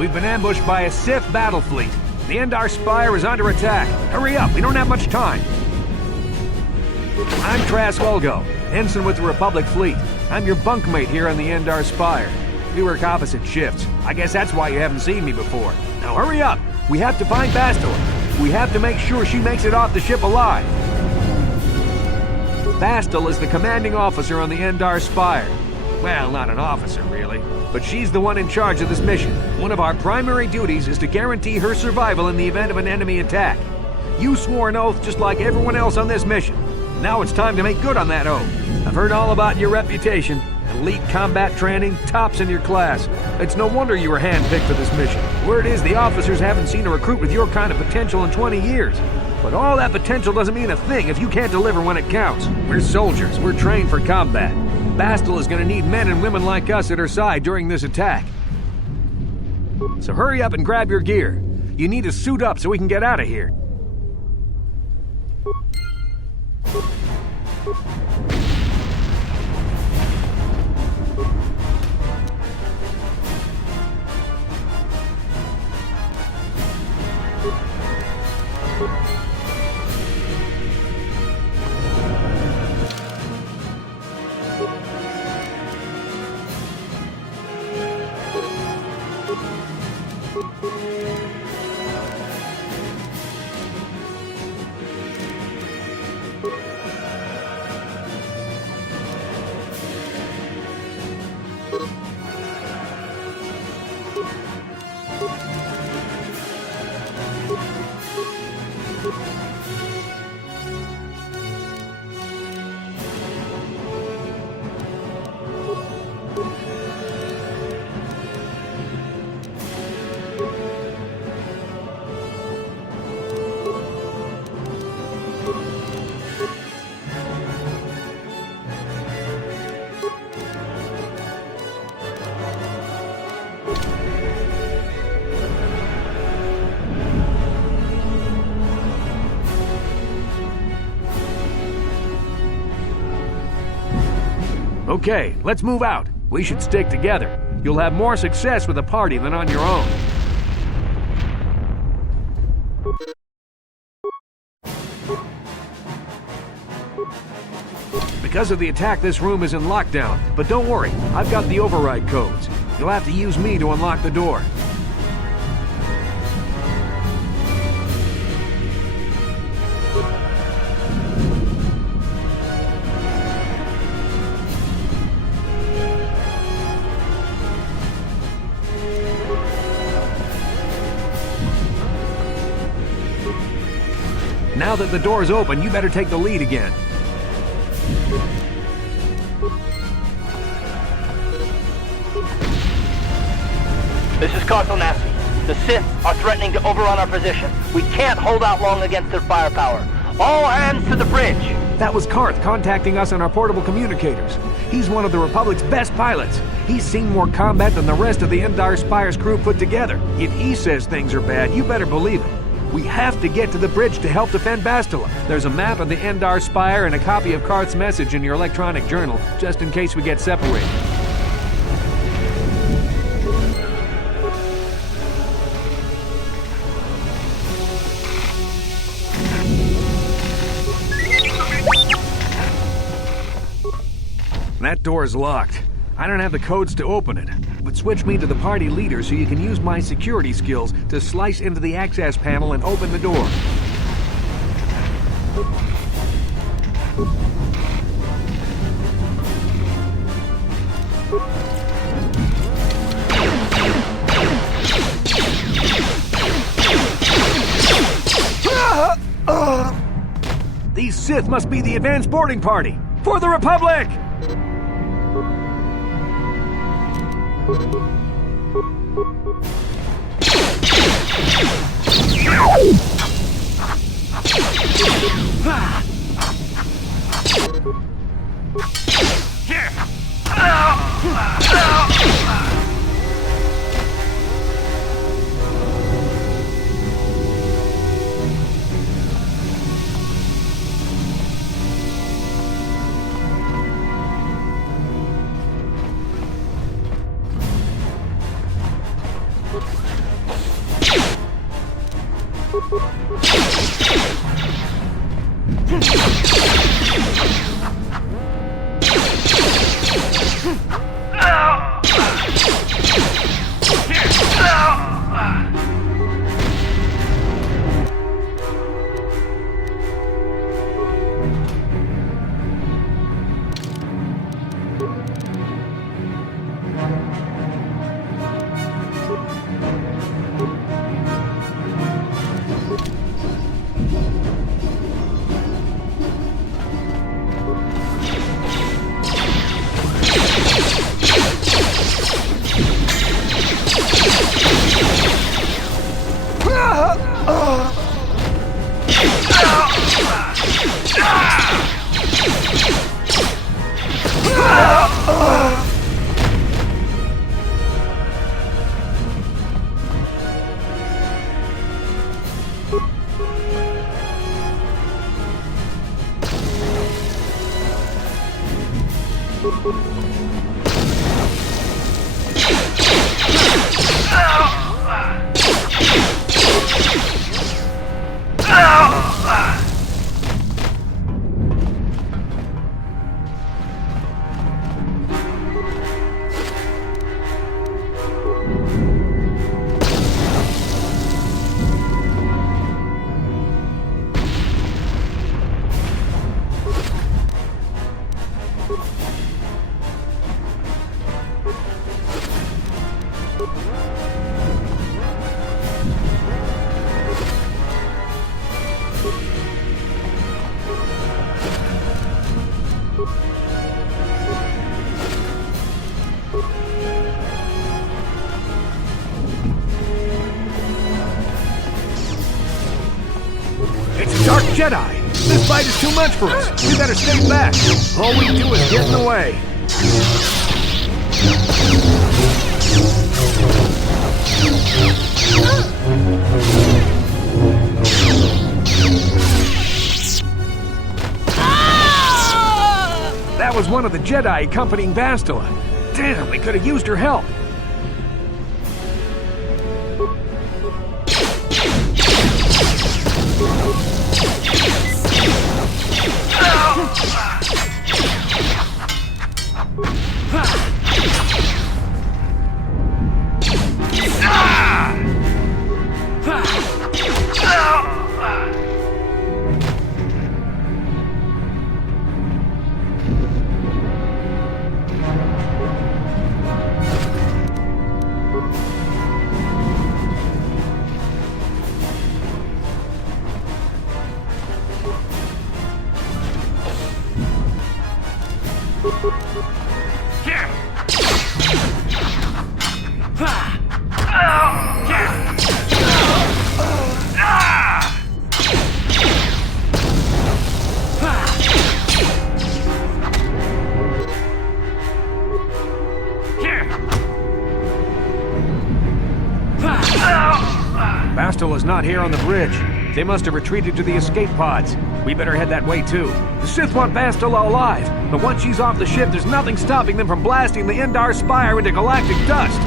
We've been ambushed by a Sith battle fleet. The Endar Spire is under attack. Hurry up, we don't have much time. I'm Taris ensign with the Republic fleet. I'm your bunkmate here on the Endar Spire. We work opposite shifts. I guess that's why you haven't seen me before. Now hurry up! We have to find Bastila. We have to make sure she makes it off the ship alive. Bastila is the commanding officer on the Endar Spire. Well, not an officer, really. But she's the one in charge of this mission. One of our primary duties is to guarantee her survival in the event of an enemy attack. You swore an oath just like everyone else on this mission. Now it's time to make good on that oath. I've heard all about your reputation. Elite combat training, tops in your class. It's no wonder you were handpicked for this mission. Word is the officers haven't seen a recruit with your kind of potential in 20 years. But all that potential doesn't mean a thing if you can't deliver when it counts. We're soldiers. We're trained for combat. Bastila is going to need men and women like us at her side during this attack. So hurry up and grab your gear. You need to suit up so we can get out of here. Okay, let's move out. We should stick together. You'll have more success with a party than on your own. Because of the attack, this room is in lockdown. But don't worry, I've got the override codes. You'll have to use me to unlock the door. Now that the door's open, you better take the lead again. This is Carthonasi. The Sith are threatening to overrun our position. We can't hold out long against their firepower. All hands to the bridge! That was Karth contacting us on our portable communicators. He's one of the Republic's best pilots. He's seen more combat than the rest of the Endar Spire's crew put together. If he says things are bad, you better believe it. We have to get to the bridge to help defend Bastila. There's a map of the Endar Spire and a copy of Karth's message in your electronic journal, just in case we get separated. That door's locked. I don't have the codes to open it, but switch me to the party leader so you can use my security skills to slice into the access panel and open the door. These Sith must be the advanced boarding party! For the Republic! It's a Dark Jedi! This fight is too much for us! We better stay back! All we do is get in the way! That was one of the Jedi accompanying Bastila. Damn, we could have used her help! Bastila's not here on the bridge. They must have retreated to the escape pods. We better head that way too. The Sith want Bastila alive, but once she's off the ship, there's nothing stopping them from blasting the Endar Spire into galactic dust.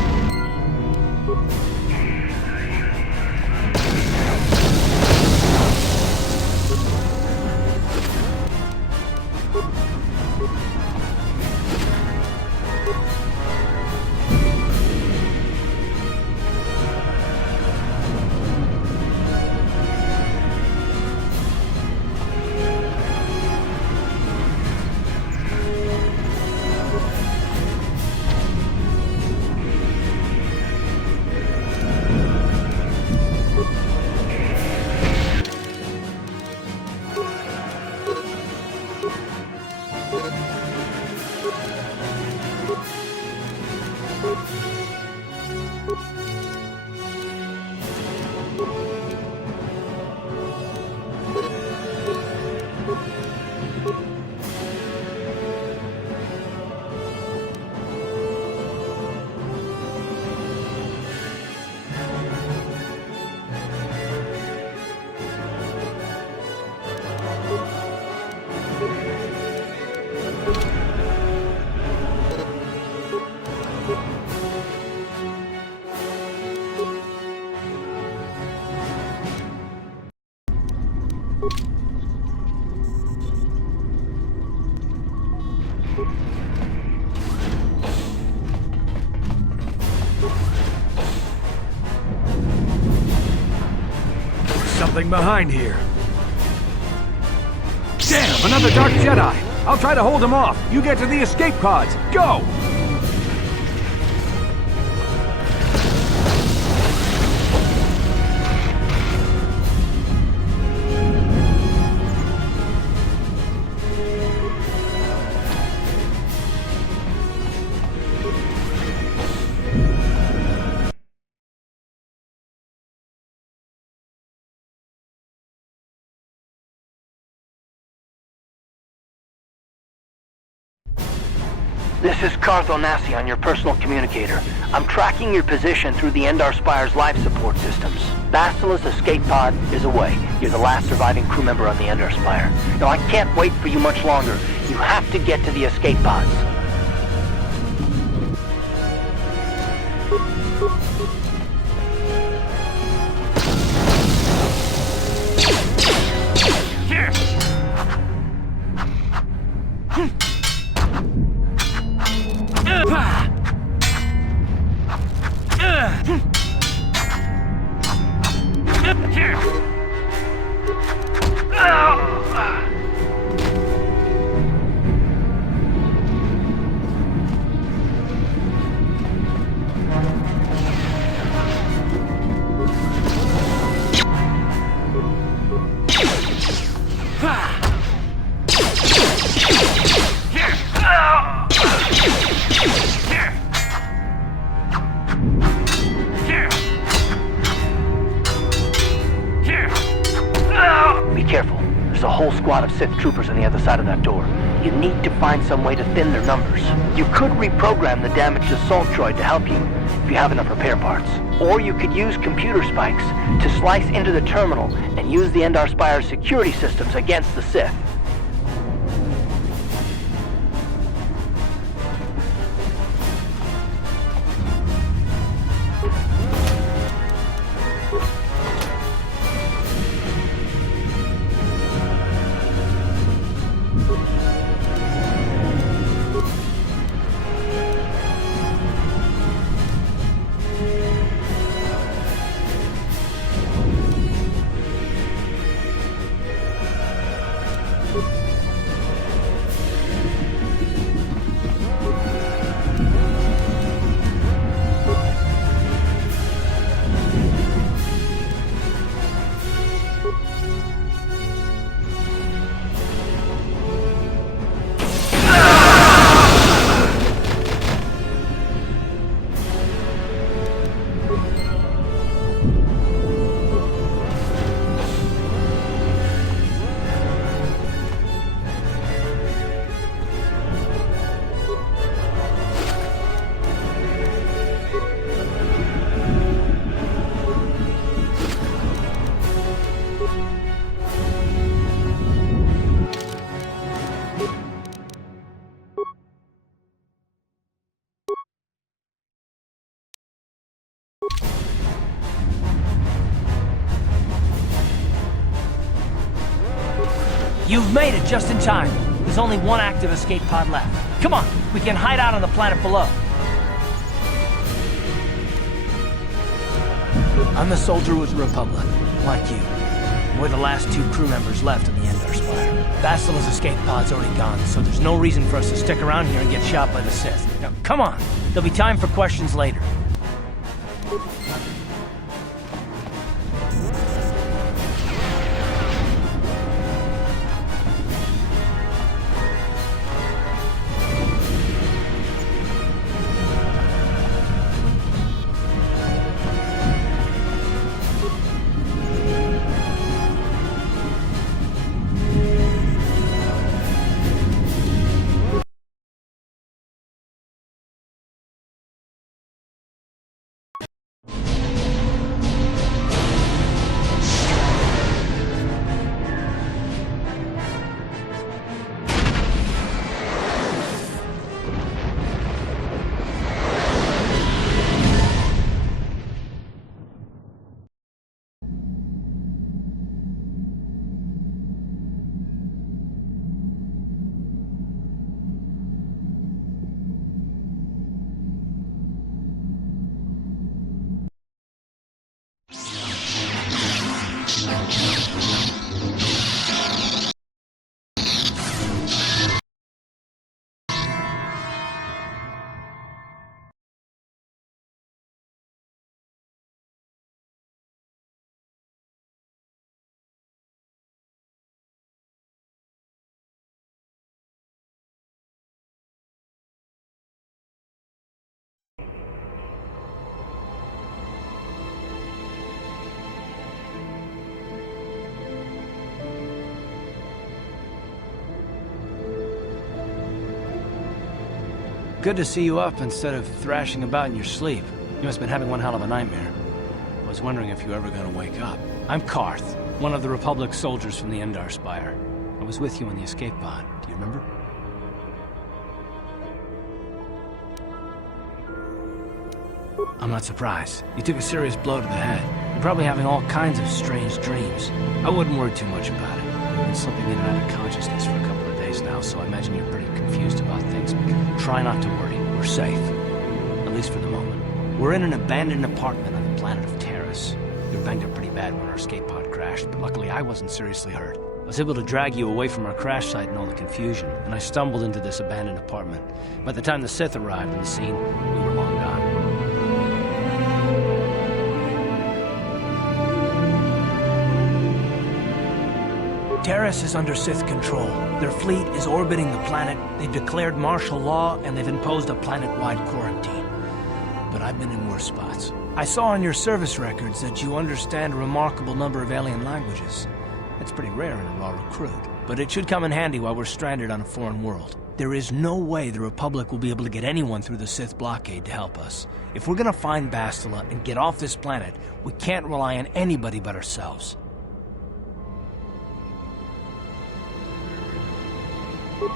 Something behind here. Damn, another Dark Jedi! I'll try to hold him off. You get to the escape pods. Go! This is Cartho Nassi on your personal communicator. I'm tracking your position through the Endar Spire's life support systems. Bastila's escape pod is away. You're the last surviving crew member on the Endar Spire. Now, I can't wait for you much longer. You have to get to the escape pods. lot of Sith troopers on the other side of that door. You need to find some way to thin their numbers. You could reprogram the damaged assault droid to help you, if you have enough repair parts. Or you could use computer spikes to slice into the terminal and use the Endar Spire's security systems against the Sith. You've made it just in time. There's only one active escape pod left. Come on, we can hide out on the planet below. I'm a soldier with the Republic, like you. We're the last two crew members left on the Endar Spire. Basila's escape pod's already gone, so there's no reason for us to stick around here and get shot by the Sith. Now, come on. There'll be time for questions later. Good to see you up instead of thrashing about in your sleep. You must have been having one hell of a nightmare. I was wondering if you were ever going to wake up. I'm Karth, one of the Republic soldiers from the Endar Spire. I was with you in the escape pod. Do you remember? I'm not surprised. You took a serious blow to the head. You're probably having all kinds of strange dreams. I wouldn't worry too much about it. You've been slipping in and out of consciousness for a couple of days now, so I imagine you're pretty confused about things. Try not to worry. We're safe. At least for the moment. We're in an abandoned apartment on the planet of Taris. We were banged up pretty bad when our escape pod crashed, but luckily I wasn't seriously hurt. I was able to drag you away from our crash site and all the confusion, and I stumbled into this abandoned apartment. By the time the Sith arrived on the scene, we were long gone. Taris is under Sith control. Their fleet is orbiting the planet, they've declared martial law, and they've imposed a planet-wide quarantine. But I've been in worse spots. I saw on your service records that you understand a remarkable number of alien languages. That's pretty rare in a raw recruit. but it should come in handy while we're stranded on a foreign world. There is no way the Republic will be able to get anyone through the Sith blockade to help us. If we're gonna find Bastila and get off this planet, we can't rely on anybody but ourselves.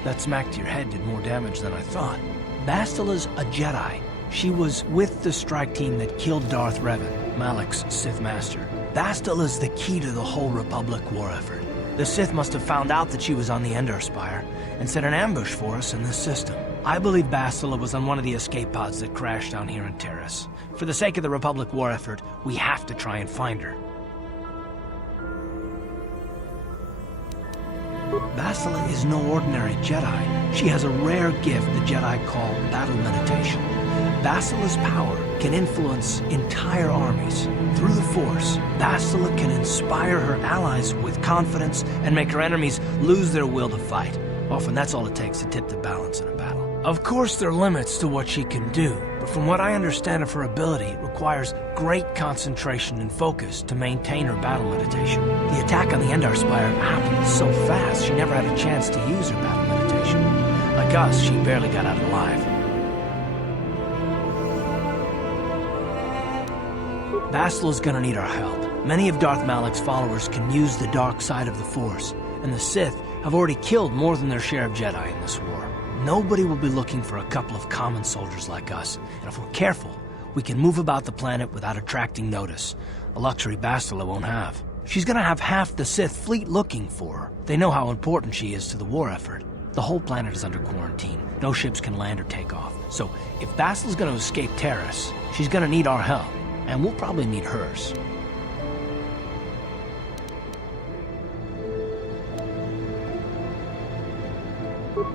That smack to your head did more damage than I thought. Bastila's a Jedi. She was with the strike team that killed Darth Revan, Malak's Sith Master. Bastila's the key to the whole Republic war effort. The Sith must have found out that she was on the Endar Spire and set an ambush for us in this system. I believe Bastila was on one of the escape pods that crashed down here in Taris. For the sake of the Republic war effort, we have to try and find her. Bastila is no ordinary Jedi. She has a rare gift the Jedi call battle meditation. Bastila's power can influence entire armies. Through the Force, Bastila can inspire her allies with confidence and make her enemies lose their will to fight. Often that's all it takes to tip the balance in a battle. Of course, there are limits to what she can do, but from what I understand of her ability, it requires great concentration and focus to maintain her battle meditation. The attack on the Endar Spire happened so fast, she never had a chance to use her battle meditation. Like us, she barely got out alive. Bastila's gonna need our help. Many of Darth Malak's followers can use the dark side of the Force, and the Sith have already killed more than their share of Jedi in this war. Nobody will be looking for a couple of common soldiers like us, and if we're careful, we can move about the planet without attracting notice, a luxury Bastila won't have. She's gonna have half the Sith fleet looking for her. They know how important she is to the war effort. The whole planet is under quarantine. No ships can land or take off. So if Bastila's gonna escape Taris, she's gonna need our help, and we'll probably need hers.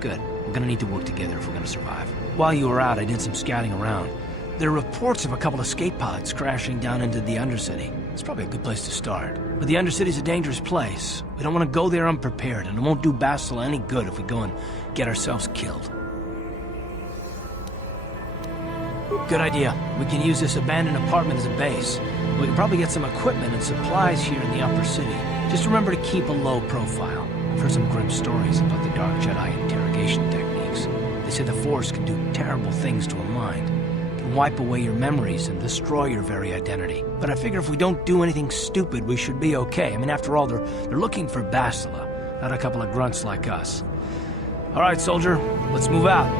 Good. We're gonna need to work together if we're gonna survive. While you were out, I did some scouting around. There are reports of a couple of escape pods crashing down into the Undercity. It's probably a good place to start. But the Undercity's a dangerous place. We don't want to go there unprepared, and it won't do Bastila any good if we go and get ourselves killed. Good idea. We can use this abandoned apartment as a base. We can probably get some equipment and supplies here in the upper city. Just remember to keep a low profile. I've heard some grim stories about the Dark Jedi interrogation techniques. They say the Force can do terrible things to a mind. It can wipe away your memories and destroy your very identity. But I figure if we don't do anything stupid, we should be okay. I mean, after all, they're looking for Bastila, not a couple of grunts like us. All right, soldier, let's move out.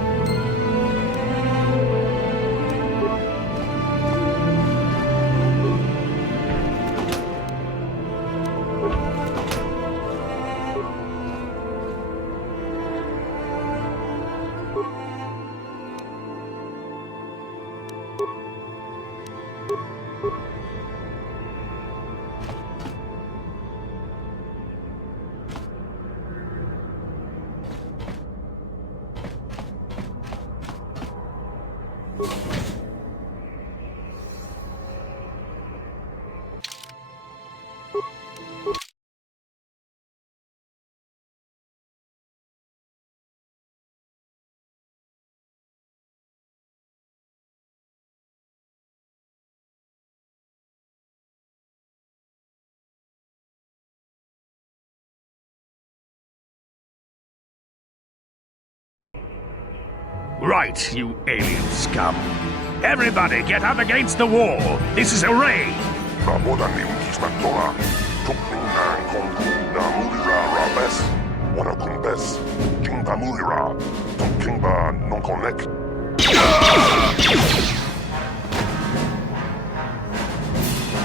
Right, you alien scum. Everybody get up against the wall. This is a raid.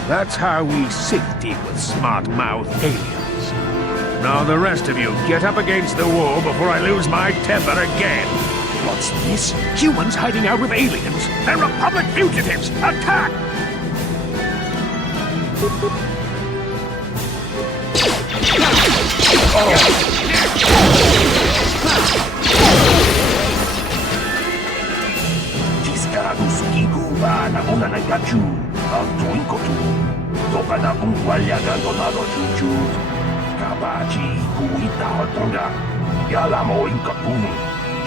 That's how we Sith deal with smart-mouthed aliens. Now the rest of you get up against the wall before I lose my temper again. What's this? Humans hiding out with aliens? They're Republic fugitives! Attack!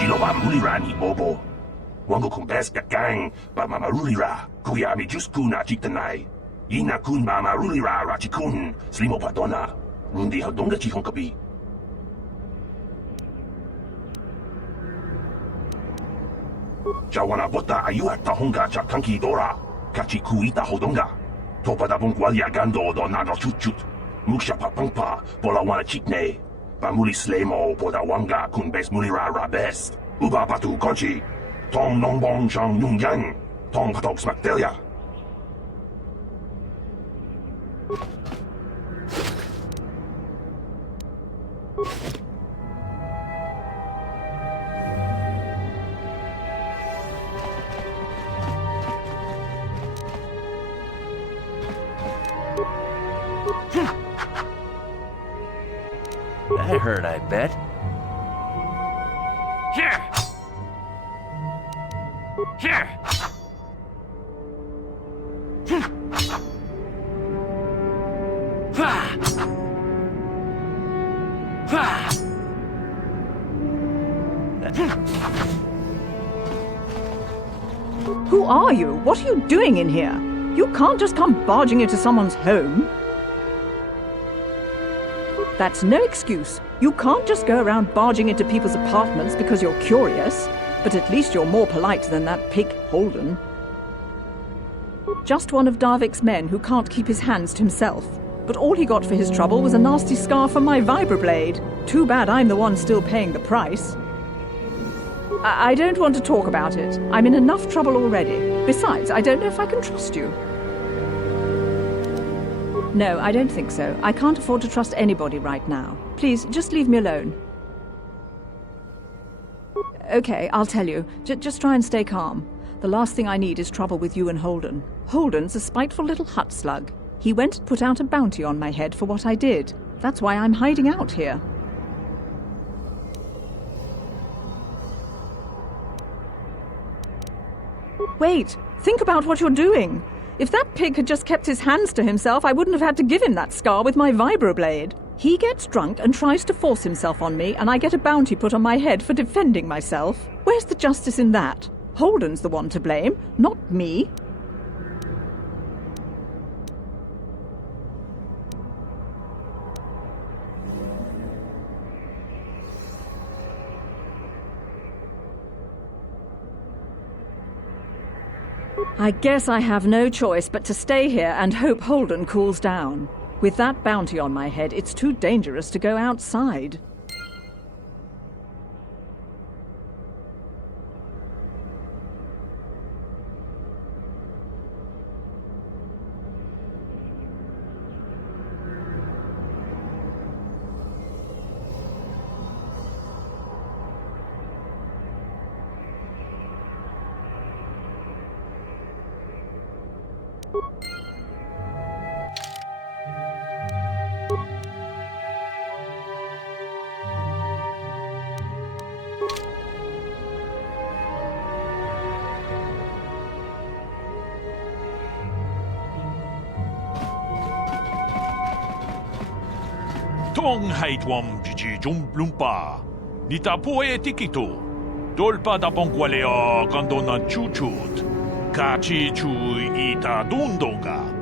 Jilowa mulirani bobo. Wango kumbes gang, ba mamarulira, kuyami juskuna chitanai. Ina kun ba marulira rachikun, slimo padona. Rundi hadonga chihonkabi. Jawana bota ayuat tahonga cha kanki dora. Kachi kuita hodonga. Topada bongwalia gando do naga chuchut. Muksha papangpa pola wana chikne. Pamuli slemo poda wanga kun bes mulira rabest. Uba patu konchi. Tong nongbong chang nung yang. Tong patok smaktelia. That hurt, I bet. Here! Here! Who are you? What are you doing in here? You can't just come barging into someone's home. That's no excuse. You can't just go around barging into people's apartments because you're curious. But at least you're more polite than that pig Holden. Just one of Darvik's men who can't keep his hands to himself. But all he got for his trouble was a nasty scar from my vibroblade. Too bad I'm the one still paying the price. I don't want to talk about it. I'm in enough trouble already. Besides, I don't know if I can trust you. No, I don't think so. I can't afford to trust anybody right now. Please, just leave me alone. Okay, I'll tell you. Just try and stay calm. The last thing I need is trouble with you and Holden. Holden's a spiteful little hut slug. He went and put out a bounty on my head for what I did. That's why I'm hiding out here. Wait, think about what you're doing. If that pig had just kept his hands to himself, I wouldn't have had to give him that scar with my vibroblade. He gets drunk and tries to force himself on me, and I get a bounty put on my head for defending myself. Where's the justice in that? Holden's the one to blame, not me. I guess I have no choice but to stay here and hope Holden cools down. With that bounty on my head, it's too dangerous to go outside. Tong haitwam jiji jumplumpa. Nita poe tikito. Dolpa da pongwaleo kandona chuchut. Kachi chu ita dundonga.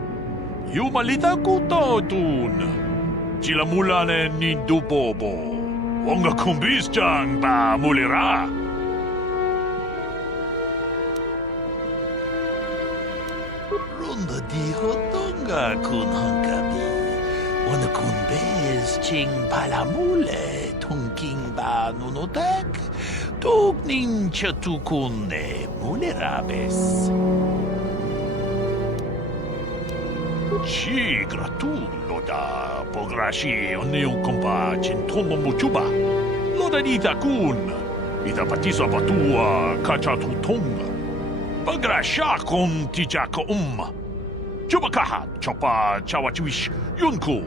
Yumalita kuto dun. Chilamulane nindubobo. Wonga kumbisjang ba mulira. Runda di hotonga kun hankabi. Wana kun bez ching palamule tungking ba nunotak. Tugnin chatukunne mulerabes. Chi gratullo da pograshi onneun kompa cintono muchuba. Loda dita kun. Ita patisa batua kachatutonga. Pagrasha kon tijaka Chubakaha chopa chawachuish yunku.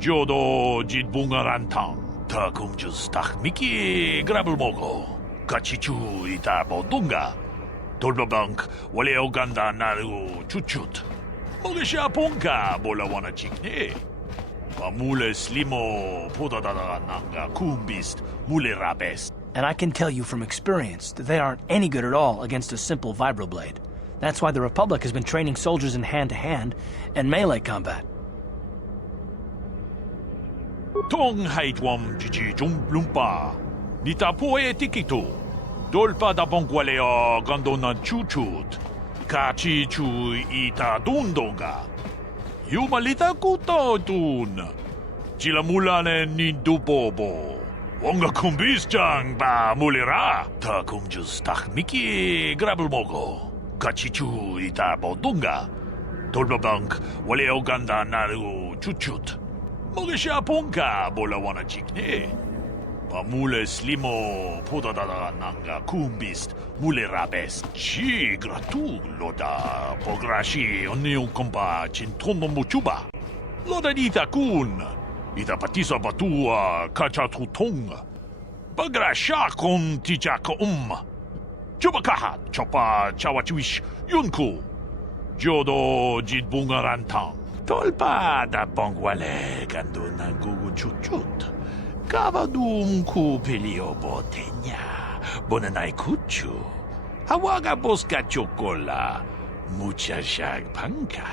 Jodo jidbungarantang. Takum justach miki grabelmogo. Kachichu ita bodunga. Tolbabank wale oganda naru chuchut. Mogesha ponka bola wana chikne. Pamule slimo podadada nanga kumbist mule rabes. And I can tell you from experience that they aren't any good at all against a simple vibroblade. That's why the Republic has been training soldiers in hand-to-hand and melee combat. Tong haitwam jiji jumplumpa. Nita poe tikito. 돌바다 봉과레어 간도나 추추 같이 주 이타 돈동가 유말리타 꾸떠둔 지라물라네 닌두보보 원가 쿰비스장 바 물리라 타 쿰주스 탁미키 그라블 모고 같이 주 이타 보동가 돌바방크 월레오 간다 나르고 추추 먹으샤 봉가 몰라와나 직네 Mule slimo podadada nanga kumbist mule rabes chi gratu loda pograshi oniu kompa chintono muchuba loda dita kun ita patisa batua kacha tutong pagrasha kon tijaka chubakaha chopa chawachiwish yunku jodo jitbungarantang tolpa da bongwale gando nangugu chutchut Cavadum cupelio botegna, bonanai cucciu. Hawaga bosca chocola, mucha shag panka.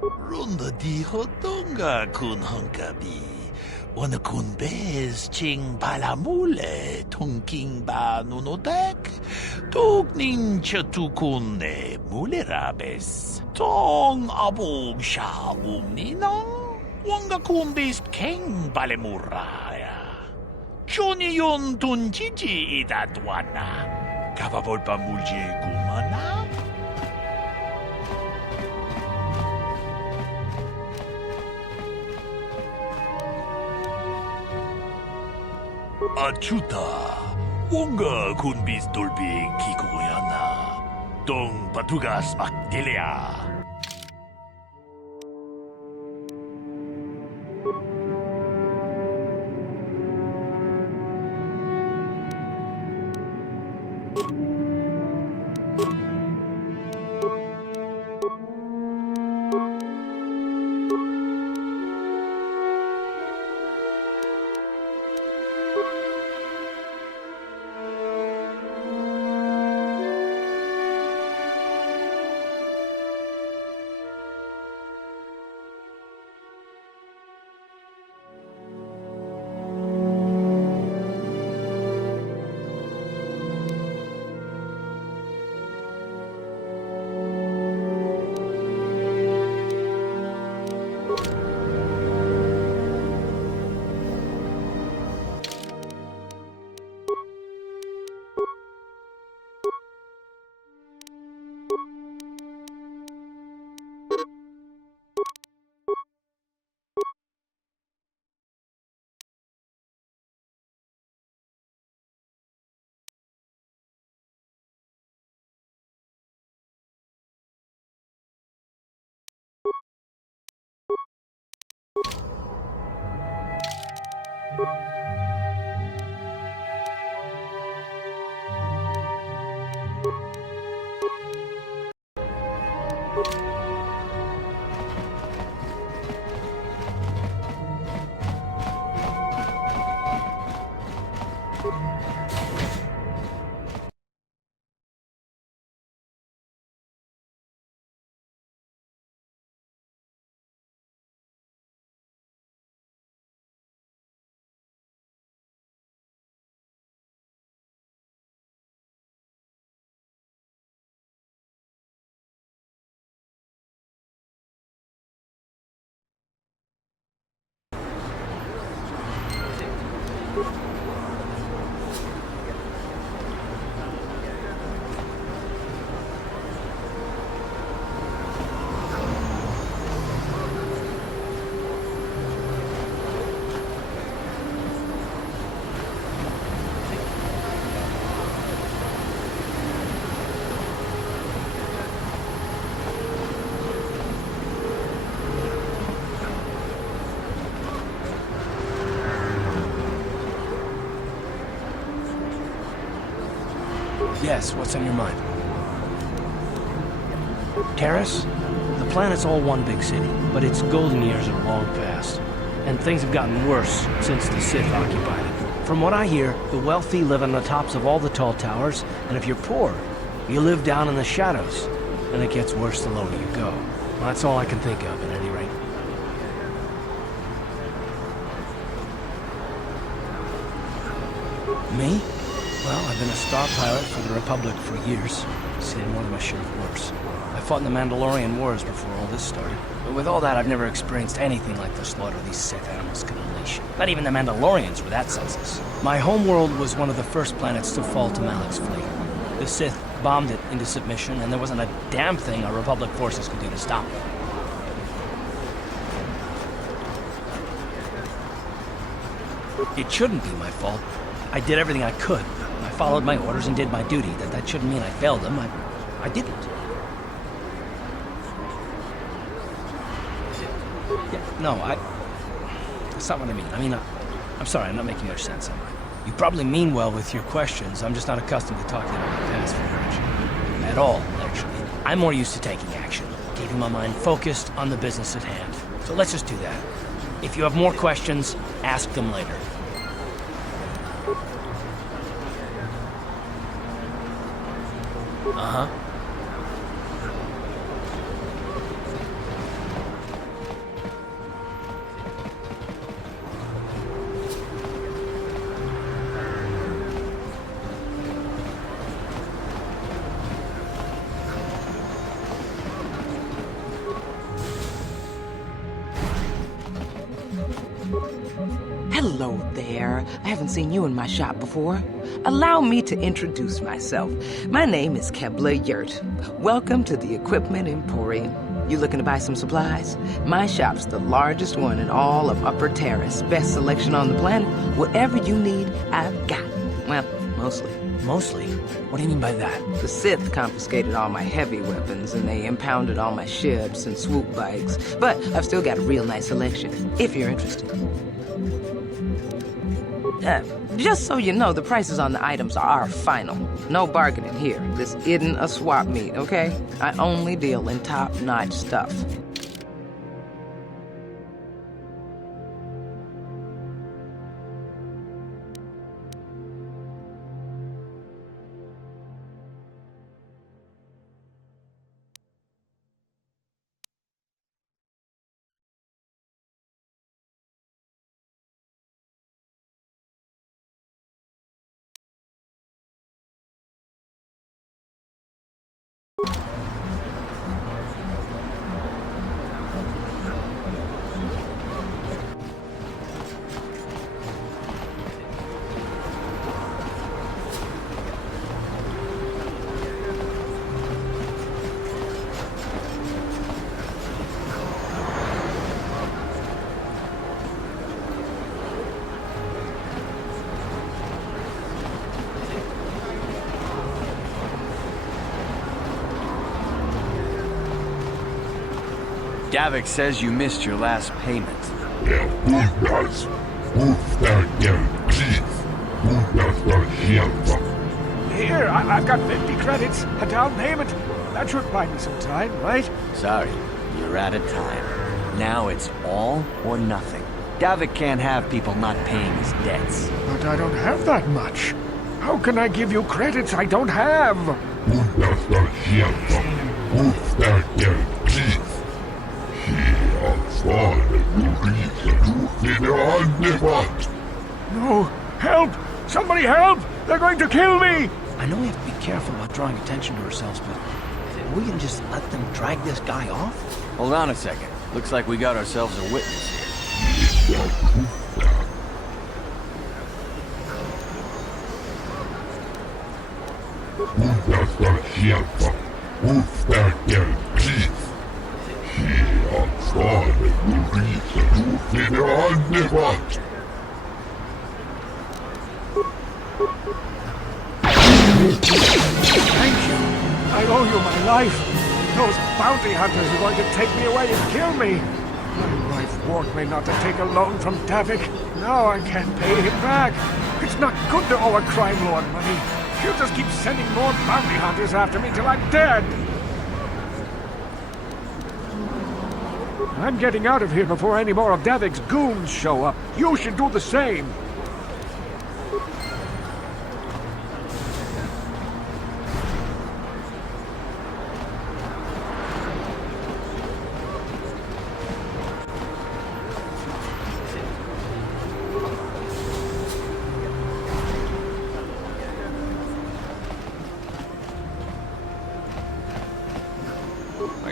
Runda di hotonga kun hankabi. Wana kun bez ching palamule, tunking ba nunotek. Tuk nincha tukunne mulerabes. Tong abog sha umninong. Wanga kumbis king balemuraya. Johnny yon tunjiji idatwana. Kavavolpa mulje kumana. Achuta. Wanga kumbis dolbi kikoyana. Dong patugas makdelea. Yes, what's on your mind? Taris? The planet's all one big city, but its golden years are long past. And things have gotten worse since the Sith occupied it. From what I hear, the wealthy live on the tops of all the tall towers, and if you're poor, you live down in the shadows. And it gets worse the lower you go. Well, that's all I can think of, at any rate. Me? Well, I've been a star pilot for the Republic for years. Seen more than my share of wars. I fought in the Mandalorian Wars before all this started. But with all that, I've never experienced anything like the slaughter these Sith animals can unleash. Not even the Mandalorians were that senseless. My homeworld was one of the first planets to fall to Malik's fleet. The Sith bombed it into submission, and there wasn't a damn thing our Republic forces could do to stop it. It shouldn't be my fault. I did everything I could. I followed my orders and did my duty. That shouldn't mean I failed them. I didn't. Yeah, no, that's not what I mean. I'm sorry, I'm not making much sense, am I? You probably mean well with your questions. I'm just not accustomed to talking about my past very much. At all, actually. I'm more used to taking action, keeping my mind focused on the business at hand. So let's just do that. If you have more questions, ask them later. Uh-huh. Hello there. I haven't seen you in my shop before. Allow me to introduce myself. My name is Kebla Yurt. Welcome to the Equipment Emporium. You looking to buy some supplies? My shop's the largest one in all of Upper Taris. Best selection on the planet. Whatever you need, I've got. Well, mostly. Mostly? What do you mean by that? The Sith confiscated all my heavy weapons, and they impounded all my ships and swoop bikes. But I've still got a real nice selection, if you're interested. Just so you know, the prices on the items are final. No bargaining here. This isn't a swap meet, okay? I only deal in top-notch stuff. Davik says you missed your last payment. Here, I've got 50 credits, a down payment. That should buy me some time, right? Sorry, you're out of time. Now it's all or nothing. Davik can't have people not paying his debts. But I don't have that much. How can I give you credits I don't have? No! Help! Somebody help! They're going to kill me! I know we have to be careful about drawing attention to ourselves, but we can just let them drag this guy off? Hold on a second. Looks like we got ourselves a witness here. Thank you. I owe you my life. Those bounty hunters are going to take me away and kill me. My wife warned me not to take a loan from Davik. Now I can't pay him back. It's not good to owe a crime lord money. He'll just keep sending more bounty hunters after me till I'm dead. I'm getting out of here before any more of Davik's goons show up. You should do the same.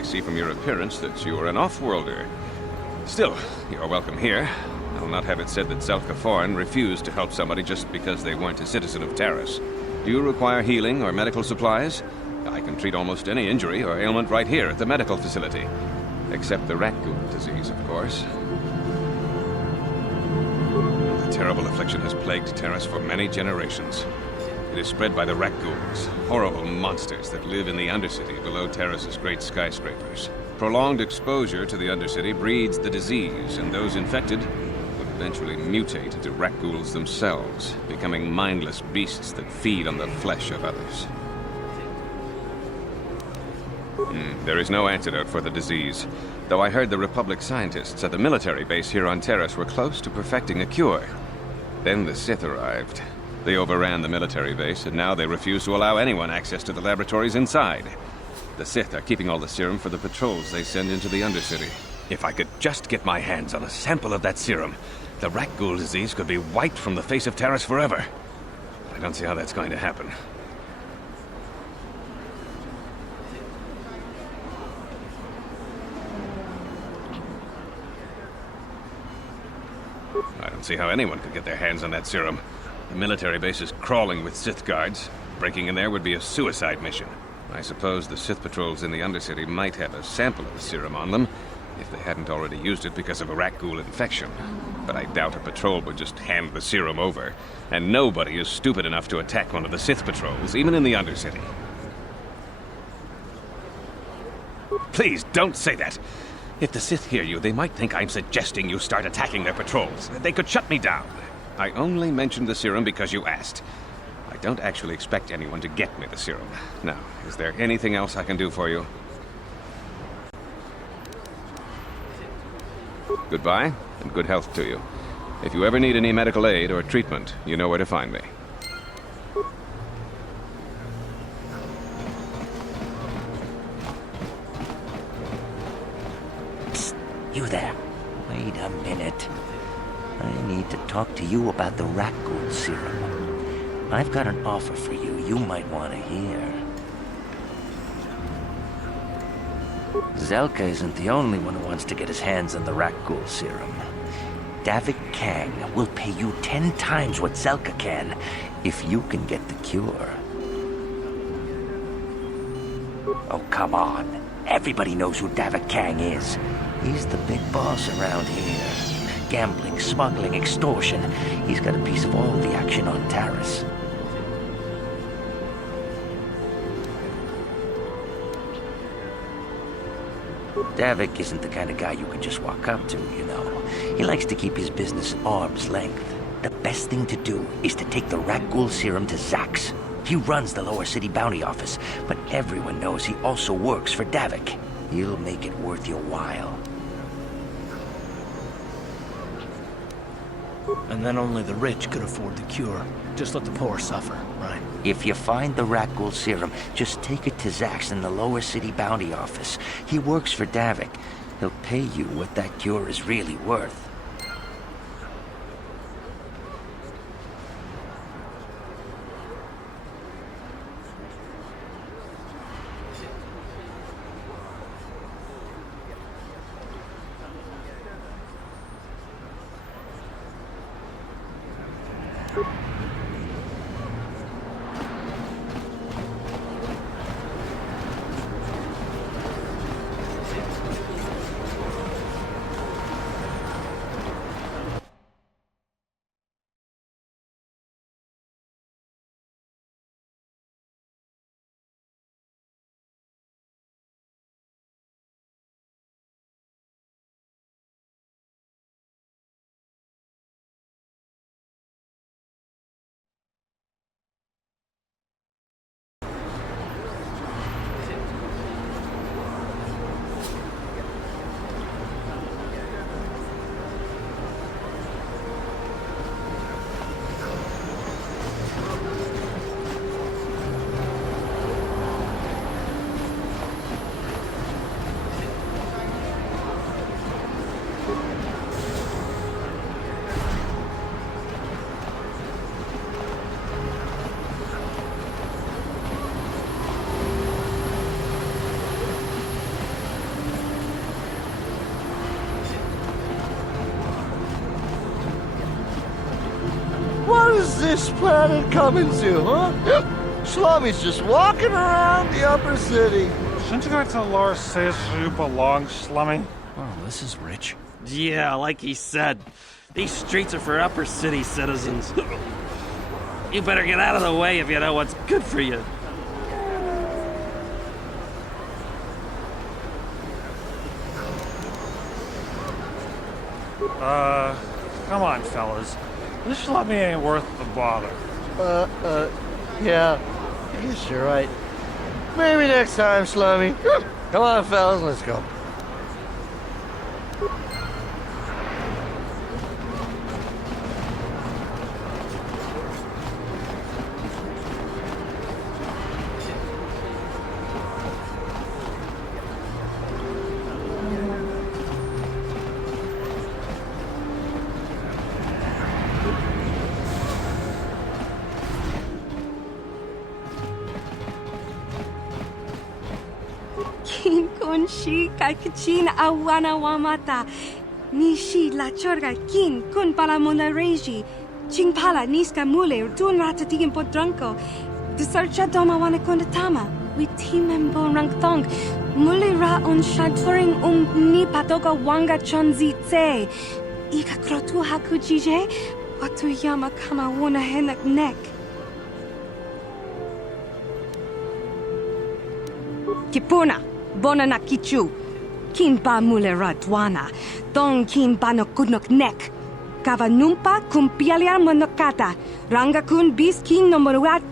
I see from your appearance that you are an off-worlder. Still, you're welcome here. I'll not have it said that Zelka Foreign refused to help somebody just because they weren't a citizen of Taris. Do you require healing or medical supplies? I can treat almost any injury or ailment right here at the medical facility. Except the rat ghoul disease, of course. The terrible affliction has plagued Taris for many generations. It is spread by the rat ghouls, horrible monsters that live in the Undercity below Taris's great skyscrapers. Prolonged exposure to the Undercity breeds the disease, and those infected would eventually mutate into rat ghouls themselves, becoming mindless beasts that feed on the flesh of others. There is no antidote for the disease, though I heard the Republic scientists at the military base here on Taris were close to perfecting a cure. Then the Sith arrived. They overran the military base, and now they refuse to allow anyone access to the laboratories inside. The Sith are keeping all the serum for the patrols they send into the Undercity. If I could just get my hands on a sample of that serum, the rat ghoul disease could be wiped from the face of Taris forever. I don't see how that's going to happen. I don't see how anyone could get their hands on that serum. The military base is crawling with Sith guards. Breaking in there would be a suicide mission. I suppose the Sith patrols in the Undercity might have a sample of the serum on them, if they hadn't already used it because of a rat ghoul infection. But I doubt a patrol would just hand the serum over. And nobody is stupid enough to attack one of the Sith patrols, even in the Undercity. Please, don't say that! If the Sith hear you, they might think I'm suggesting you start attacking their patrols. They could shut me down. I only mentioned the serum because you asked. I don't actually expect anyone to get me the serum. Now, is there anything else I can do for you? Goodbye, and good health to you. If you ever need any medical aid or treatment, you know where to find me. Psst, you there. Wait a minute. I need to talk to you about the rat ghoul serum. I've got an offer for you might want to hear. Zelka isn't the only one who wants to get his hands on the rat ghoul serum. Davik Kang will pay you 10 times what Zelka can if you can get the cure. Oh, come on. Everybody knows who Davik Kang is. He's the big boss around here. Gambling, smuggling, extortion. He's got a piece of all the action on Taris. Davik isn't the kind of guy you can just walk up to, you know. He likes to keep his business at arm's length. The best thing to do is to take the rat ghoul serum to Zax. He runs the lower city bounty office, but everyone knows he also works for Davik. He'll make it worth your while. And then only the rich could afford the cure. Just let the poor suffer, right? If you find the rat ghoul serum, just take it to Zax in the lower city bounty office. He works for Davik. He'll pay you what that cure is really worth. this planet coming to, huh? Slummy's just walking around the upper city. Shouldn't you go to Lord says you belong, Slummy? Oh, this is rich. Yeah, like he said. These streets are for upper city citizens. You better get out of the way if you know what's good for you. Come on, fellas. This Slummy ain't worth the bother. Yeah. I guess you're right. Maybe next time, Slummy. Come on, fellas, let's go. Kin kun shi kai kachin awana wamata. Nishi la chorga kin kun pala mona reji. Ching pala niska mule tun rata tigin podranko. De sarcha doma wana kondatama. We team bon rang thong. Mule ra on shadfuring ni patoga wanga chonzi tse. Ika krotu haku jije. Watu yama kama wana henak nek. Kipuna. Bona na kichu. Kin pa mule radwana. Tong kin pa no kunok nek. Kava numpa kumpialia monokata. Ranga kun bis kin no moruat.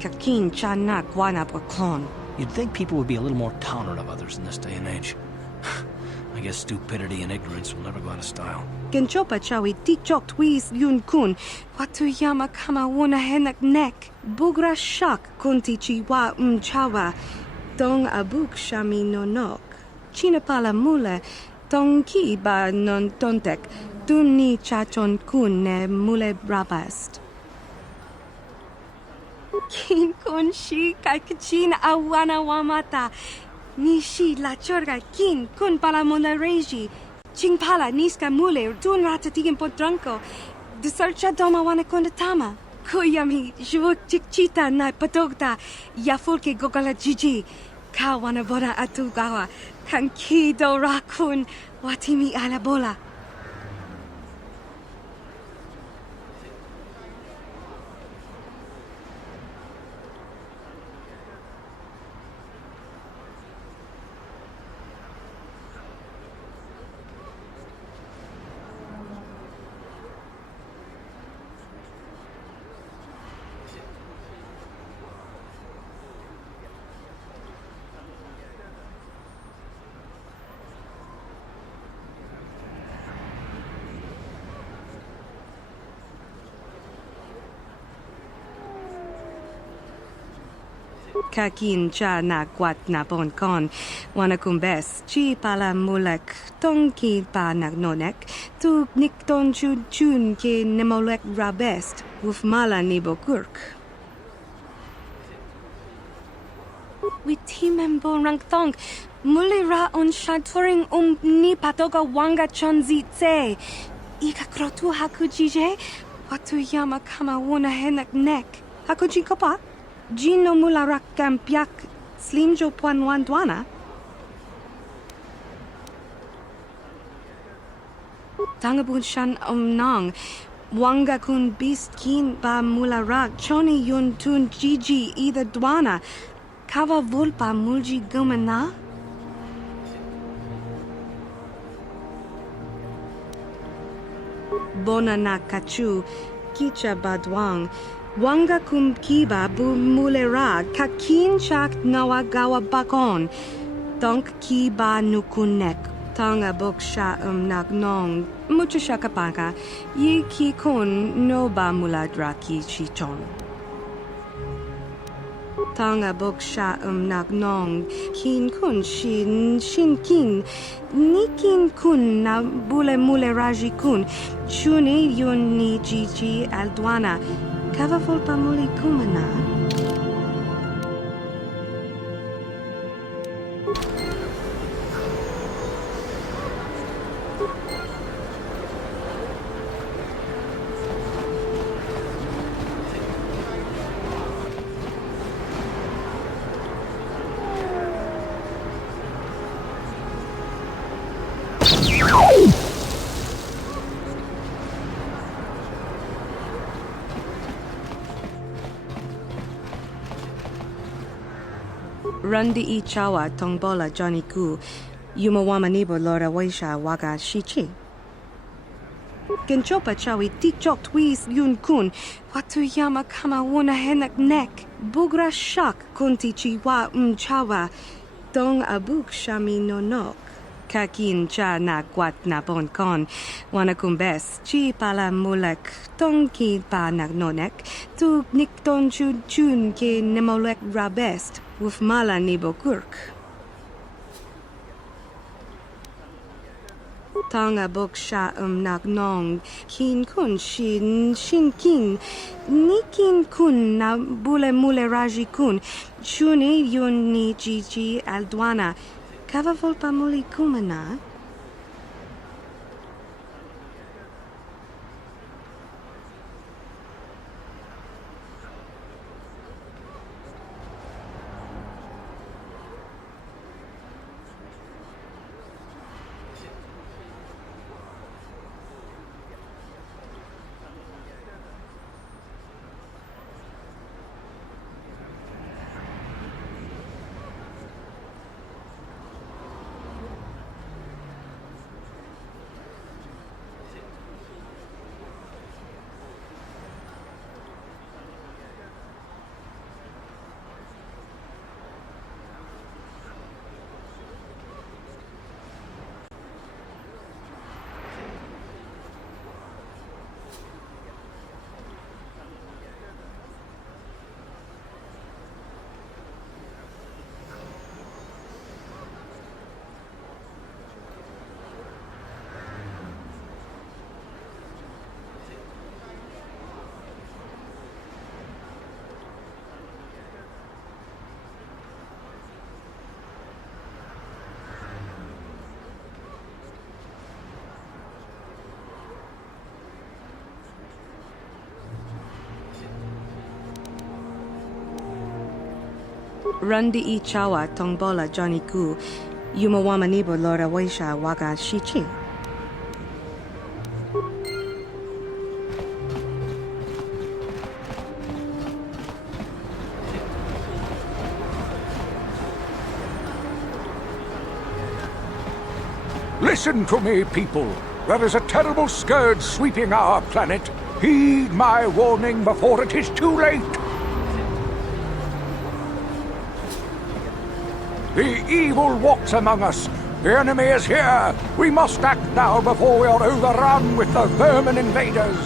Kakin chana guana bokon. You'd think people would be a little more tolerant of others in this day and age. I guess stupidity and ignorance will never go out of style. Genchopa chawi tikchok twis yun kun. Watu yama kama wona henak nek. Bugra shak kunti chiwa chawa. Dong abuk shami nonok. China pala mule. Dong ki ba non tontek. Dun ni chachon kun ne mule rabast. Kin kun shi kai kachin awana wamata. Nishi la chorga kin kun pala mona reji. Ching pala niska mule dun rata tigin podranko. De sarcha doma wana kondatama. Kuyami jvuk chikchita na patogta. Yafulke gogala jiji. Kawana bora atugawa. Kankido rakun. Watimi alabola. Kakin cha na kwat na bon kon. Wana kumbes. Chi pala mulek. Tong ki pa nagnonek. Tu nikton chun chun ke nemolek rabest. Uf mala ni bokurk. We team bon rang thong. Muli ra on shadfuring ni patoga wanga chonzi tse. Ika krotu haku jije. Watu yama kama wona henak nek. Haku jinkopa? Gino mula rakam piak slinjo puan dwana. Tangabun shan nang. Wanga kun bist kin ba mula rak. Choni yun tun jiji either dwana. Kava vulpa mulji gumana. Bona na kachu. Kicha badwang. Wanga kum kiba bu mulera kakin chak nawagawa bakon. Donk kiba nukunek. Tanga boksha nagnong. Mucha shakapaka. Yi ki kun no ba muladra ki chichon. Tanga boksha nagnong. Kin kun shin kin. Nikin kun na bule muleraji kun. Chuni yun ni jiji aldwana. Kava volpa muli kumana. Randi I chawa tongbola Johnny Ku. Yumawamanibo Lora Waisha Waga Shichi. Genchopa chawi tikchok twis yun kun. Watuyama kama wuna henak nek. Bugra shak kunti chiwa chawa. Dong abuk shami nonok. Kakin cha na kwat na bon kon. Wanakumbes chi pala mulek. Tong ki pa nagnonek. Tu nikton chun chun ke nemolek rabest. Wuf mala nibo kurk. Tanga bok sha nak nong. Kin kun shin kin. Nikin kun na bule mule raji kun. Chuni yun ni jiji aldwana. Kava volpa muli kumana. Randi I chawa tongbola Johnny Ku. Yumawamanibo Lora Waisha Waga Shichi. Listen to me, people. There is a terrible scourge sweeping our planet. Heed my warning before it is too late. The evil walks among us. The enemy is here. We must act now before we are overrun with the vermin invaders.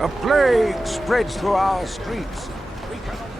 A plague spreads through our streets. We cannot...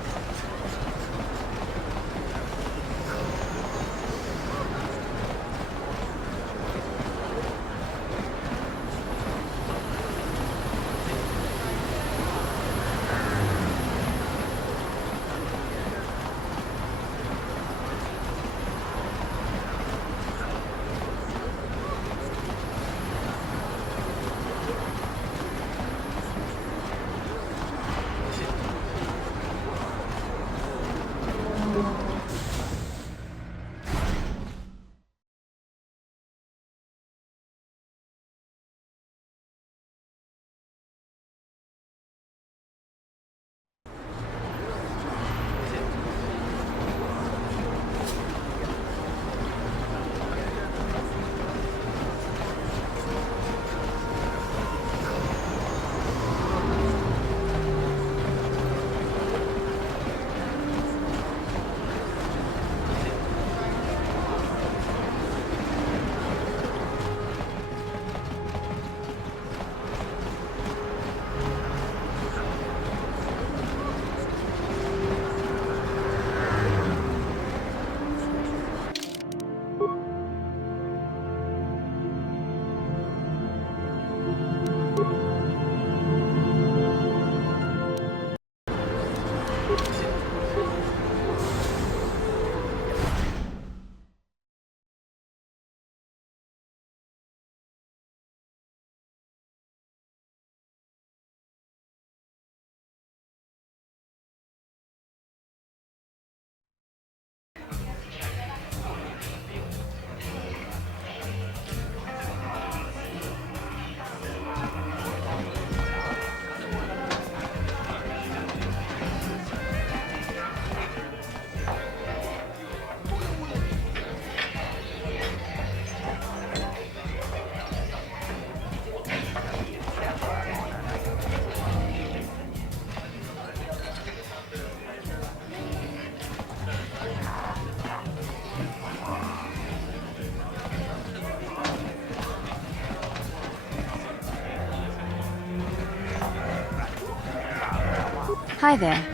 Hi there.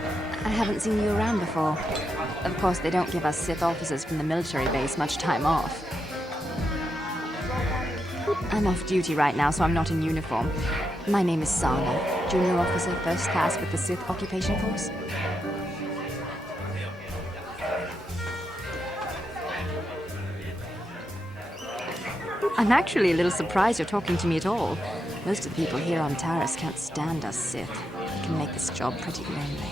I haven't seen you around before. Of course, they don't give us Sith officers from the military base much time off. I'm off duty right now, so I'm not in uniform. My name is Sana, junior officer, first class with the Sith Occupation Force. I'm actually a little surprised you're talking to me at all. Most of the people here on Taris can't stand us Sith. It can make this job pretty lonely.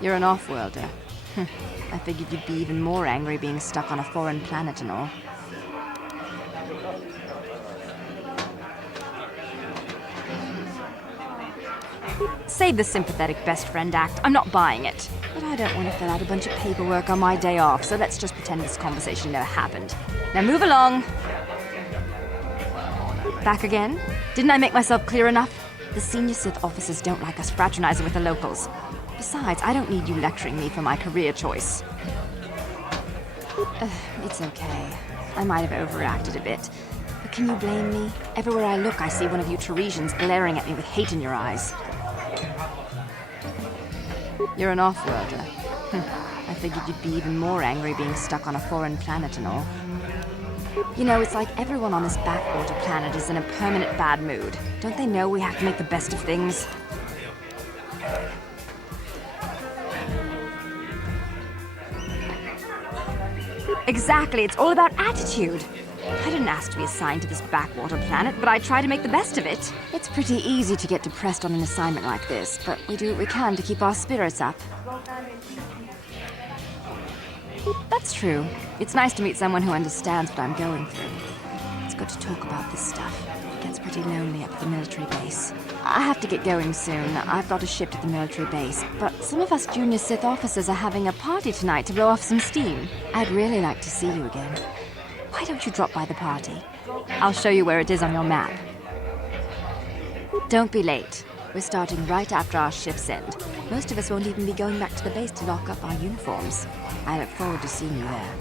You're an off-worlder. I figured you'd be even more angry being stuck on a foreign planet and all. Save the sympathetic best friend act. I'm not buying it. But I don't want to fill out a bunch of paperwork on my day off, so let's just pretend this conversation never happened. Now move along. Back again? Didn't I make myself clear enough? The senior Sith officers don't like us fraternizing with the locals. Besides, I don't need you lecturing me for my career choice. It's okay. I might have overreacted a bit. But can you blame me? Everywhere I look, I see one of you Tarisians glaring at me with hate in your eyes. You're an off-worlder. I figured you'd be even more angry being stuck on a foreign planet and all. You know, it's like everyone on this backwater planet is in a permanent bad mood. Don't they know we have to make the best of things? Exactly, it's all about attitude. I didn't ask to be assigned to this backwater planet, but I try to make the best of it. It's pretty easy to get depressed on an assignment like this, but we do what we can to keep our spirits up. That's true. It's nice to meet someone who understands what I'm going through. It's good to talk about this stuff. It gets pretty lonely up at the military base. I have to get going soon. I've got a shift at the military base, but some of us junior Sith officers are having a party tonight to blow off some steam. I'd really like to see you again. Why don't you drop by the party? I'll show you where it is on your map. Don't be late. We're starting right after our shifts end. Most of us won't even be going back to the base to lock up our uniforms. I look forward to seeing you there.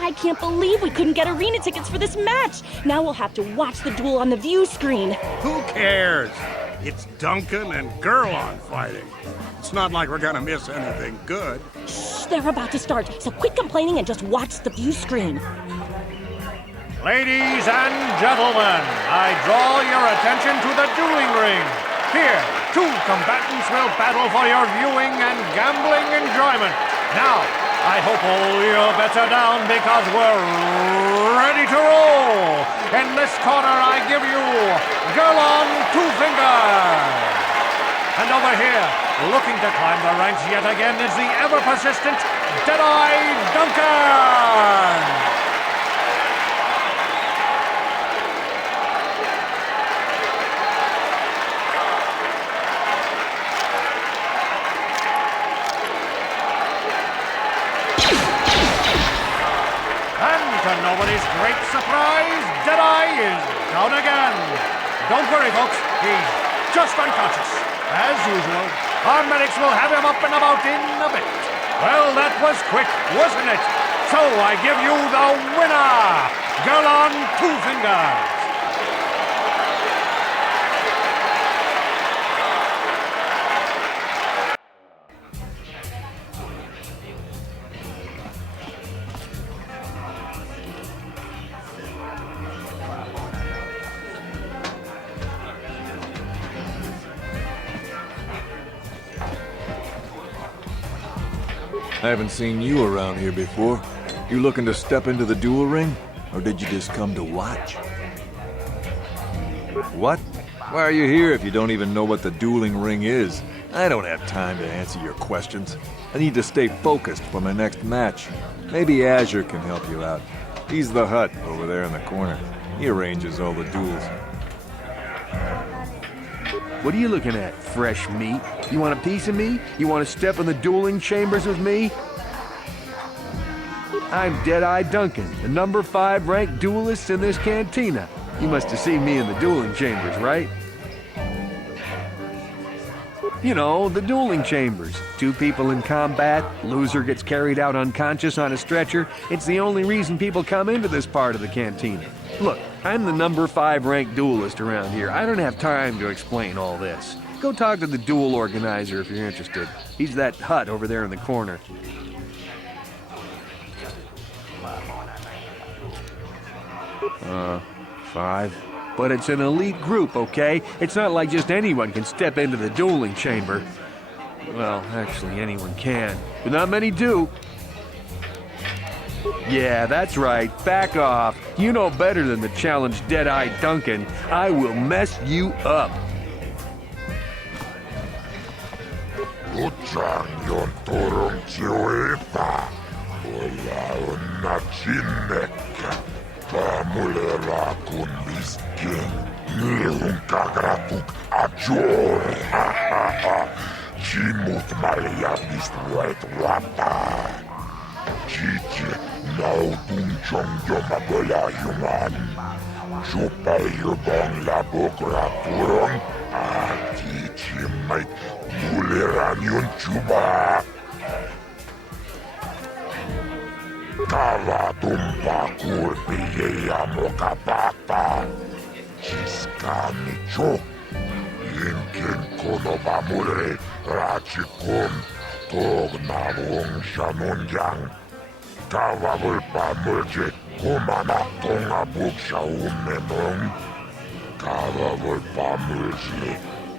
I can't believe we couldn't get arena tickets for this match. Now we'll have to watch the duel on the view screen. Who cares? It's Duncan and Gurlon fighting. It's not like we're gonna miss anything good. Shh, they're about to start, so quit complaining and just watch the view screen. Ladies and gentlemen, I draw your attention to the dueling ring. Here, two combatants will battle for your viewing and gambling enjoyment. Now, I hope all your bets are down because we're ready to roll. In this corner, I give you Gurlon Two Fingers. And over here, looking to climb the ranks yet again, is the ever-persistent Deadeye Duncan. To nobody's great surprise, Deadeye is down again. Don't worry, folks. He's just unconscious. As usual, our medics will have him up and about in a bit. Well, that was quick, wasn't it? So I give you the winner, Gurlon Two Fingers. I haven't seen you around here before. You looking to step into the duel ring? Or did you just come to watch? What? Why are you here if you don't even know what the dueling ring is? I don't have time to answer your questions. I need to stay focused for my next match. Maybe Azure can help you out. He's the Hutt over there in the corner. He arranges all the duels. What are you looking at, fresh meat? You want a piece of me? You want to step in the dueling chambers with me? I'm Deadeye Duncan, the #5 ranked duelist in this cantina. You must have seen me in the dueling chambers, right? You know, the dueling chambers. 2 people in combat, loser gets carried out unconscious on a stretcher. It's the only reason people come into this part of the cantina. Look, I'm the number 5 ranked duelist around here. I don't have time to explain all this. Go talk to the duel organizer if you're interested. He's that hut over there in the corner. 5. But it's an elite group, okay? It's not like just anyone can step into the dueling chamber. Well, actually, anyone can, but not many do. Yeah, that's right. Back off. You know better than to challenge Dead-Eye Duncan. I will mess you up. Utsang turun siuipa. Ola onna sinnekkä. Pamulera kun miskin. Nihun kagratuk ajor. Chimut malia pistuet wapa. Chichi nautun chong yoma bola yuman. Chupa yubong la bokra turun. Ati chimait muleran yun chuba. Kava tumpa kulpi ja mokapata. Chiskani chok. Inkin konova mure rachikun. Togna wong shanunjang. Kava vulpa mulje kumana tonga buksha umemong. Kava vulpa mulje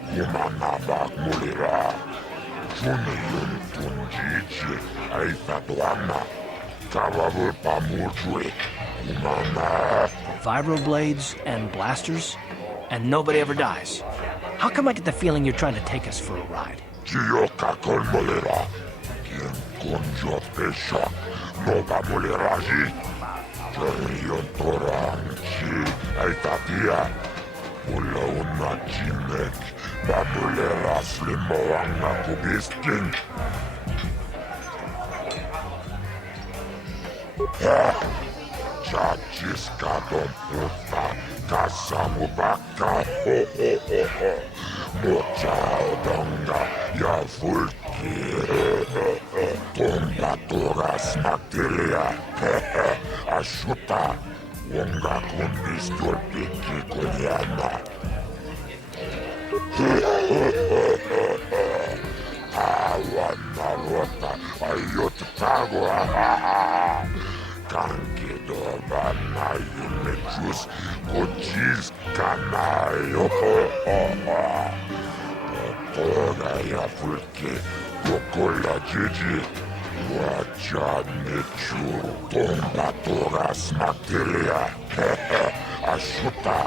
kumana bak mulira. Juni yun tunjichi aita tuana. Vibroblades and blasters, and nobody ever dies. How come I get the feeling you're trying to take us for a ride? Chachiska don puta, kasamu baka, mochao donga, ya vulki, tomba toras materia, ashuta, wonga kundis tulpiki kunyana. Awana rota, ayot tagwa, Kankido banayi mechus kochis kanayo. Toga ya fulke kokola jiji. Wacha mechu tomba togas materia. Ashuta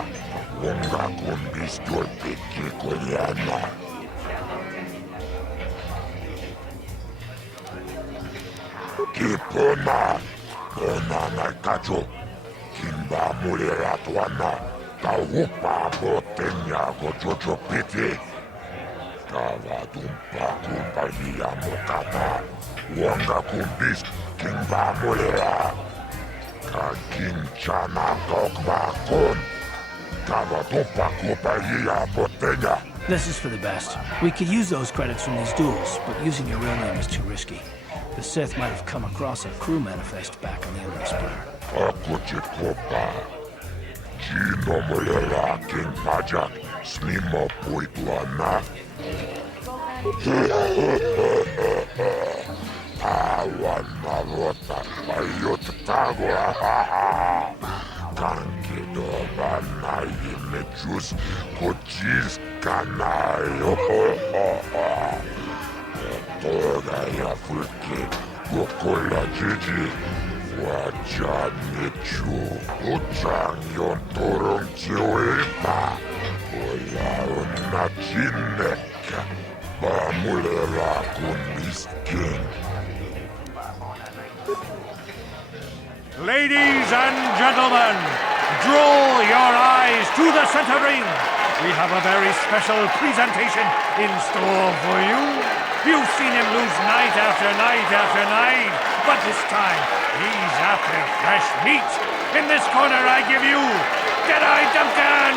wonga kumbis dolpeki kolyana. Kipona. Onana kacho, kimba mulera tuana, taupa botenya gojojo piti. Kava dumpa kumpa hiya mokata, wanga kumbis, kimba mulera. Kakinchana kokba kon, kava dumpa kumpa hiya botenya. This is for the best. We could use those credits from these duels, but using your real name is too risky. The Sith might have come across a crew manifest back on the Elder Spire. Akuchikopa. Chino mulera king pajak. Smimo puituana. Awana rota. Ayot tagwa. Kankido banayi mechus. Kochis kanayo. Toga ya fulke, kokola jiji, wacha mechu, utang yon torong chiwepa, ola una chineka, bamulera kun miskin. Ladies and gentlemen, draw your eyes to the center ring. We have a very special presentation in store for you. You've seen him lose night after night after night, but this time he's after fresh meat. In this corner I give you Deadeye Duncan!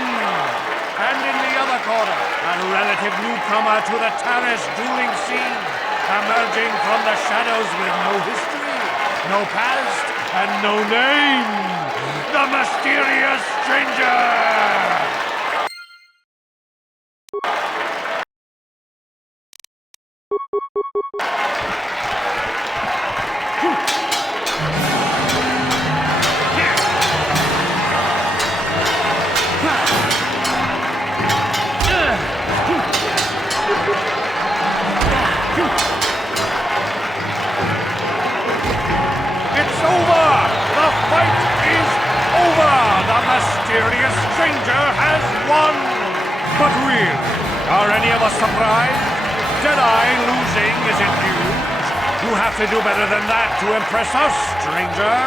And in the other corner, a relative newcomer to the Taris dueling scene, emerging from the shadows with no history, no past, and no name, the mysterious stranger! Mysterious stranger has won! But really, are any of us surprised? Deadeye losing isn't huge. You have to do better than that to impress us, stranger!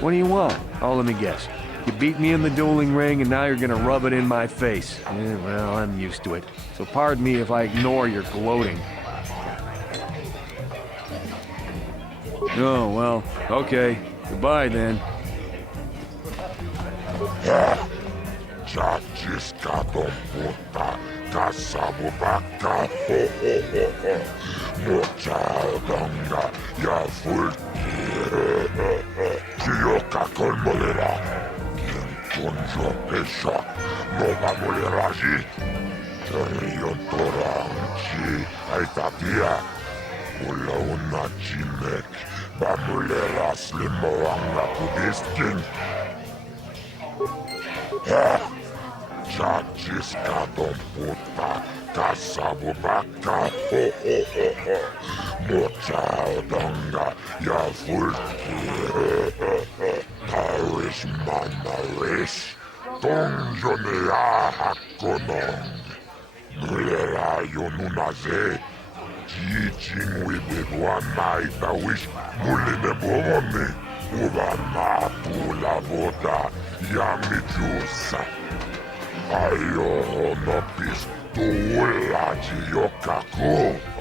What do you want? Oh, let me guess. You beat me in the dueling ring, and now you're gonna rub it in my face. Yeah, well, I'm used to it. So pardon me if I ignore your gloating. Oh, well, okay. Goodbye, then. Konjo peshak, noga moleraji. Terion torang chi aitatia. Ula una chimek, bamuleras limoanga kubiskin. Chachis kadom puta, kasabu baka. Mocha odonga, ya fulki. Taris manaris, tonjonea hakonong. Mulera yonunaze, jijing wibedwa naita wish muline bomone. Ubana pula boda, yamijusa. Ayo no pistola jiyokako,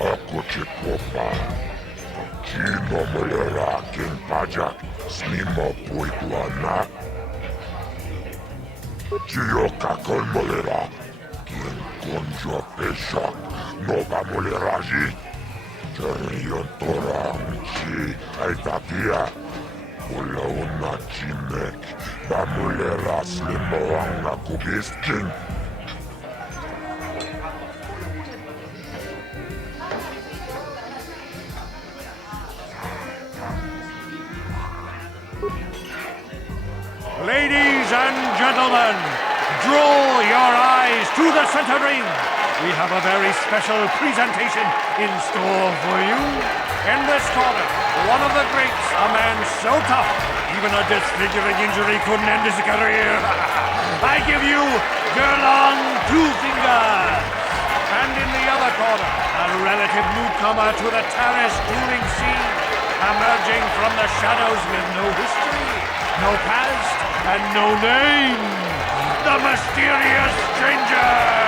akochikopa. Chino mulera king pajak. Snimo puituana. Chioka con molera. Quien conjo peshak. Noga moleraji. Terion toranchi. Aitatia. Ula una chimek. Bamulera slimoanga kubiskin. Ladies and gentlemen, draw your eyes to the center ring. We have a very special presentation in store for you. In this corner, one of the greats, a man so tough, even a disfiguring injury couldn't end his career. I give you Gerlon Two Fingers. And in the other corner, a relative newcomer to the Taris dueling scene, emerging from the shadows with no history, no past, and no name, the mysterious stranger!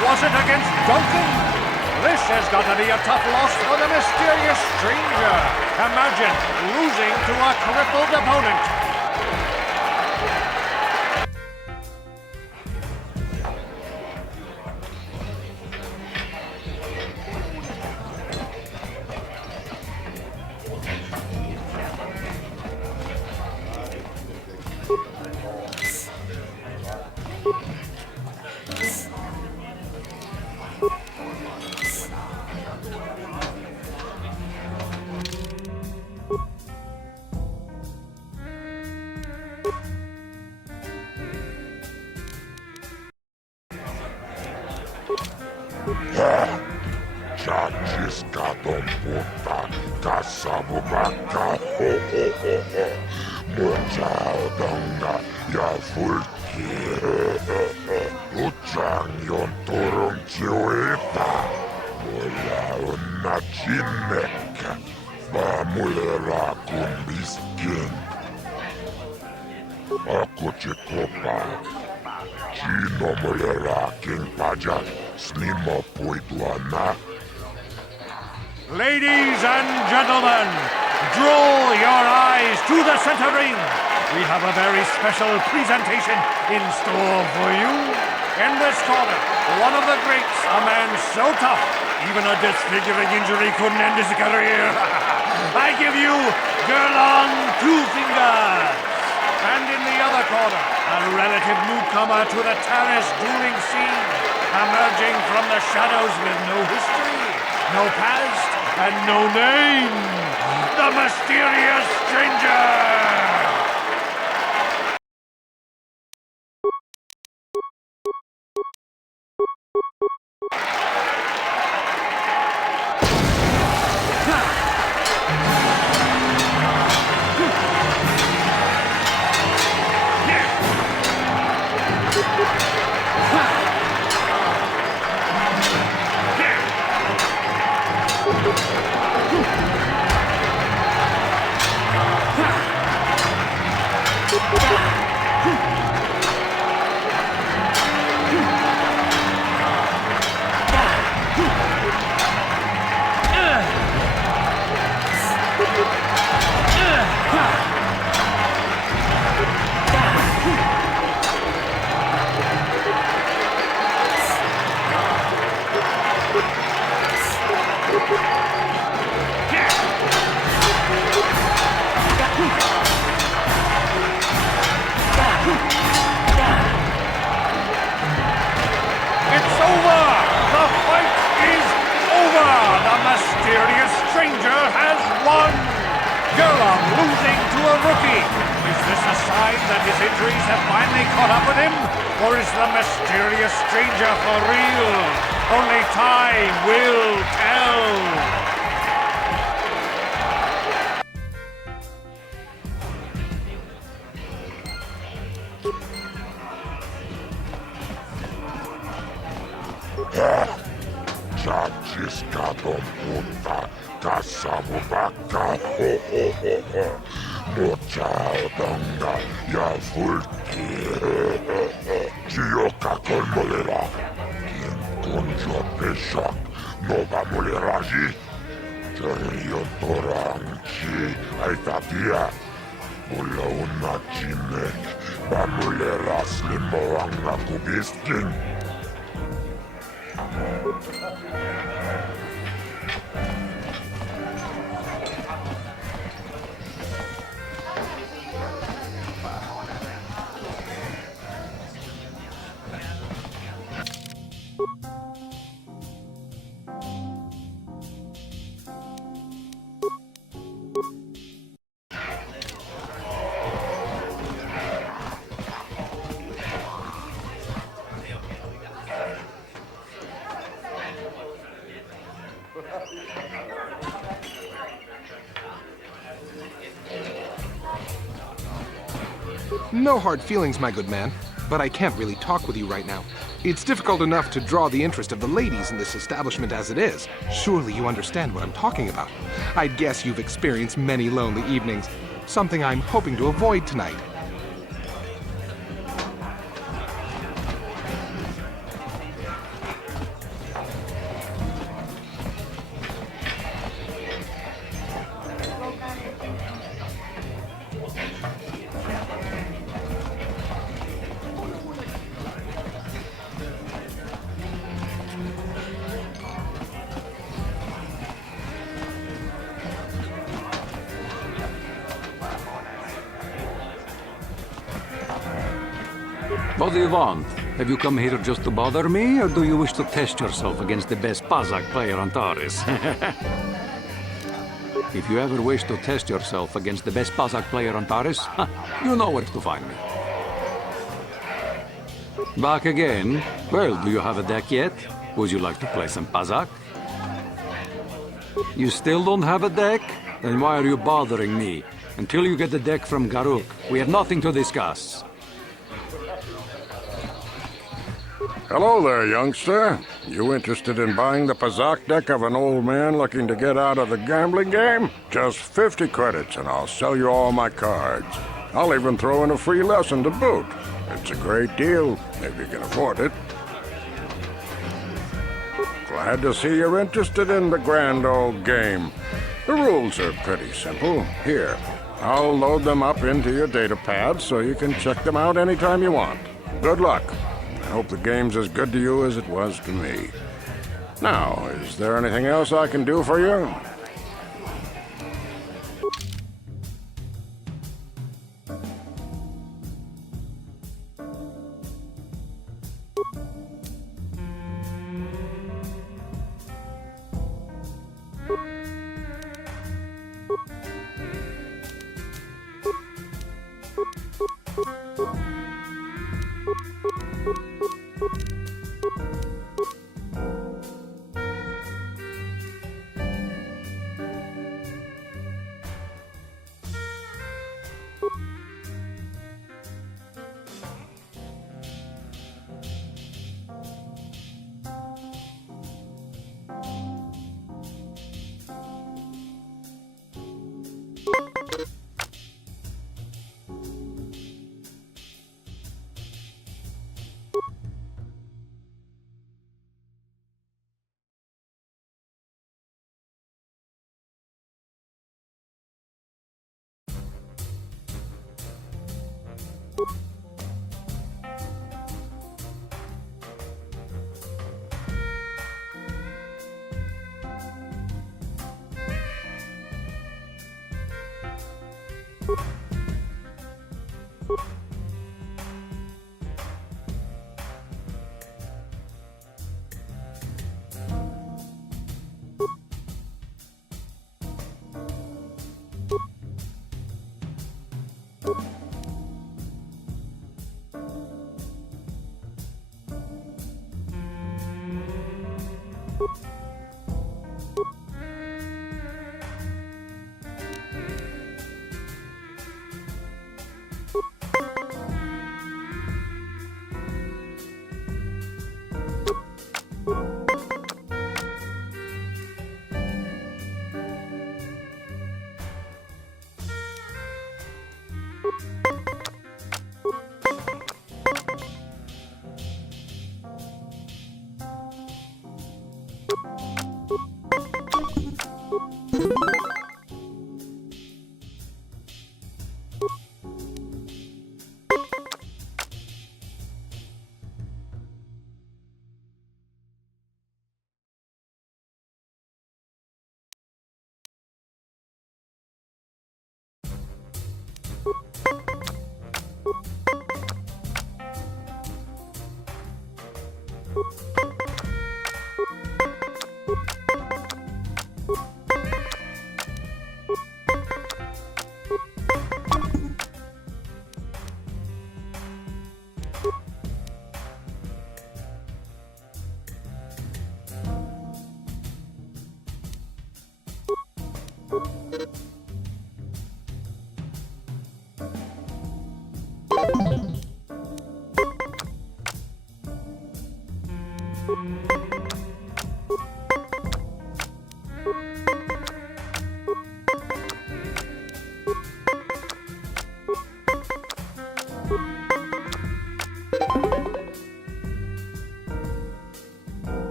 Wasn't against Duncan. This has got to be a tough loss for the mysterious stranger. Imagine losing to a crippled opponent. Chachis puta, kasabubaka, ho ho ho ho. Mochaodonga, ja fulki. Uchang yon turun chiwita. Mulla unna chinnek. Ba mulera kumbiskin. Aku cikopa. Chino mulera king pajak. Slimo puituana. Ladies and gentlemen, draw your eyes to the center ring. We have a very special presentation in store for you. In this corner, one of the greats, a man so tough, even a disfiguring injury couldn't end his career. I give you Gerlong Two Fingers. And in the other corner, a relative newcomer to the Taris dueling scene, emerging from the shadows with no history, no past, and no name, the mysterious stranger! Mysterious stranger has won! Gerlong losing to a rookie. Is this a sign that his injuries have finally caught up with him? Or is the mysterious stranger for real? Only time will tell! Chachis puta, kasabubaka, ho ho ho ho. Mochaodonga, ja fulki. Chioka kolmolera. Kunjo peshak, nova moleraji. Chariyo toranchi, aitatia. Mulla unna chinek, ba molera slimoanga kubiskin. No hard feelings, my good man, but I can't really talk with you right now. It's difficult enough to draw the interest of the ladies in this establishment as it is. Surely you understand what I'm talking about. I'd guess you've experienced many lonely evenings, something I'm hoping to avoid tonight. What do you want? Have you come here just to bother me, or do you wish to test yourself against the best Pazak player on Taris? If you ever wish to test yourself against the best Pazak player on Taris, you know where to find me. Back again? Well, do you have a deck yet? Would you like to play some Pazak? You still don't have a deck? Then why are you bothering me? Until you get the deck from Garuk, we have nothing to discuss. Hello there, youngster. You interested in buying the Pazak deck of an old man looking to get out of the gambling game? Just 50 credits and I'll sell you all my cards. I'll even throw in a free lesson to boot. It's a great deal, if you can afford it. Glad to see you're interested in the grand old game. The rules are pretty simple. Here, I'll load them up into your data pad so you can check them out anytime you want. Good luck. I hope the game's as good to you as it was to me. Now, is there anything else I can do for you?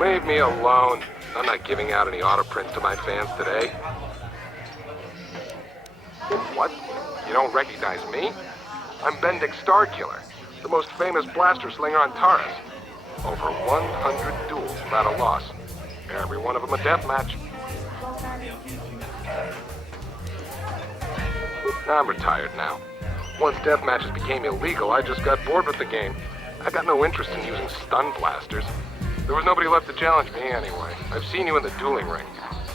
Leave me alone. I'm not giving out any auto prints to my fans today. What? You don't recognize me? I'm Bendik Starkiller, the most famous blaster slinger on Taris. Over 100 duels without a loss. Every one of them a deathmatch. I'm retired now. Once death matches became illegal, I just got bored with the game. I got no interest in using stun blasters. There was nobody left to challenge me anyway. I've seen you in the dueling ring,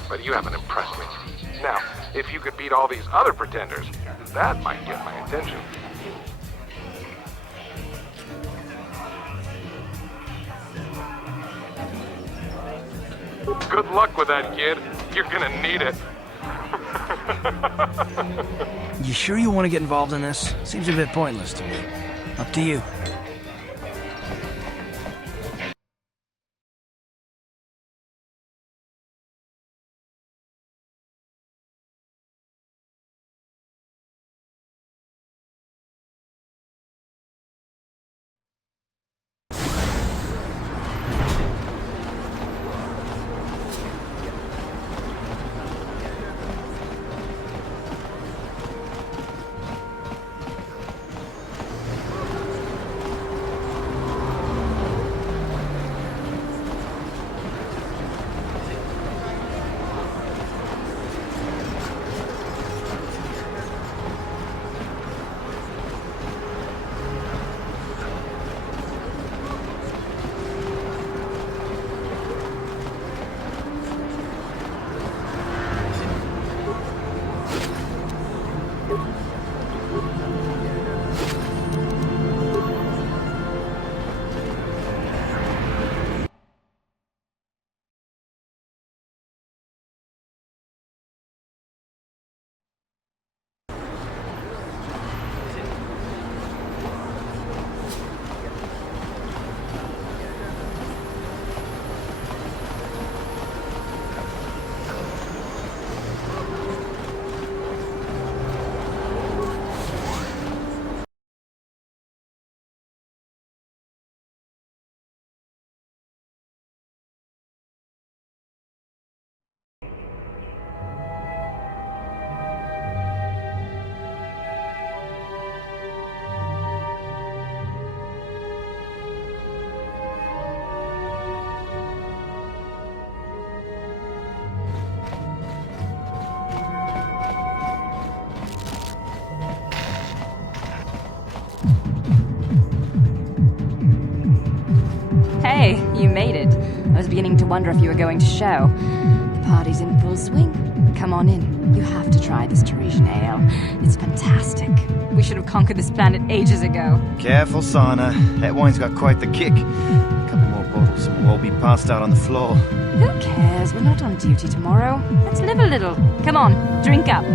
but you haven't impressed me. Now, if you could beat all these other pretenders, that might get my attention. Good luck with that, kid. You're gonna need it. You sure you want to get involved in this? Seems a bit pointless to me. Up to you. Hey, you made it. I was beginning to wonder if you were going to show. The party's in full swing. Come on in. You have to try this Tarisian ale. It's fantastic. We should have conquered this planet ages ago. Careful, Sana. That wine's got quite the kick. A couple more bottles and we'll all be passed out on the floor. Who cares? We're not on duty tomorrow. Let's live a little. Come on, drink up.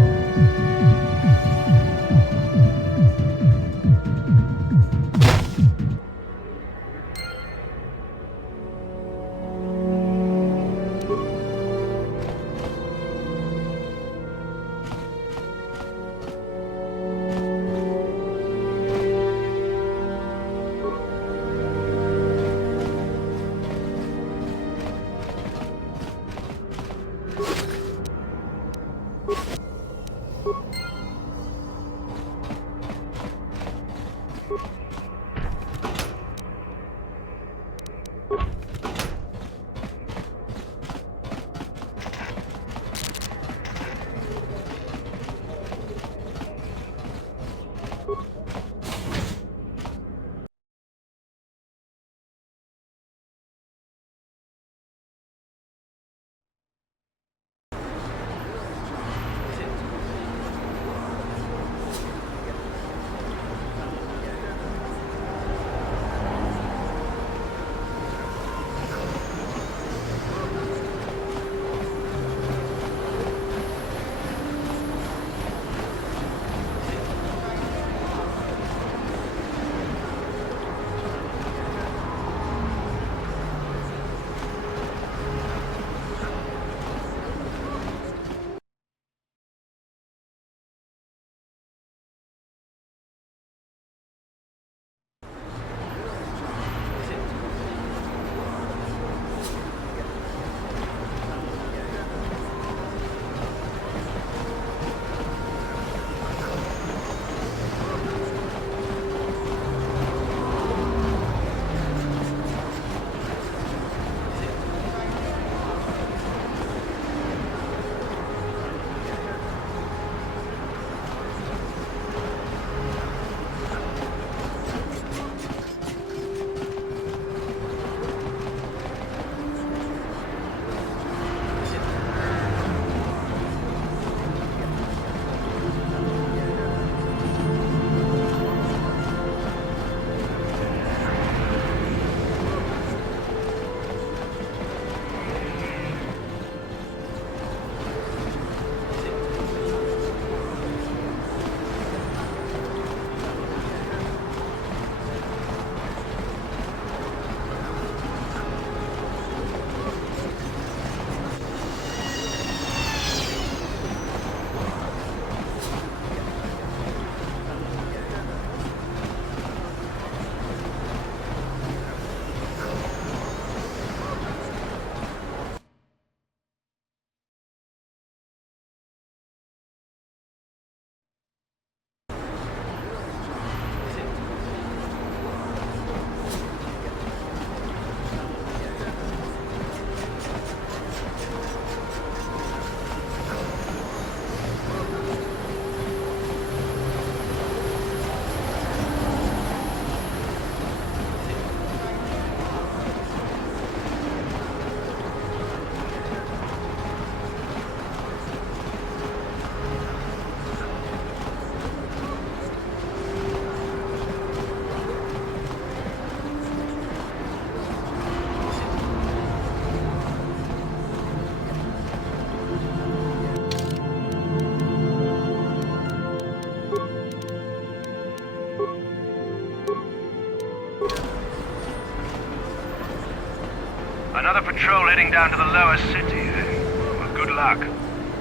Another patrol heading down to the lower city, eh? Well, good luck.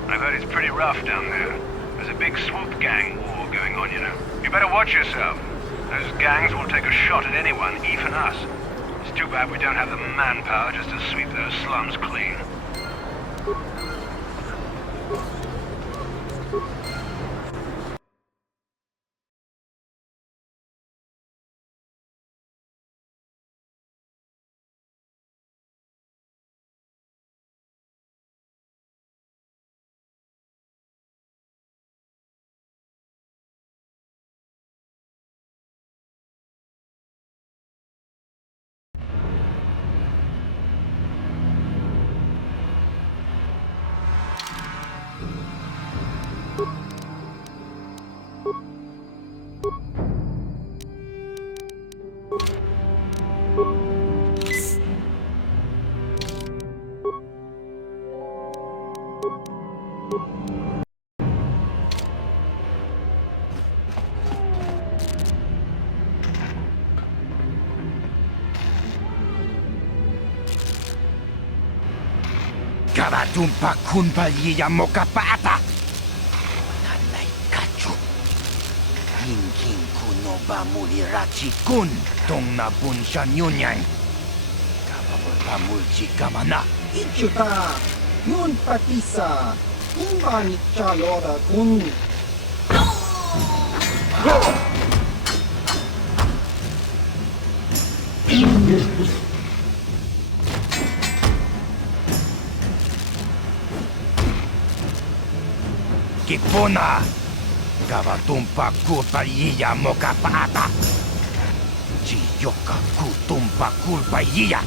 I've heard it's pretty rough down there. There's a big swoop gang war going on, you know. You better watch yourself. Those gangs will take a shot at anyone, even us. It's too bad we don't have the manpower just to sweep those slums clean. Karatumpa kunpalyiya mokapata. Nanay kachu. Hinkin kuno ba mulirachi kun tong nabunsha nyunyan. Kapabol ba mulji kamana. Ichuta, yun patisa, umani chalora kun. Kipuna, Kavatumpa kulpalyiya mokapata. Chiyoka kutumpa kulpalyiya.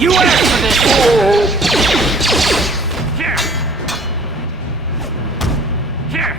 You asked for this! Here! Here!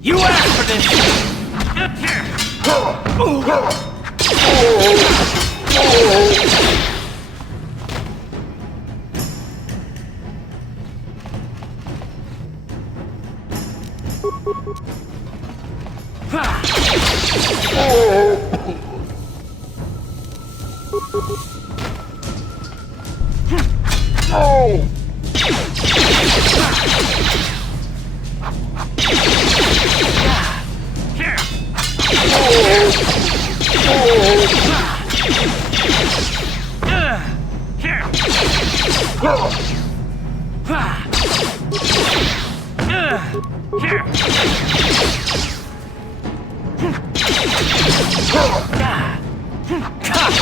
You asked for this!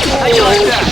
How'd you like that?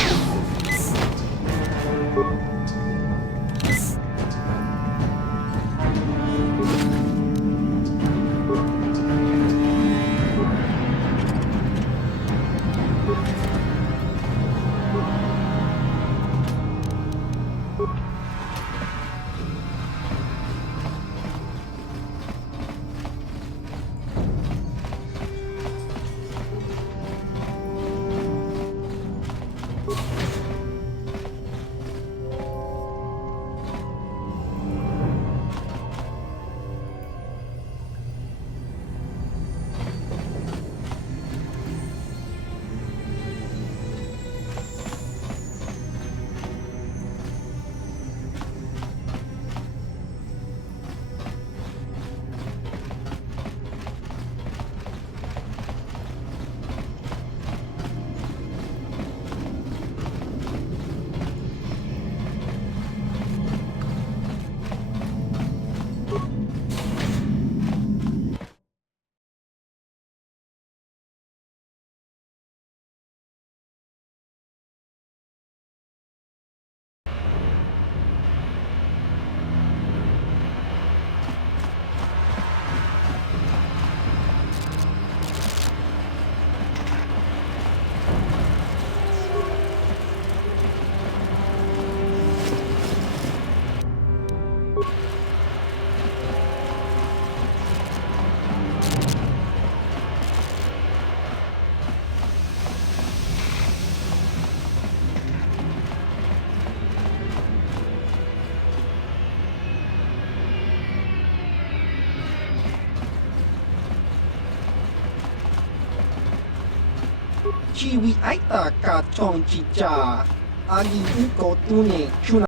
Chiwi aita ka chong chicha. Agi uko tune chuna.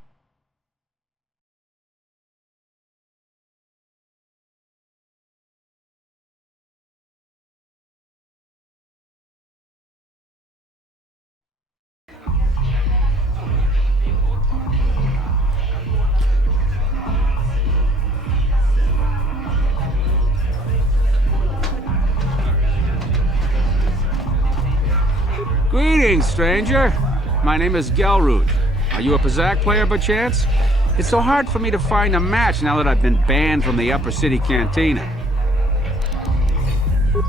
Greetings, stranger. My name is Gelrud. Are you a Pazak player by chance? It's so hard for me to find a match now that I've been banned from the Upper City Cantina.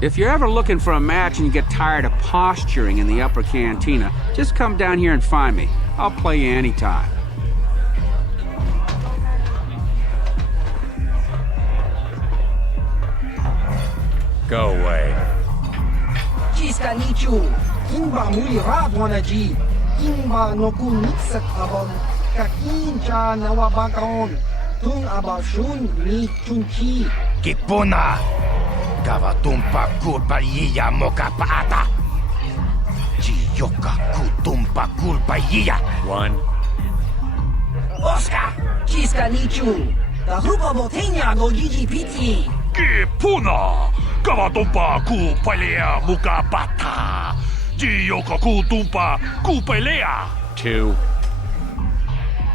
If you're ever looking for a match and you get tired of posturing in the Upper Cantina, just come down here and find me. I'll play you anytime. Go away. Chiska nichu. Kimba muli radwanaji. Kimba noku nitsak abon. Kakincha nawabakaon. Tung abashun ni chunchi. Kipuna! Gavatumpa kulpa yiya moka paata! Chiyoka kutumpa kulpa yiya! One. Oscar! Chiska nichu. Tahupa botenya go gigi piti. Kipuna! Gavatumpa kupalea muka pata! Chiyoka kutumpa kupalea! Two.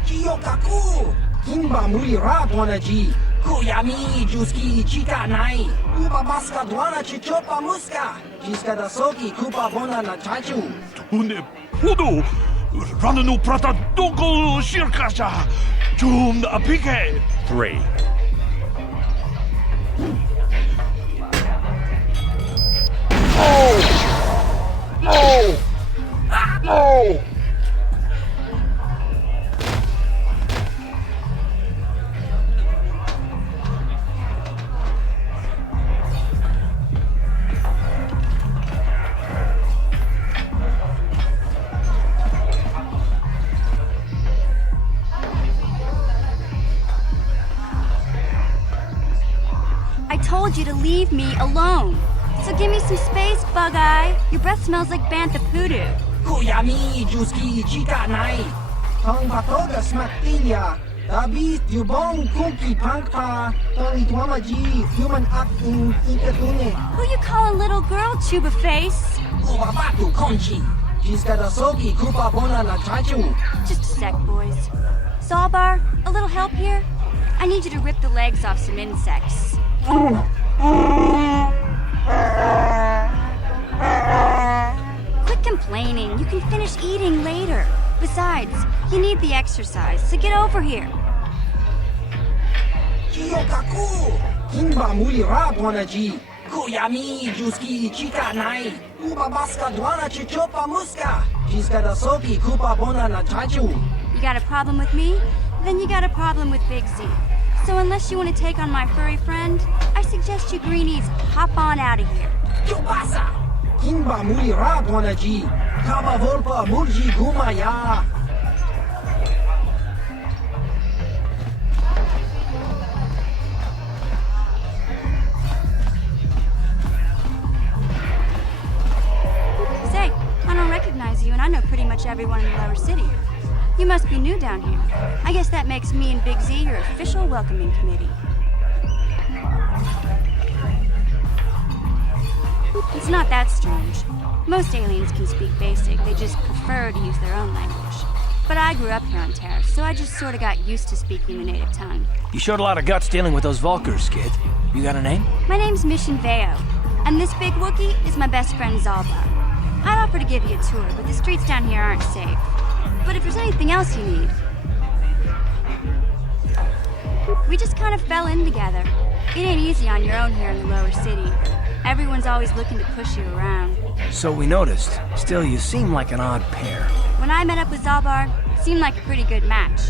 Chiyokaku! Kimba muli radwanaji. Kuyami juski chika nai. Uba baska dwana chichopa muska. Chiska da soki kupa bona na chachu. Tune pudu! Rananu prata doko shirkasha! Chum apike! Three. Oh! No! No! I told you to leave me alone. So give me some space, Bug-Eye. Your breath smells like bantha poodoo. Kuyami juski chika nai. Tong batoga smaktilia. Dabi yubong kunki pangpa. Tong itwamaji human acting ikatune. Who you calling little girl, Chuba Face? Uba batu konchi. Chiska da soki kupa bona na chachu. Just a sec, boys. Sawbar, a little help here? I need you to rip the legs off some insects. Quit complaining. You can finish eating later. Besides, you need the exercise, so get over here. Chiyokaku! Kimba muli radwanaji. Kuyami juski chika nai. Uba baska dwana chichopa muska. Chiska da soki kupa bona na chachu. You got a problem with me? Then you got a problem with Big Z. So unless you want to take on my furry friend, I suggest you greenies hop on out of here. Chupasa! Kimba muli radwanaji. Kaba volpa murji gumaya. Say, I don't recognize you, and I know pretty much everyone in the lower city. You must be new down here. I guess that makes me and Big Z your official welcoming committee. It's not that strange. Most aliens can speak basic, they just prefer to use their own language. But I grew up here on Taris, so I just sort of got used to speaking the native tongue. You showed a lot of guts dealing with those Vulkars, kid. You got a name? My name's Mission Veo, and this big Wookiee is my best friend Zalbar. I'd offer to give you a tour, but the streets down here aren't safe. But if there's anything else you need... We just kind of fell in together. It ain't easy on your own here in the lower city. Everyone's always looking to push you around. So we noticed. Still, you seem like an odd pair. When I met up with Zalbar, it seemed like a pretty good match.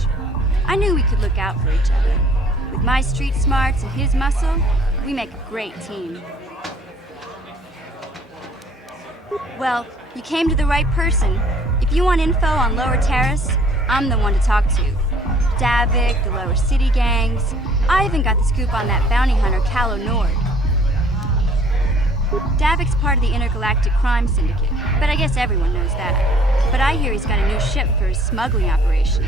I knew we could look out for each other. With my street smarts and his muscle, we make a great team. Well, you came to the right person. If you want info on Lower Taris, I'm the one to talk to. Davik, the Lower City gangs. I even got the scoop on that bounty hunter, Calo Nord. Davik's part of the Intergalactic Crime Syndicate, but I guess everyone knows that. But I hear he's got a new ship for his smuggling operations,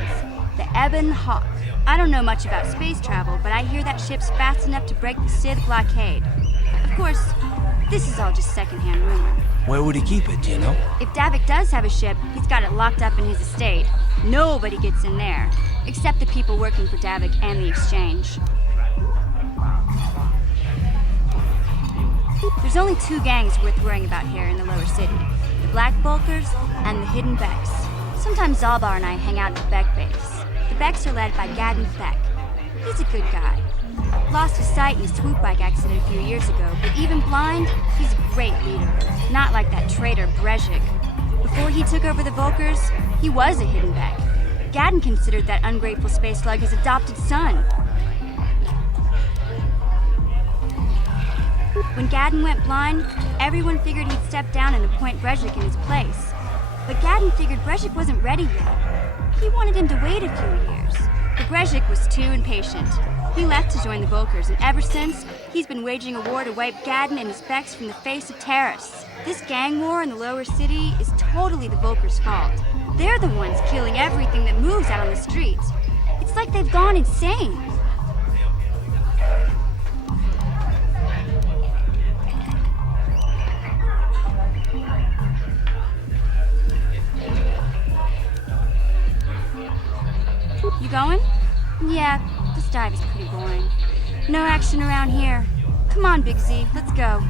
the Ebon Hawk. I don't know much about space travel, but I hear that ship's fast enough to break the Sith blockade. Of course, this is all just secondhand rumor. Where would he keep it, do you know? If Davik does have a ship, he's got it locked up in his estate. Nobody gets in there, except the people working for Davik and the Exchange. There's only two gangs worth worrying about here in the lower city. The Black Bulkers and the Hidden Becks. Sometimes Zalbar and I hang out at the Beck base. The Becks are led by Gadden Beck. He's a good guy. Lost his sight in a swoop bike accident a few years ago, but even blind, he's a great leader. Not like that traitor Brezhik. Before he took over the Volkers, he was a Hidden Beck. Gadden considered that ungrateful space slug his adopted son. When Gadden went blind, everyone figured he'd step down and appoint Brezhik in his place. But Gadden figured Brezhik wasn't ready yet. He wanted him to wait a few years. But Brezhik was too impatient. He left to join the Volkers, and ever since, he's been waging a war to wipe Gadden and his Becks from the face of Taris. This gang war in the lower city is totally the Volkers' fault. They're the ones killing everything that moves out on the streets. It's like they've gone insane. You going? Yeah, this dive is pretty boring. No action around here. Come on, Big Z, let's go.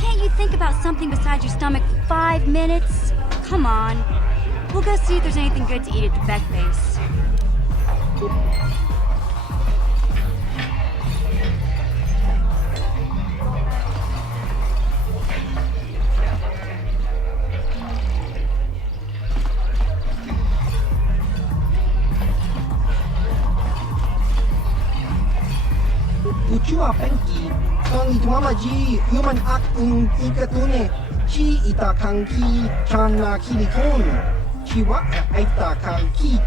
Can't you think about something besides your stomach for 5 minutes? Come on. We'll go see if there's anything good to eat at the Beck base. Uchua penki, tong itwamaji, human ak ikatune, chi itakanki, chana kilikon, chiwaka aitakanki.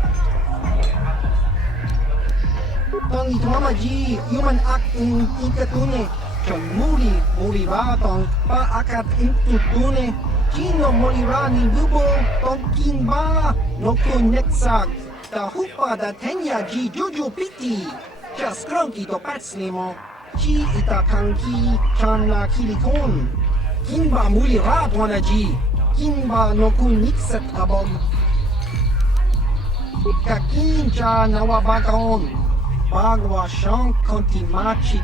Tong itwamaji, human ak ikatune, chan mulira tong pa akat intutune, chino mulira ni bubo, tong kimba, no kunexak, da hupa da tenya ji juju piti. Just grunky to patslimo, chi itakanki chana kilikon. Kimba muli radwanaji, kimba no kunixet abog. Kakinja nawabagaon, bagwa shank konti machit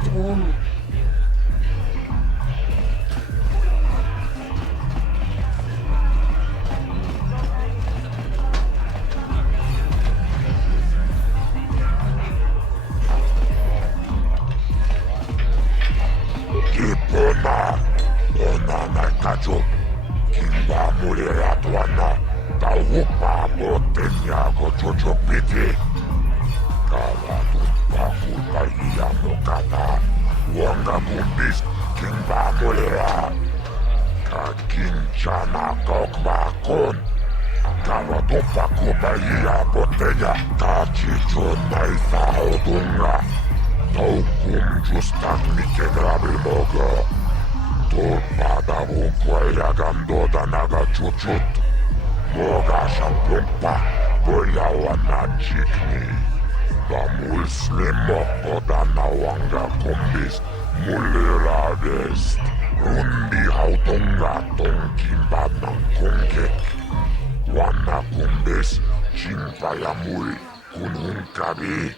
Kipuna, ona nakajo, kimba mulera tuana, taupa botenya go jojo piti. Kawa tupa kuta iya mokata, wanga kumbis, kimba mulera. Kakinchana kokma kon, kawa tupa kuta iya botenya, kachicho naisa odunga. Taukum justak mikegrabil moga. Turpada vunquaia gandoda naga chuchut. Moga shampumpa, boyawana chikni. Bamul slimo podana wanga kumbis, mulirades. Rundi hautunga tonkimba nang kungek. Wana kumbis, chimpaya mul, kununkabi.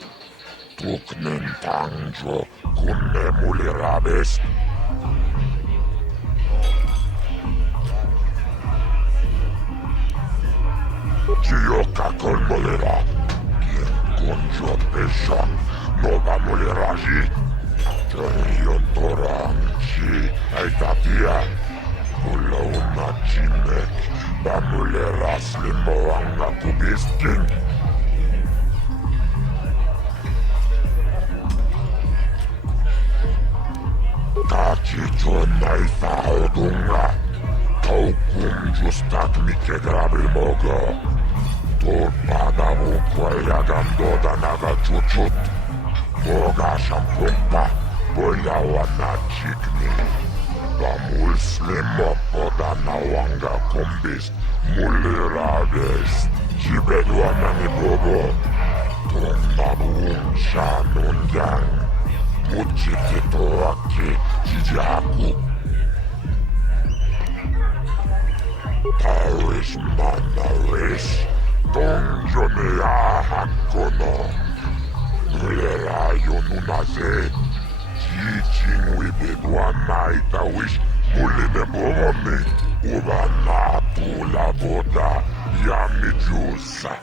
Tuknen tangjo, kunne mulirades. Chioka con molera, quien conjo pesha, nova moleraji. Chorion toranchi, aitatia, kula una chimek, ba moleras limoanga kubiskin. Kachicho naisa odunga, taukum justak mikegrabil moga. Turpada vunquaia gandoda naga chuchut. Moga shampumpa, boyawa na chikni. Bamul slimo poda na wanga kumbis, mulirades. Jibedwa nani bobo, tonabun shanunjang. Muchikito aki jijaku. Taris manaris, donjonea hakono. Mulera yonunaze, jijing wibedwa naita wish, mulide bovomi, ubana pula boda, yami jusa.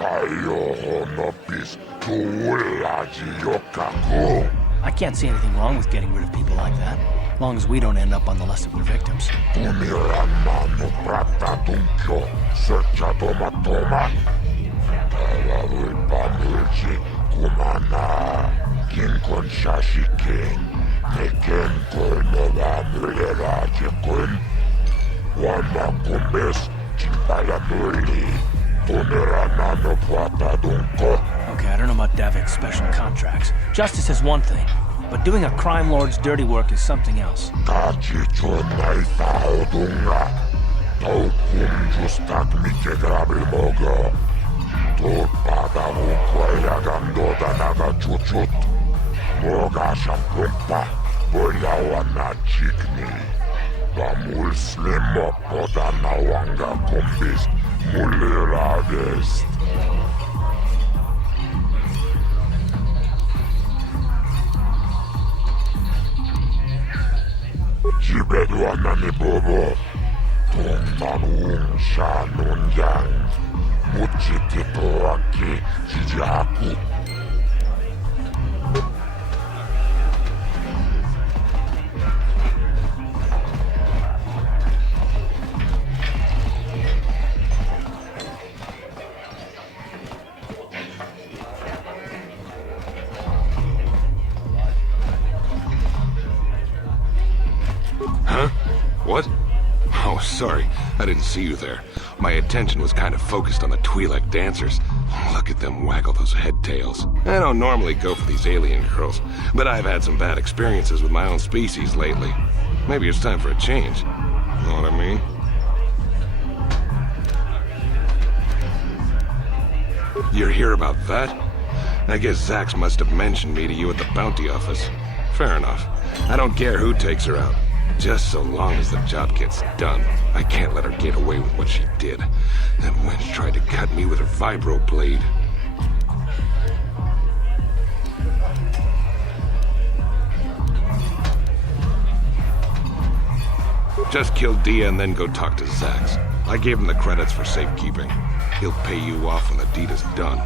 Ayo honopis, tuulaji yokako. I can't see anything wrong with getting rid of people like that, as long as we don't end up on the list of their victims. Tumiranano prata tunkyo, searcha toma toma. Tarawil pamilji, kumana, kinkon shashikin, neken koinova mulera jekun. Wama kumbes, chimpala muli, tumiranano prata dunko. Okay, I don't know about Davik's special contracts. Justice is one thing, but doing a crime lord's dirty work is something else. Kachicho naita odunga, taukum justak mitegrabil mogo. Tutpada vukoya gandoda naga chuchut. Moga shampumpa, boyawa na chikni. Bamul slimo poda na wanga kumbis, mulirades. Jibedwa nani bobo, tonabun shanunjang. Muchikito aki jijaku. Huh? What? Oh, sorry. I didn't see you there. My attention was kind of focused on the Twi'lek dancers. Look at them waggle those head tails. I don't normally go for these alien girls, but I've had some bad experiences with my own species lately. Maybe it's time for a change. Know what I mean? You're here about that? I guess Zax must have mentioned me to you at the bounty office. Fair enough. I don't care who takes her out. Just so long as the job gets done. I can't let her get away with what she did. That wench tried to cut me with her vibro blade. Just kill Dia and then go talk to Zax. I gave him the credits for safekeeping. He'll pay you off when the deed is done.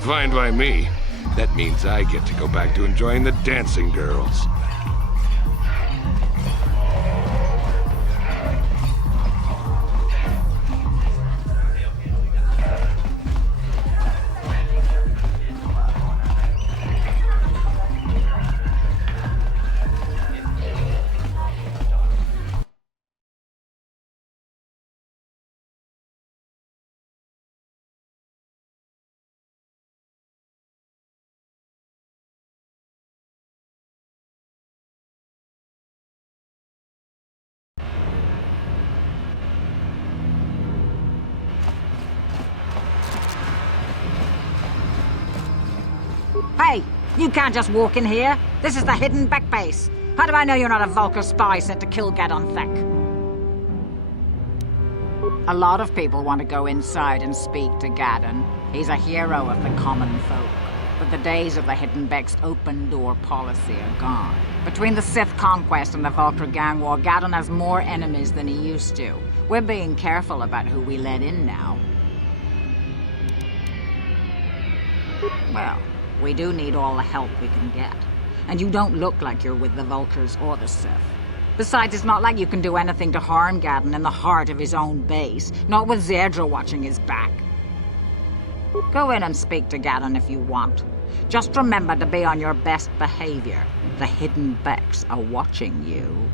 Fine by me. That means I get to go back to enjoying the dancing girls. Hey, you can't just walk in here. This is the hidden back base. How do I know you're not a Vulcar spy sent to kill Gadon Thek? A lot of people want to go inside and speak to Gadon. He's a hero of the common folk. But the days of the Hidden Beck's open-door policy are gone. Between the Sith conquest and the Vulcar gang war, Gadon has more enemies than he used to. We're being careful about who we let in now. Well, we do need all the help we can get. And you don't look like you're with the Vulcars or the Sith. Besides, it's not like you can do anything to harm Gadon in the heart of his own base, not with Zedra watching his back. Go in and speak to Gadon if you want. Just remember to be on your best behavior. The Hidden Becks are watching you.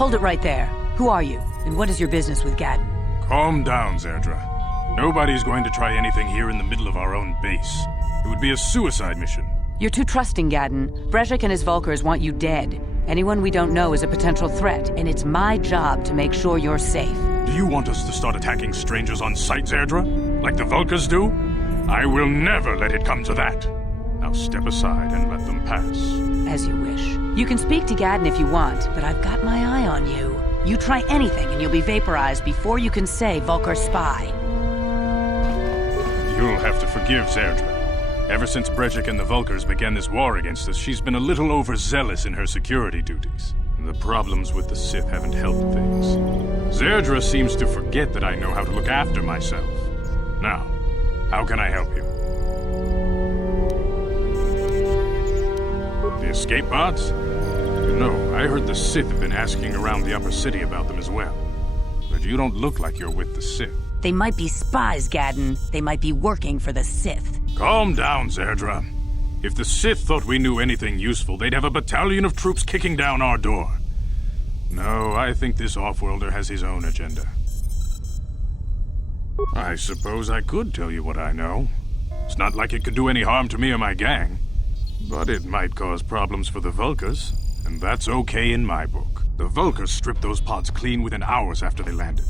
Hold it right there. Who are you, and what is your business with Gadden? Calm down, Zerdra. Nobody's going to try anything here in the middle of our own base. It would be a suicide mission. You're too trusting, Gadden. Brezhik and his Vulkars want you dead. Anyone we don't know is a potential threat, and it's my job to make sure you're safe. Do you want us to start attacking strangers on sight, Zerdra? Like the Vulkars do? I will never let it come to that. Now step aside and let them pass. As you wish. You can speak to Gadden if you want, but I've got my eye on you. You try anything and you'll be vaporized before you can say Vulkar spy. You'll have to forgive Zerdra. Ever since Brezhik and the Vulkars began this war against us, she's been a little overzealous in her security duties. The problems with the Sith haven't helped things. Zerdra seems to forget that I know how to look after myself. Now, how can I help you? The escape pods? You know, I heard the Sith have been asking around the upper city about them as well. But you don't look like you're with the Sith. They might be spies, Gadden. They might be working for the Sith. Calm down, Zerdra. If the Sith thought we knew anything useful, they'd have a battalion of troops kicking down our door. No, I think this off-worlder has his own agenda. I suppose I could tell you what I know. It's not like it could do any harm to me or my gang. But it might cause problems for the Vulkars, and that's okay in my book. The Vulkars stripped those pods clean within hours after they landed.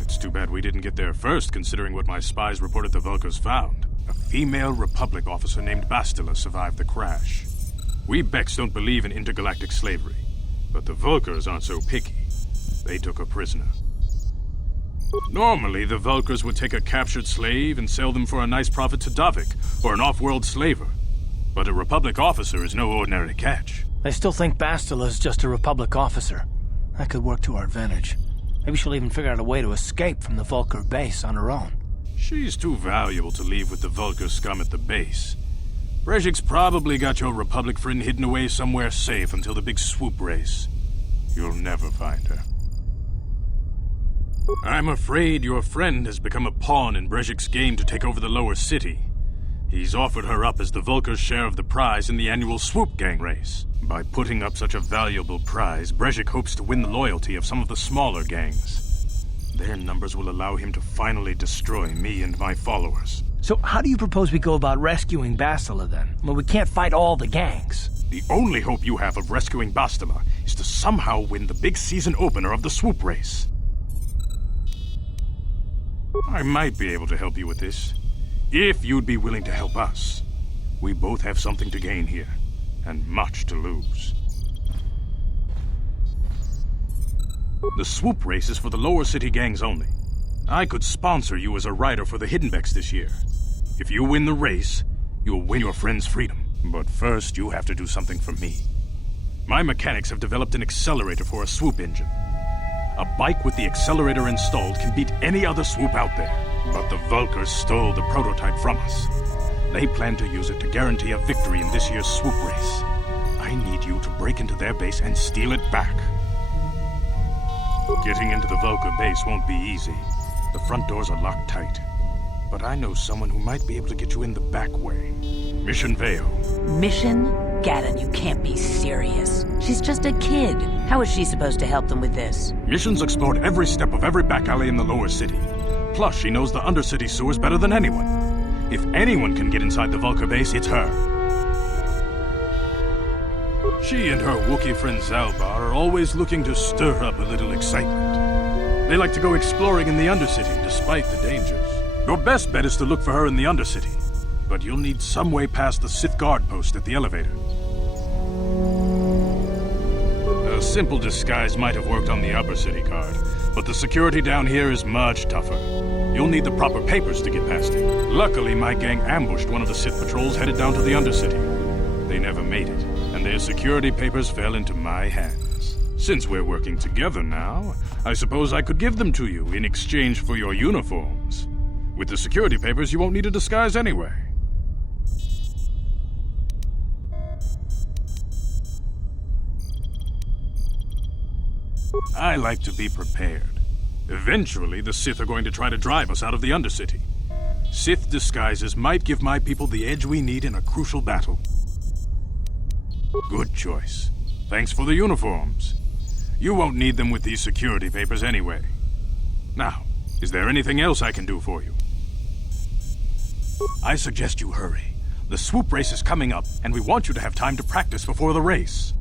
It's too bad we didn't get there first, considering what my spies reported the Vulkars found. A female Republic officer named Bastila survived the crash. We Beks don't believe in intergalactic slavery, but the Vulkars aren't so picky. They took her prisoner. Normally, the Vulkars would take a captured slave and sell them for a nice profit to Davik, or an off-world slaver. But a Republic officer is no ordinary catch. They still think Bastila's just a Republic officer. That could work to our advantage. Maybe she'll even figure out a way to escape from the Vulkar base on her own. She's too valuable to leave with the Vulkar scum at the base. Brezhik's probably got your Republic friend hidden away somewhere safe until the big swoop race. You'll never find her. I'm afraid your friend has become a pawn in Brezhik's game to take over the lower city. He's offered her up as the Vulkar's share of the prize in the annual swoop gang race. By putting up such a valuable prize, Brezhik hopes to win the loyalty of some of the smaller gangs. Their numbers will allow him to finally destroy me and my followers. So how do you propose we go about rescuing Bastila then? Well, we can't fight all the gangs. The only hope you have of rescuing Bastila is to somehow win the big season opener of the swoop race. I might be able to help you with this, if you'd be willing to help us. We both have something to gain here, and much to lose. The swoop race is for the lower city gangs only. I could sponsor you as a rider for the Hidden Beks this year. If you win the race, you'll win your friend's freedom. But first, you have to do something for me. My mechanics have developed an accelerator for a swoop engine. A bike with the accelerator installed can beat any other swoop out there. But the Vulkars stole the prototype from us. They plan to use it to guarantee a victory in this year's swoop race. I need you to break into their base and steal it back. Getting into the Vulkar base won't be easy. The front doors are locked tight. But I know someone who might be able to get you in the back way. Mission Veo. Mission? Gadden, you can't be serious. She's just a kid. How is she supposed to help them with this? Mission's explored every step of every back alley in the lower city. Plus, she knows the undercity sewers better than anyone. If anyone can get inside the Vulkar base, it's her. She and her Wookiee friend Zalbar are always looking to stir up a little excitement. They like to go exploring in the undercity, despite the dangers. Your best bet is to look for her in the undercity, but you'll need some way past the Sith guard post at the elevator. A simple disguise might have worked on the upper city guard, but the security down here is much tougher. You'll need the proper papers to get past it. Luckily, my gang ambushed one of the Sith patrols headed down to the undercity. They never made it, and their security papers fell into my hands. Since we're working together now, I suppose I could give them to you in exchange for your uniforms. With the security papers, you won't need a disguise anyway. I like to be prepared. Eventually, the Sith are going to try to drive us out of the Undercity. Sith disguises might give my people the edge we need in a crucial battle. Good choice. Thanks for the uniforms. You won't need them with these security papers anyway. Now, is there anything else I can do for you? I suggest you hurry. The swoop race is coming up, and we want you to have time to practice before the race.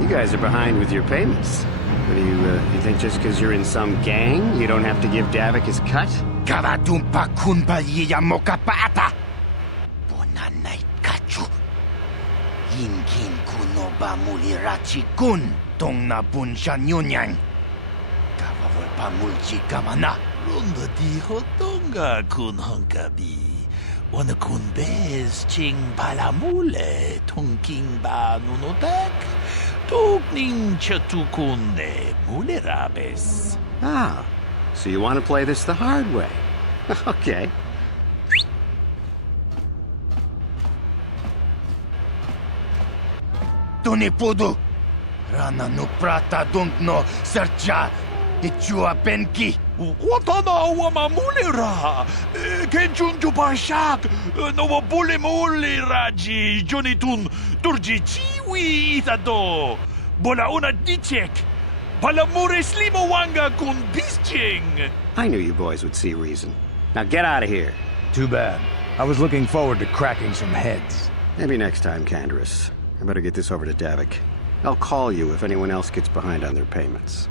You guys are behind with your payments. What do you think just because you're in some gang, you don't have to give Davik his cut? Kavatumpa kunpa yiya mokapata! Bonanay kachu. Yinkin kuno ba mulirachi kun tong na bunsha nyunyang. Kavavol pa mulchi kamana. Runda dijo tonga kun honkabi. Wana kun bez ching palamule tongking ba nunotak. Tugning chatukune mulerabes. Ah, so you want to play this the hard way? Okay. Tunipudu! Rana no prata dunkno sercha ichua penki. Watana wamamulira. Kenchunju pashak. No bule muli raji. Jonitun turji chiwi itado. Bola una dichek. Palamure slimo wanga kun bisching. I knew you boys would see reason. Now get out of here. Too bad. I was looking forward to cracking some heads. Maybe next time, Taris. I better get this over to Davik. I'll call you if anyone else gets behind on their payments.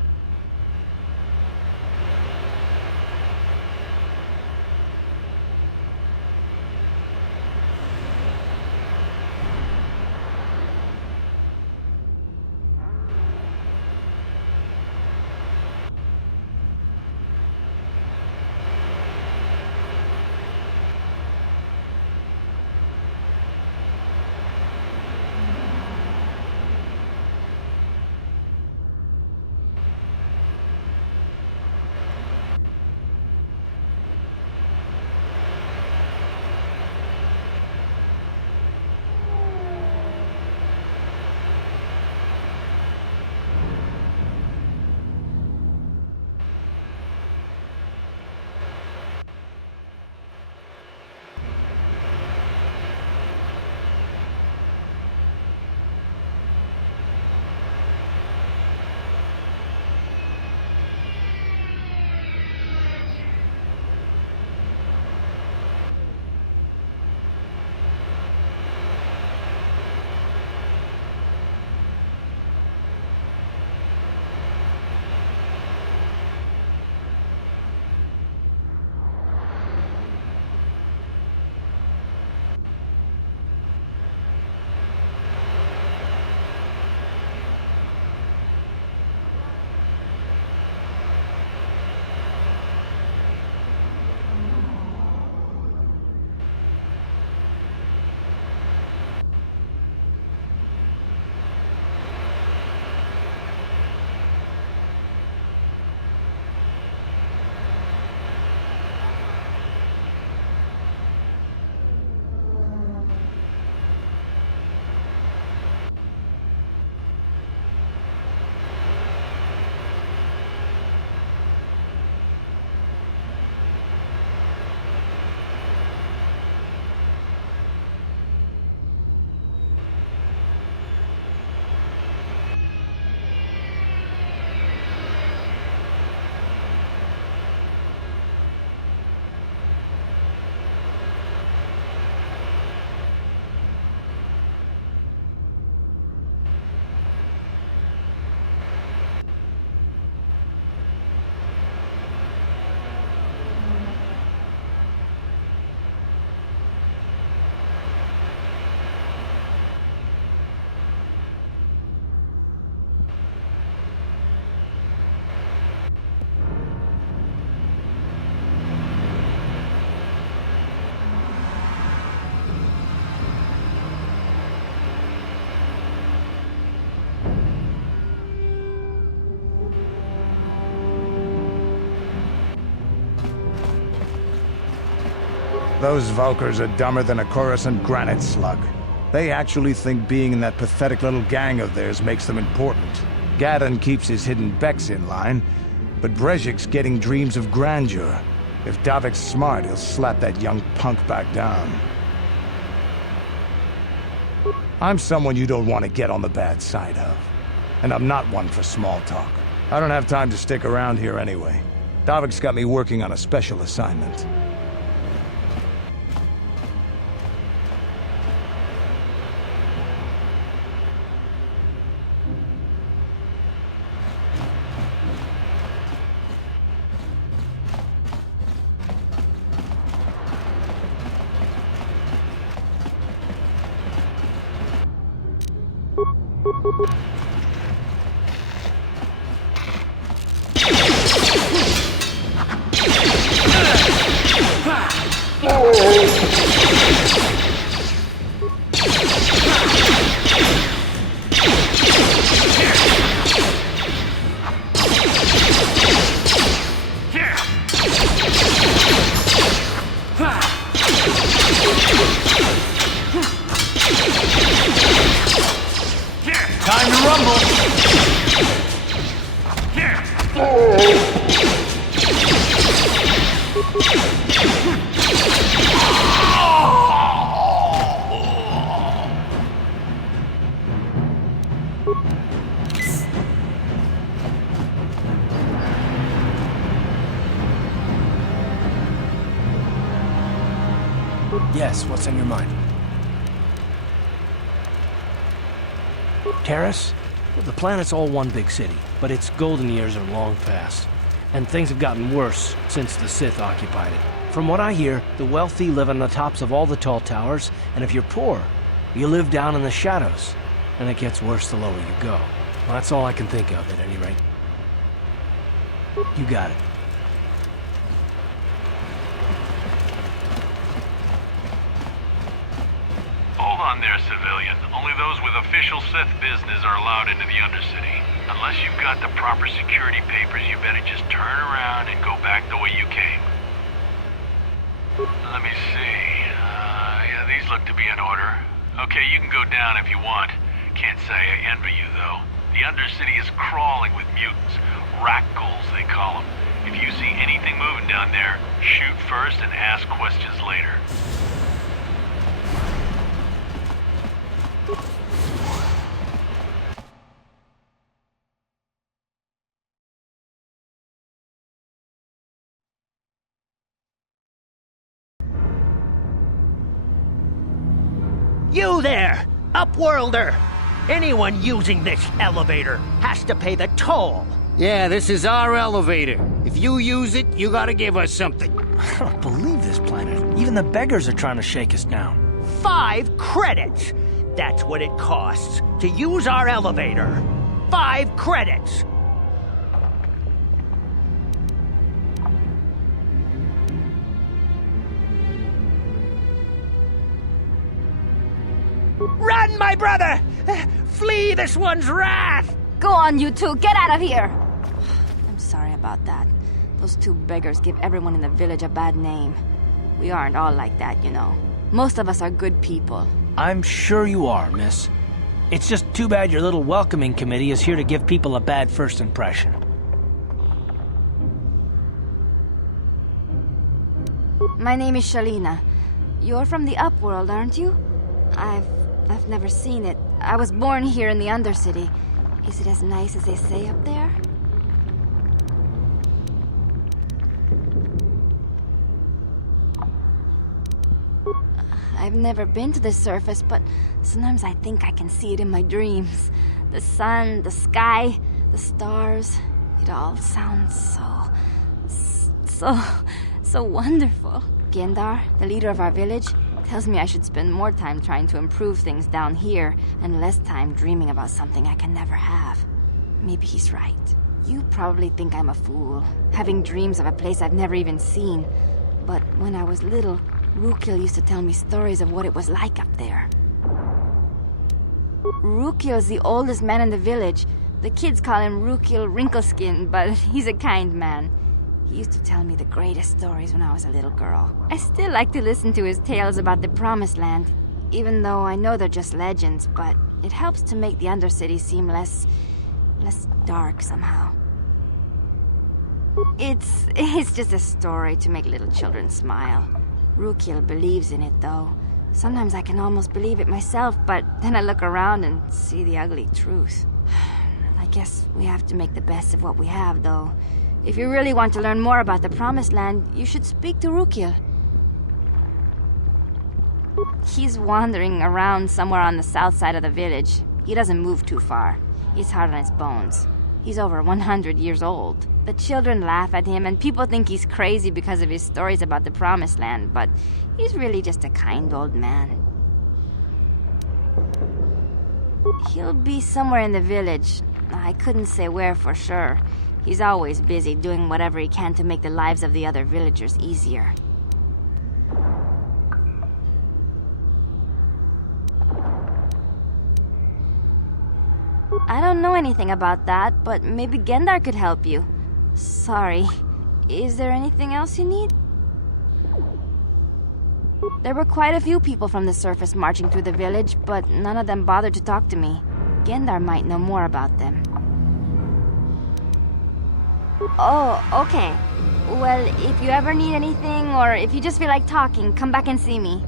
Those Vulkars are dumber than a Coruscant granite slug. They actually think being in that pathetic little gang of theirs makes them important. Gadon keeps his hidden Becks in line, but Brezhik's getting dreams of grandeur. If Davik's smart, he'll slap that young punk back down. I'm someone you don't want to get on the bad side of. And I'm not one for small talk. I don't have time to stick around here anyway. Davik's got me working on a special assignment. Time to rumble! Yes, what's on your mind? Taris? Well, the planet's all one big city, but its golden years are long past. And things have gotten worse since the Sith occupied it. From what I hear, the wealthy live on the tops of all the tall towers, and if you're poor, you live down in the shadows. And it gets worse the lower you go. Well, that's all I can think of, at any rate. You got it. Hold on there, civilian. Only those with official Sith business are allowed into the Undercity. Unless you've got the proper security papers, you better just turn around and go back the way you came. Let me see. Yeah, these look to be in order. Okay, you can go down if you want. Can't say I envy you, though. The Undercity is crawling with mutants. Rat ghouls, they call them. If you see anything moving down there, shoot first and ask questions later. You there, Upworlder! Anyone using this elevator has to pay the toll. Yeah, this is our elevator. If you use it, you gotta give us something. I don't believe this planet. Even the beggars are trying to shake us down. 5 credits! That's what it costs to use our elevator. 5 credits! Run, my brother! Flee this one's wrath! Go on, you two. Get out of here! I'm sorry about that. Those 2 beggars give everyone in the village a bad name. We aren't all like that, you know. Most of us are good people. I'm sure you are, miss. It's just too bad your little welcoming committee is here to give people a bad first impression. My name is Shalina. You're from the Upworld, aren't you? I've never seen it. I was born here in the Undercity. Is it as nice as they say up there? I've never been to the surface, but sometimes I think I can see it in my dreams. The sun, the sky, the stars. It all sounds so wonderful. Gendar, the leader of our village, tells me I should spend more time trying to improve things down here and less time dreaming about something I can never have. Maybe he's right. You probably think I'm a fool, having dreams of a place I've never even seen. But when I was little, Rukil used to tell me stories of what it was like up there. Rukil's the oldest man in the village. The kids call him Rukil Wrinkleskin, but he's a kind man. He used to tell me the greatest stories when I was a little girl. I still like to listen to his tales about the Promised Land, even though I know they're just legends, but it helps to make the Undercity seem less dark somehow. It's just a story to make little children smile. Rukiel believes in it, though. Sometimes I can almost believe it myself, but then I look around and see the ugly truth. I guess we have to make the best of what we have, though. If you really want to learn more about the Promised Land, you should speak to Rukiel. He's wandering around somewhere on the south side of the village. He doesn't move too far. He's hard on his bones. He's over 100 years old. The children laugh at him, and people think he's crazy because of his stories about the Promised Land, but he's really just a kind old man. He'll be somewhere in the village. I couldn't say where for sure. He's always busy doing whatever he can to make the lives of the other villagers easier. I don't know anything about that, but maybe Gendar could help you. Sorry. Is there anything else you need? There were quite a few people from the surface marching through the village, but none of them bothered to talk to me. Gendar might know more about them. Oh, okay. Well, if you ever need anything, or if you just feel like talking, come back and see me.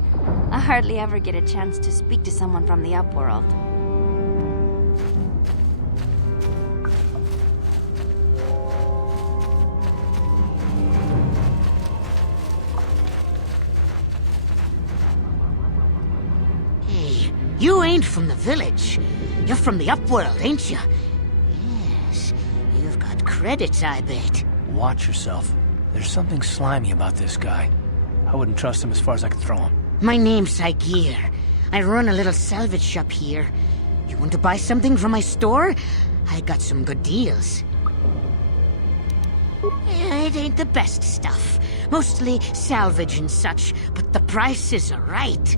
I hardly ever get a chance to speak to someone from the Upworld. You ain't from the village. You're from the Upworld, ain't you? Yes, you've got credits, I bet. Watch yourself. There's something slimy about this guy. I wouldn't trust him as far as I could throw him. My name's Saigir. I run a little salvage shop here. You want to buy something from my store? I got some good deals. It ain't the best stuff. Mostly salvage and such, but the prices are right.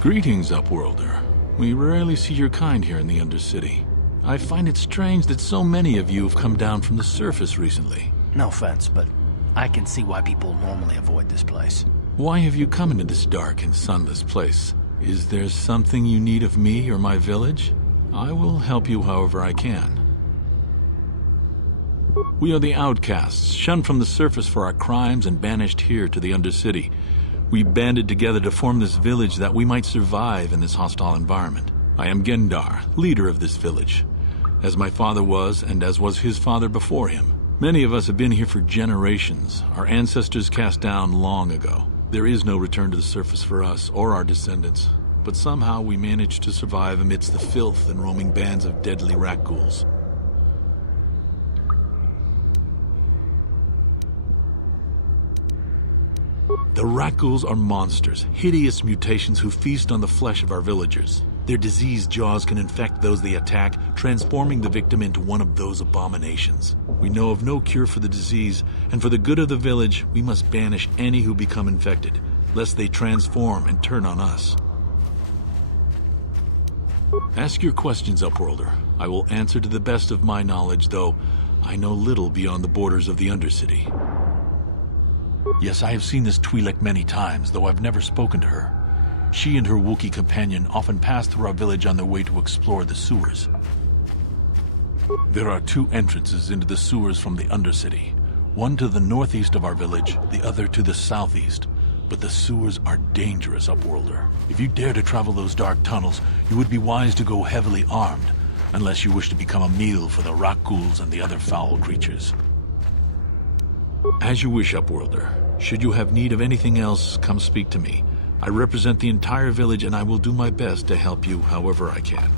Greetings, Upworlder. We rarely see your kind here in the Undercity. I find it strange that so many of you have come down from the surface recently. No offense, but I can see why people normally avoid this place. Why have you come into this dark and sunless place? Is there something you need of me or my village? I will help you however I can. We are the outcasts, shunned from the surface for our crimes and banished here to the Undercity. We banded together to form this village that we might survive in this hostile environment. I am Gendar, leader of this village, as my father was and as was his father before him. Many of us have been here for generations, our ancestors cast down long ago. There is no return to the surface for us or our descendants, but somehow we managed to survive amidst the filth and roaming bands of deadly rat ghouls. The rat ghouls are monsters, hideous mutations who feast on the flesh of our villagers. Their diseased jaws can infect those they attack, transforming the victim into one of those abominations. We know of no cure for the disease, and for the good of the village, we must banish any who become infected, lest they transform and turn on us. Ask your questions, Upworlder. I will answer to the best of my knowledge, though I know little beyond the borders of the Undercity. Yes, I have seen this Twi'lek many times, though I've never spoken to her. She and her Wookiee companion often pass through our village on their way to explore the sewers. There are 2 entrances into the sewers from the Undercity. One to the northeast of our village, the other to the southeast. But the sewers are dangerous, Upworlder. If you dare to travel those dark tunnels, you would be wise to go heavily armed, unless you wish to become a meal for the rock ghouls and the other foul creatures. As you wish, Upworlder. Should you have need of anything else, come speak to me. I represent the entire village, and I will do my best to help you however I can.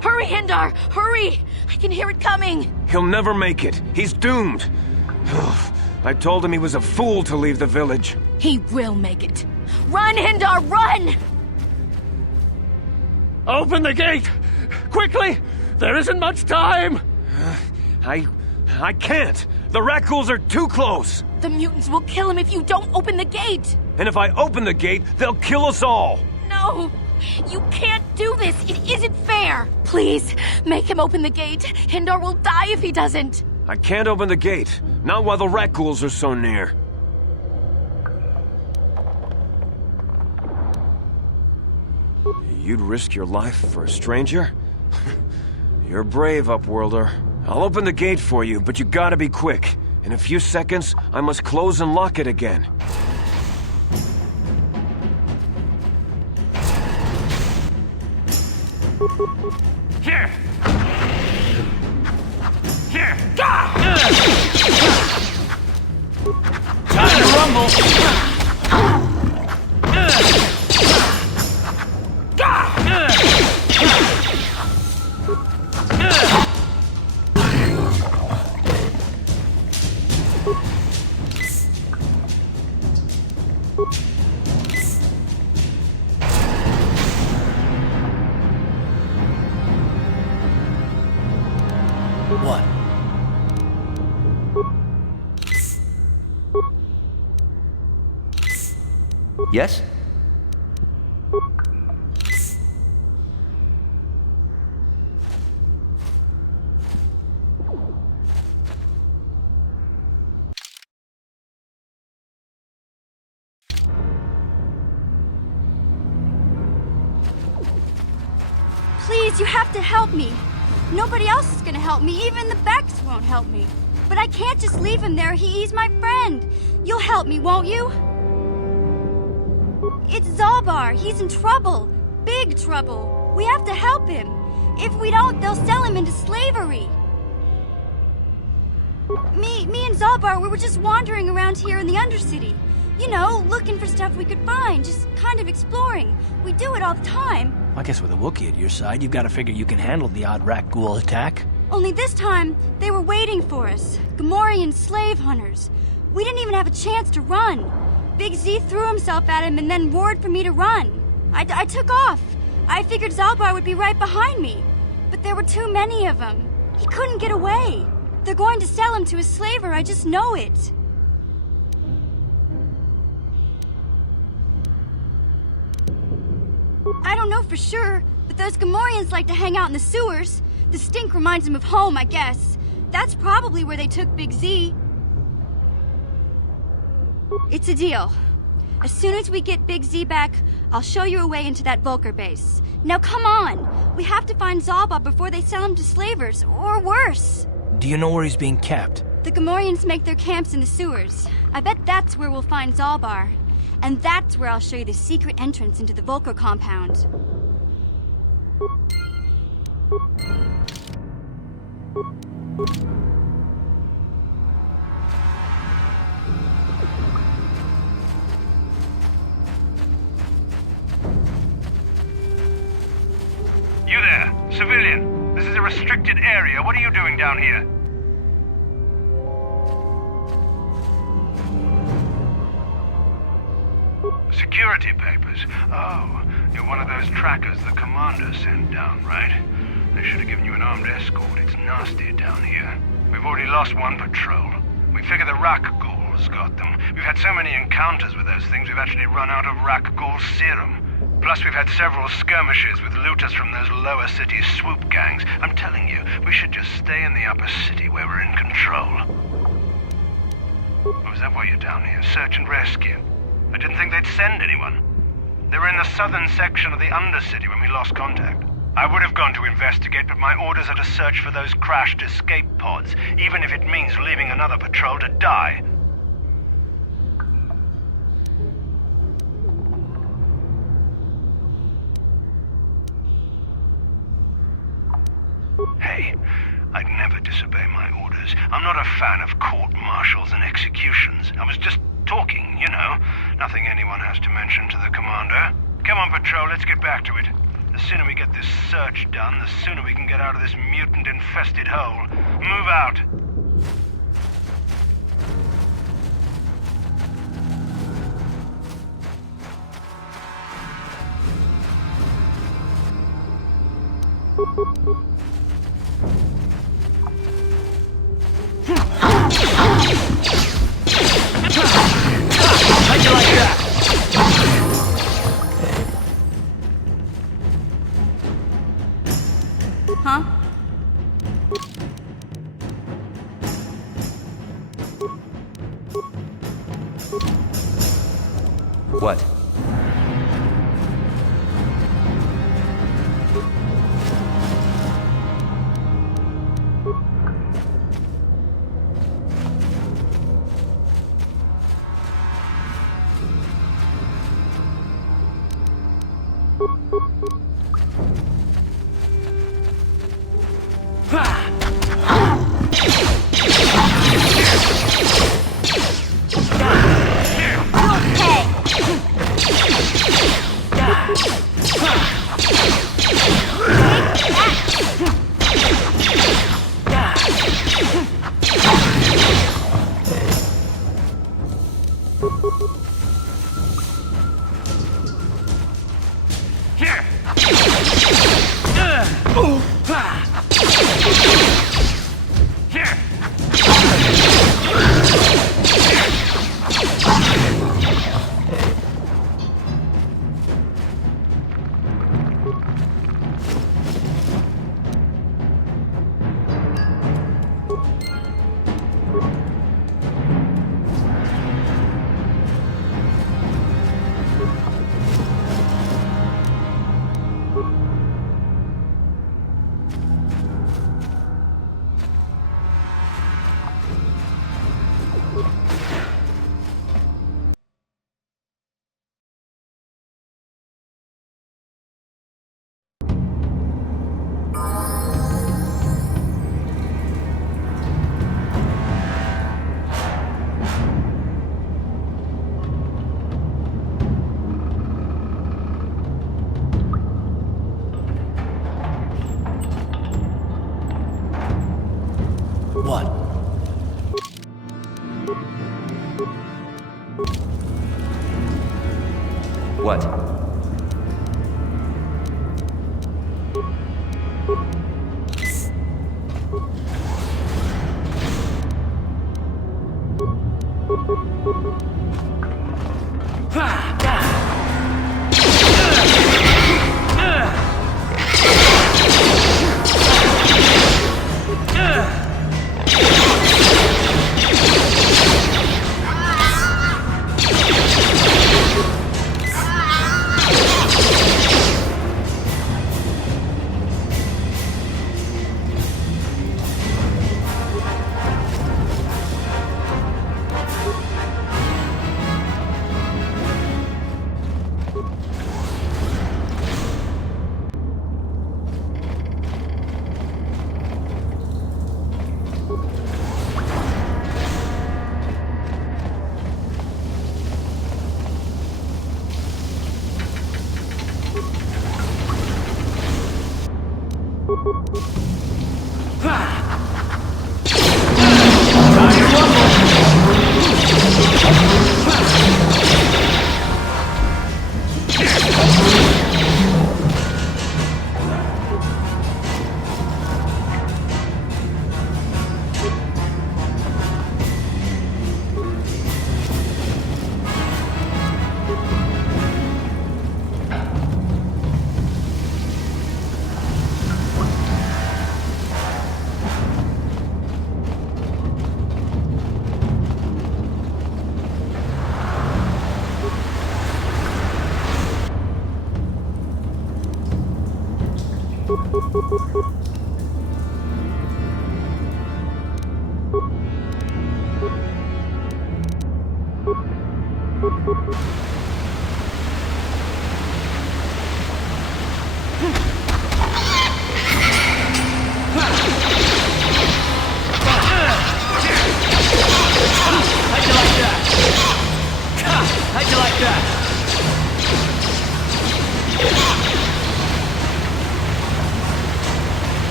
Hurry, Hindar! Hurry! I can hear it coming! He'll never make it. He's doomed. I told him he was a fool to leave the village. He will make it. Run, Hindar, run! Open the gate! Quickly! There isn't much time! I can't! The Rakghouls are too close! The mutants will kill him if you don't open the gate! And if I open the gate, they'll kill us all! No! You can't do this! It isn't fair! Please, make him open the gate. Hindar will die if he doesn't. I can't open the gate. Not while the Rakghouls are so near. You'd risk your life for a stranger? You're brave, Upworlder. I'll open the gate for you, but you gotta be quick. In a few seconds, I must close and lock it again. Here! Here! Time to rumble! What? Yes? Please, you have to help me. Nobody else is gonna help me. Even the Becks won't help me. But I can't just leave him there. He's my friend. You'll help me, won't you? It's Zalbar. He's in trouble. Big trouble. We have to help him. If we don't, they'll sell him into slavery. Me and Zalbar, we were just wandering around here in the Undercity. You know, looking for stuff we could find, just kind of exploring. We do it all the time. I guess with a Wookiee at your side, you've got to figure you can handle the odd rat ghoul attack. Only this time, they were waiting for us. Gamorrean slave hunters. We didn't even have a chance to run. Big Z threw himself at him and then roared for me to run. I took off. I figured Zalbar would be right behind me. But there were too many of them. He couldn't get away. They're going to sell him to a slaver, I just know it. I don't know for sure, but those Gamorreans like to hang out in the sewers. The stink reminds them of home, I guess. That's probably where they took Big Z. It's a deal. As soon as we get Big Z back, I'll show you a way into that Vulcar base. Now come on! We have to find Zalbar before they sell him to slavers, or worse. Do you know where he's being kept? The Gamorreans make their camps in the sewers. I bet that's where we'll find Zalbar. And that's where I'll show you the secret entrance into the Vulcar compound. You there, civilian. This is a restricted area. What are you doing down here? Security papers? Oh, you're one of those trackers the commander sent down, right? They should have given you an armed escort. It's nasty down here. We've already lost one patrol. We figure the Rak Ghouls got them. We've had so many encounters with those things, we've actually run out of Rak Ghoul serum. Plus, we've had several skirmishes with looters from those lower city swoop gangs. I'm telling you, we should just stay in the upper city where we're in control. Oh, is that why you're down here? Search and rescue? I didn't think they'd send anyone. They were in the southern section of the Undercity when we lost contact. I would have gone to investigate, but my orders are to search for those crashed escape pods, even if it means leaving another patrol to die. Hey, I'd never disobey my orders. I'm not a fan of court-martials and executions. I was just talking, you know. Nothing anyone has to mention to the commander. Come on, Patrol, let's get back to it. The sooner we get this search done, the sooner we can get out of this mutant-infested hole. Move out. How'd you like that? Huh? What?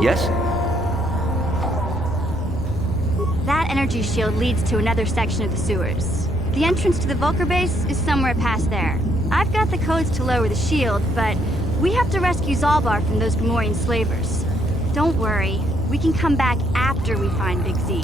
Yes? That energy shield leads to another section of the sewers. The entrance to the Vulcar base is somewhere past there. I've got the codes to lower the shield, but we have to rescue Zalbar from those Gamorrean slavers. Don't worry, we can come back after we find Big Z.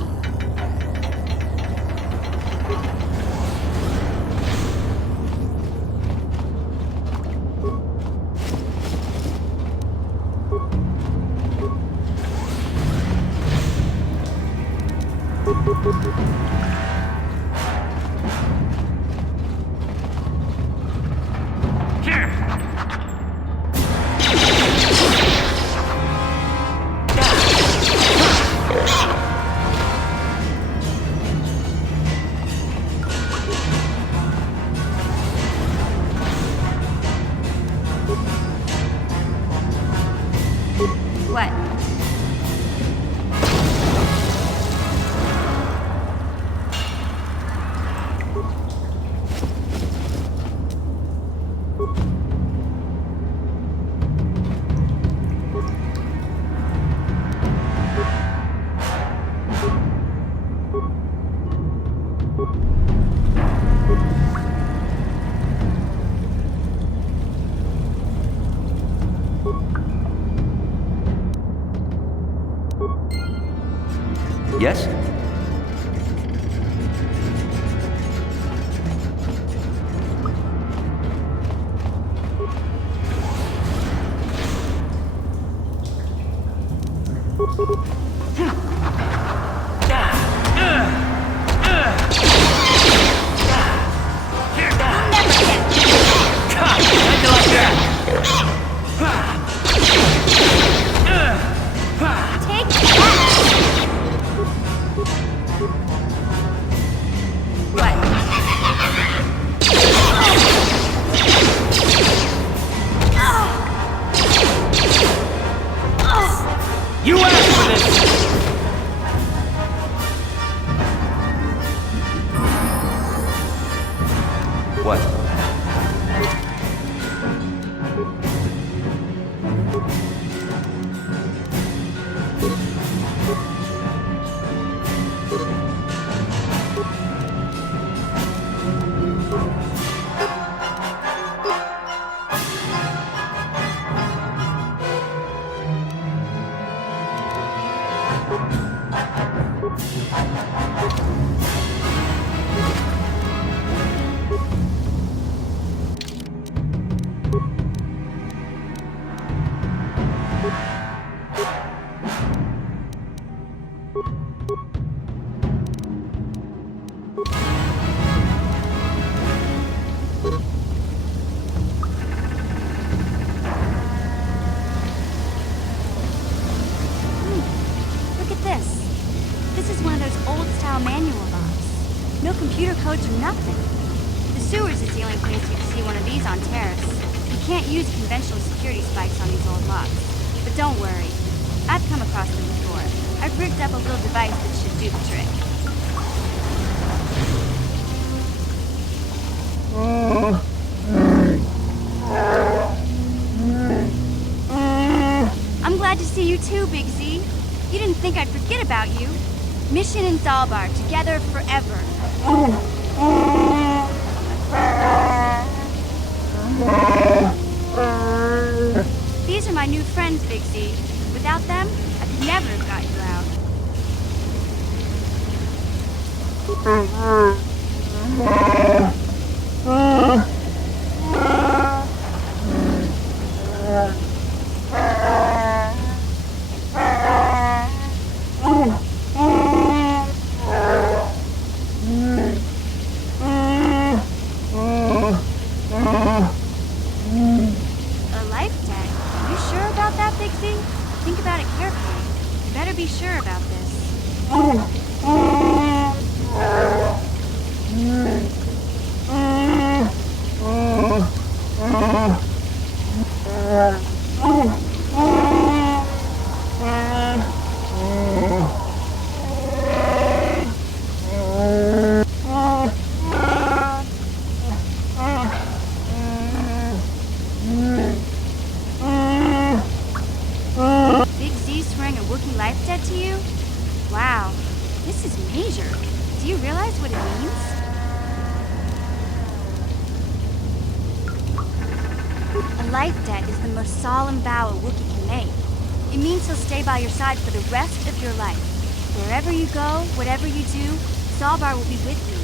What? Yes? You asked for this! What? Look at this. This is one of those old-style manual locks. No computer codes or nothing. The sewers is the only place you can see one of these on Taris. You can't use conventional security spikes on these old locks. But don't worry. I've come across them before. I've rigged up a little device that should do the trick. I'm glad to see you too, Big Z. You didn't think I'd forget about you. Mission and Zalbar, together forever. These are my new friends, Big Z. Without them, I could never have got you out. A life tag. You sure about that, Big Z? Think about it carefully. You better be sure about Big Z's swearing to you? Wow, this is major. Do you realize what it means? A life debt is the most solemn vow a Wookiee can make. It means he'll stay by your side for the rest of your life. Wherever you go, whatever you do, Zalbar will be with you.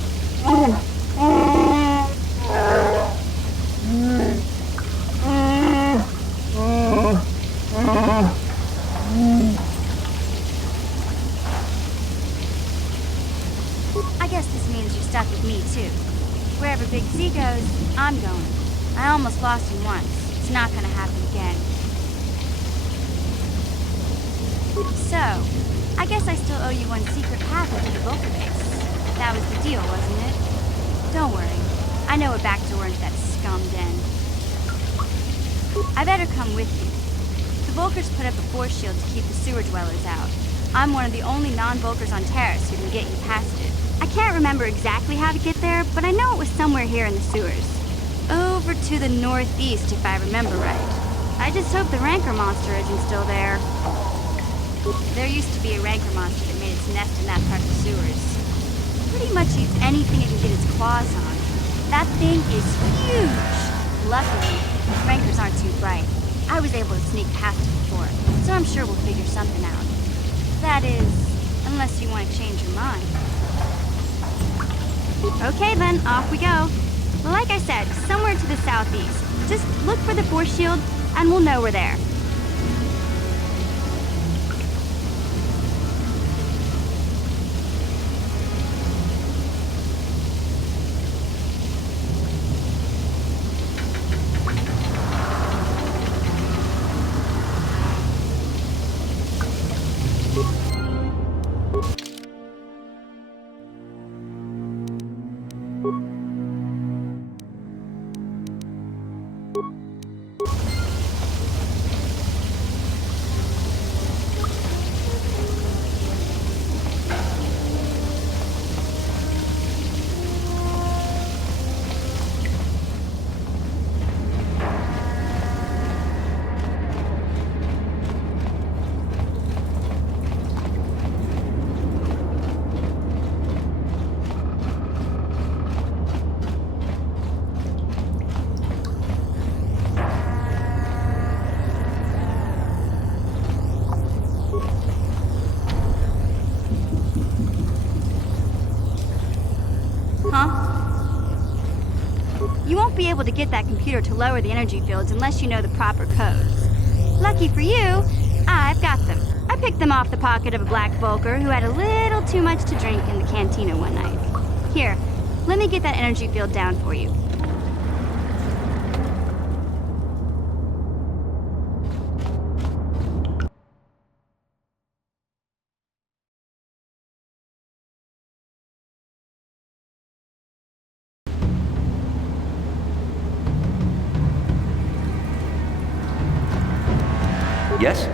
I guess this means you're stuck with me, too. Wherever Big Z goes, I'm going. I almost lost him once. It's not gonna happen again. So, I guess I still owe you one secret passage to the Vulcan base. That was the deal, wasn't it? Don't worry. I know a back door into that scum den. I better come with you. The Vulkars put up a force shield to keep the sewer dwellers out. I'm one of the only non-Vulkars on Taris who can get you past it. I can't remember exactly how to get there, but I know it was somewhere here in the sewers. Over to the northeast, if I remember right. I just hope the Rancor monster isn't still there. There used to be a Rancor monster that made its nest in that part of the sewers. Pretty much eats anything it can get its claws on. That thing is huge! Luckily, Rancors aren't too bright. I was able to sneak past it before, so I'm sure we'll figure something out. That is, unless you want to change your mind. Okay then, off we go. Well, like I said, somewhere to the southeast. Just look for the force shield, and we'll know we're there. You won't be able to get that computer to lower the energy fields unless you know the proper codes. Lucky for you, I've got them. I picked them off the pocket of a black Vulcar who had a little too much to drink in the cantina one night. Here, let me get that energy field down for you. Yes?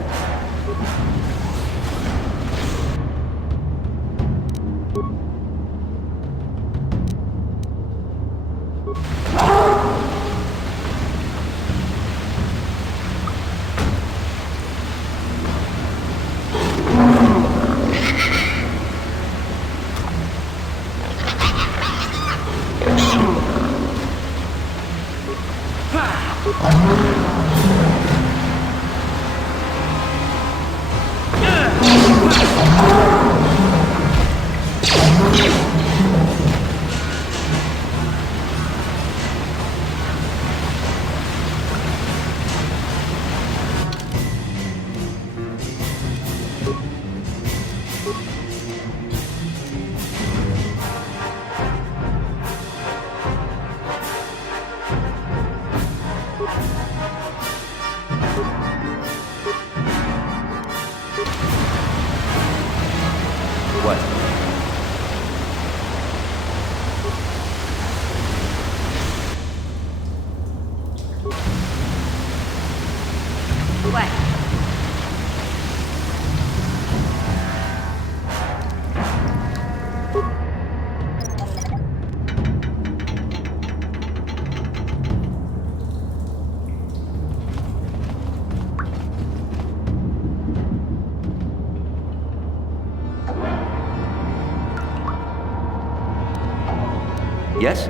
Yes?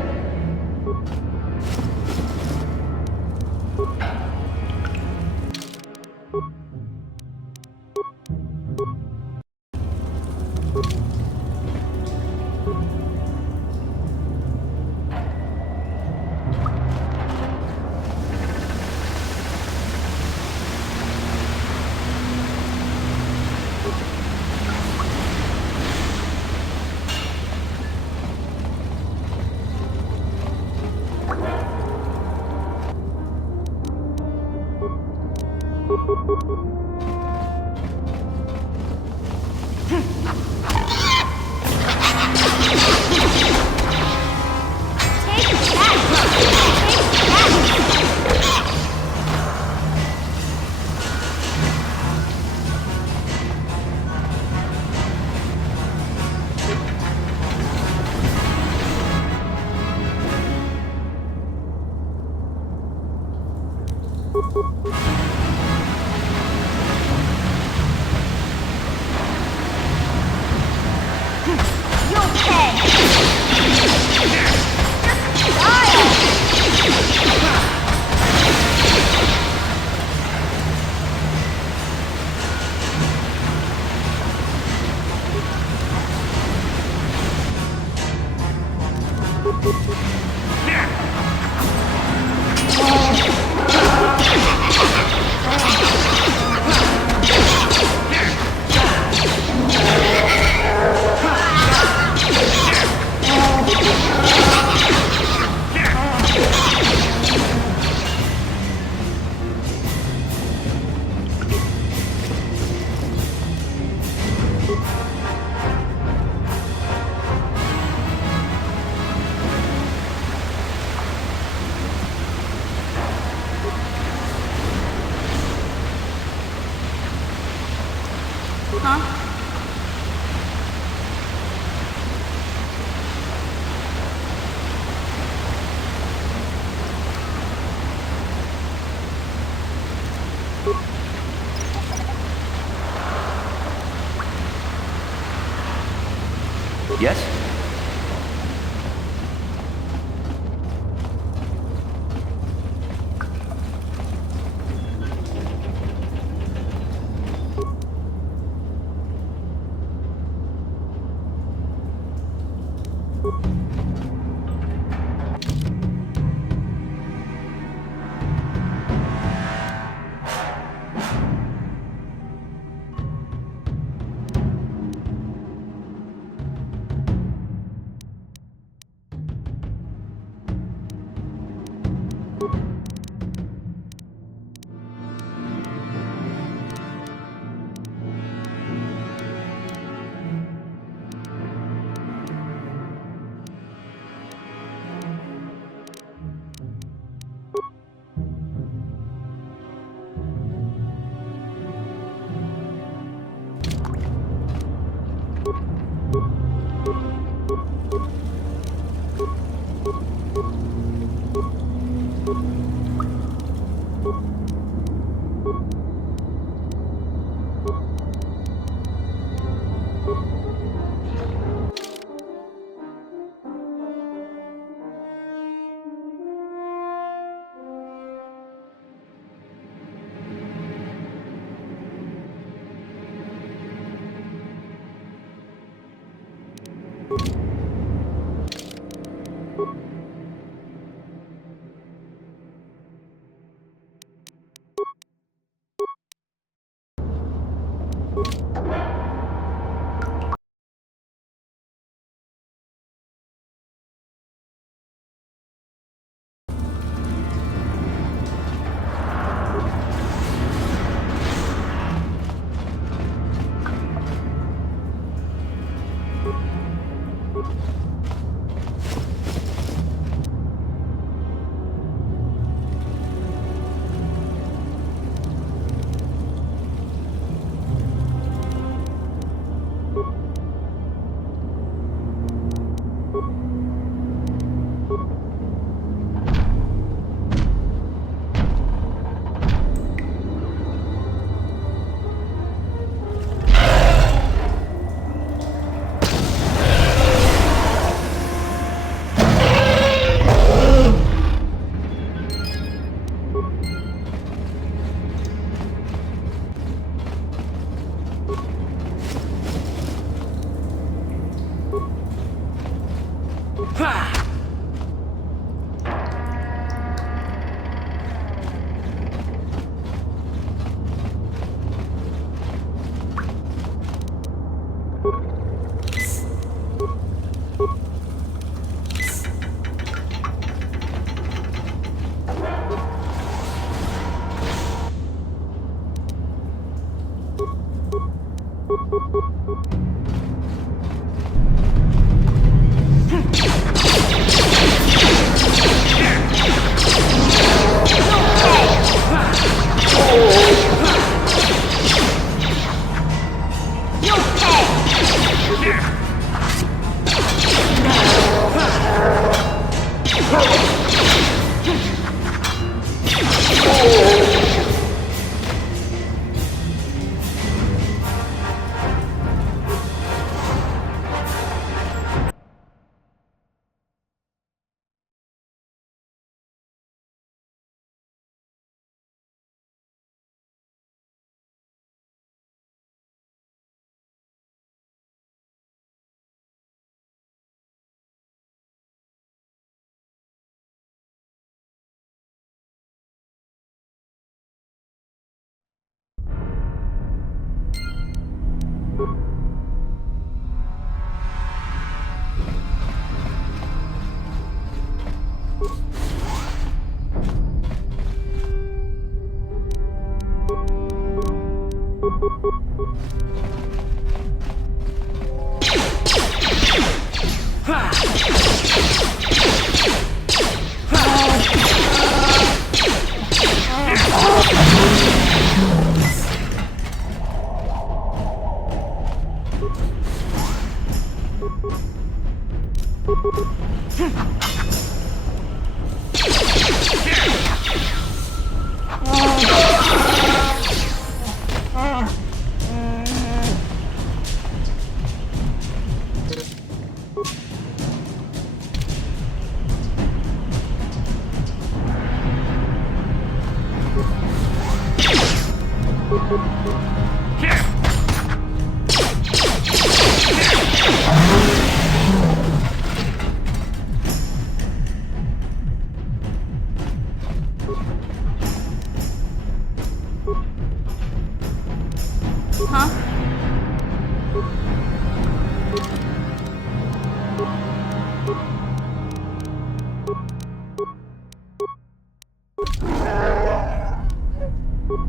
Yes?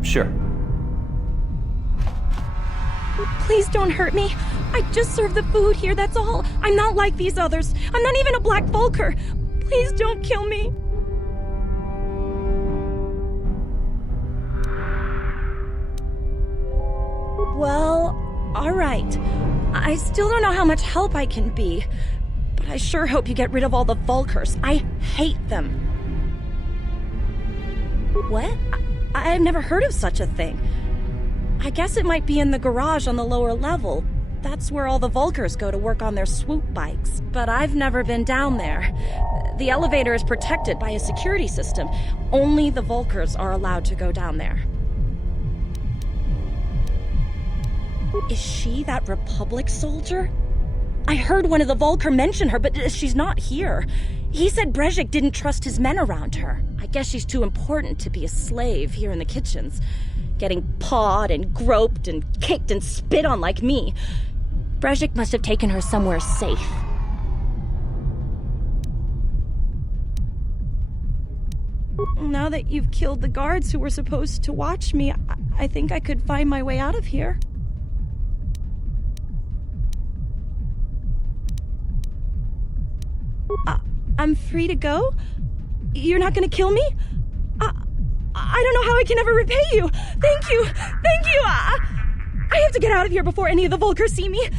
Sure. Please don't hurt me. I just serve the food here, that's all. I'm not like these others. I'm not even a Black Vulcar. Please don't kill me. Well, all right. I still don't know how much help I can be, but I sure hope you get rid of all the Vulcars. I hate them. What? I've never heard of such a thing. I guess it might be in the garage on the lower level. That's where all the Vulcars go to work on their swoop bikes. But I've never been down there. The elevator is protected by a security system. Only the Vulcars are allowed to go down there. Is she that Republic soldier? I heard one of the Vulcar mention her, but she's not here. He said Brejik didn't trust his men around her. I guess she's too important to be a slave here in the kitchens. Getting pawed and groped and kicked and spit on like me. Brejik must have taken her somewhere safe. Now that you've killed the guards who were supposed to watch me, I think I could find my way out of here. I'm free to go? You're not gonna kill me? I don't know how I can ever repay you. Thank you. Thank you. I have to get out of here before any of the Vulcars see me.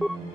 What?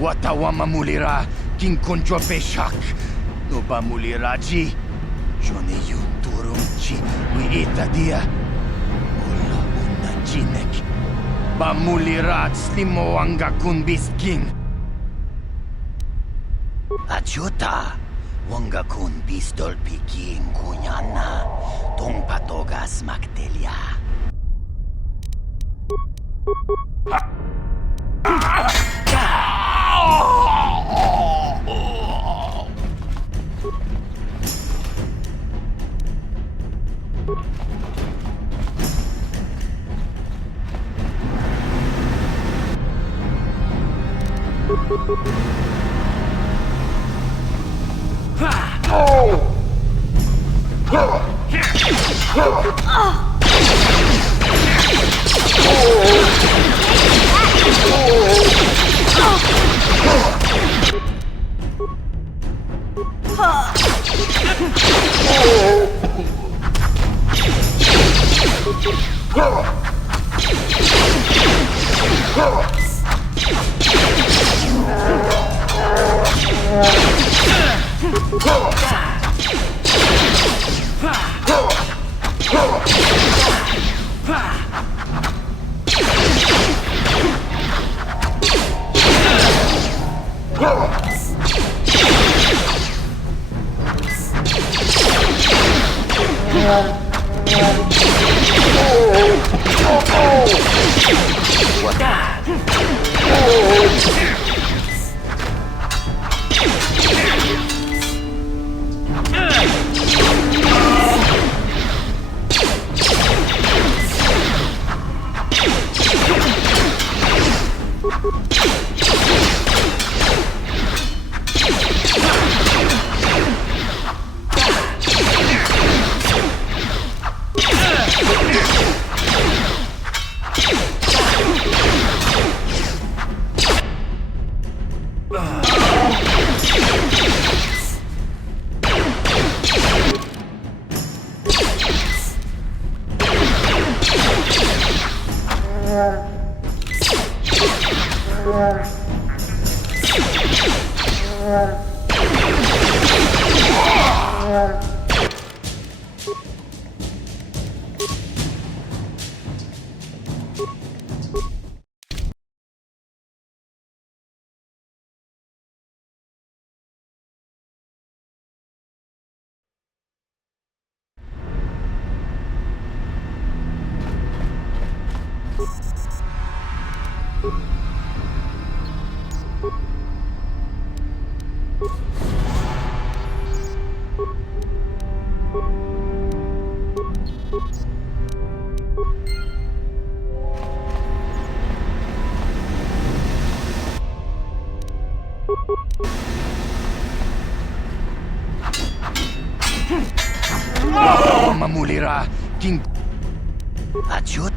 Watawama mulira kinkonjo peshak. Noba muliraji. Jone yu turumchi wi itadia. Ola una jinek. Ba mulirat slimo anga kun biskin. Achuta. Wanga kun bistol pikin kunyana. Tong patogas magdelia. Mamulira, King. Achut.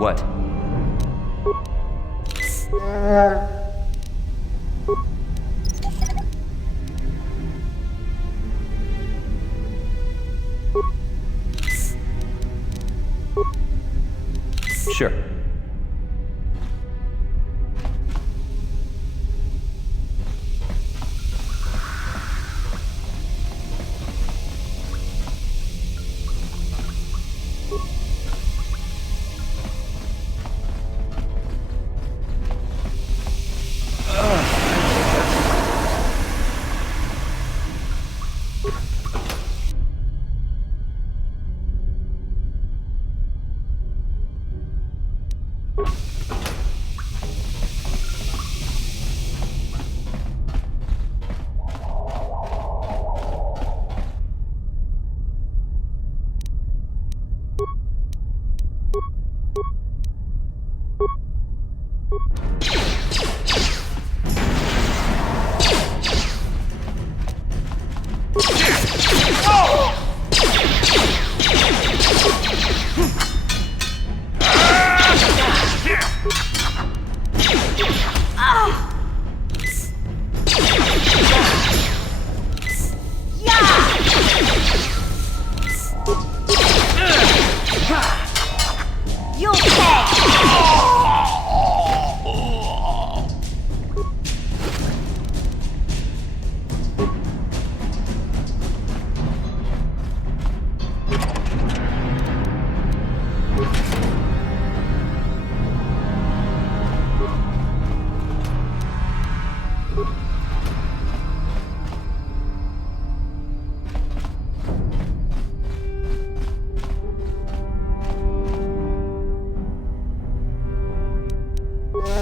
What? Sure.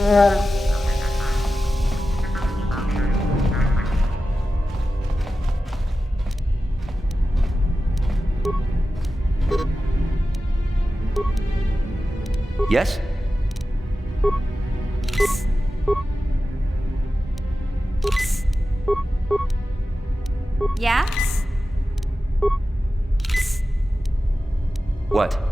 Yes? Yeah? What?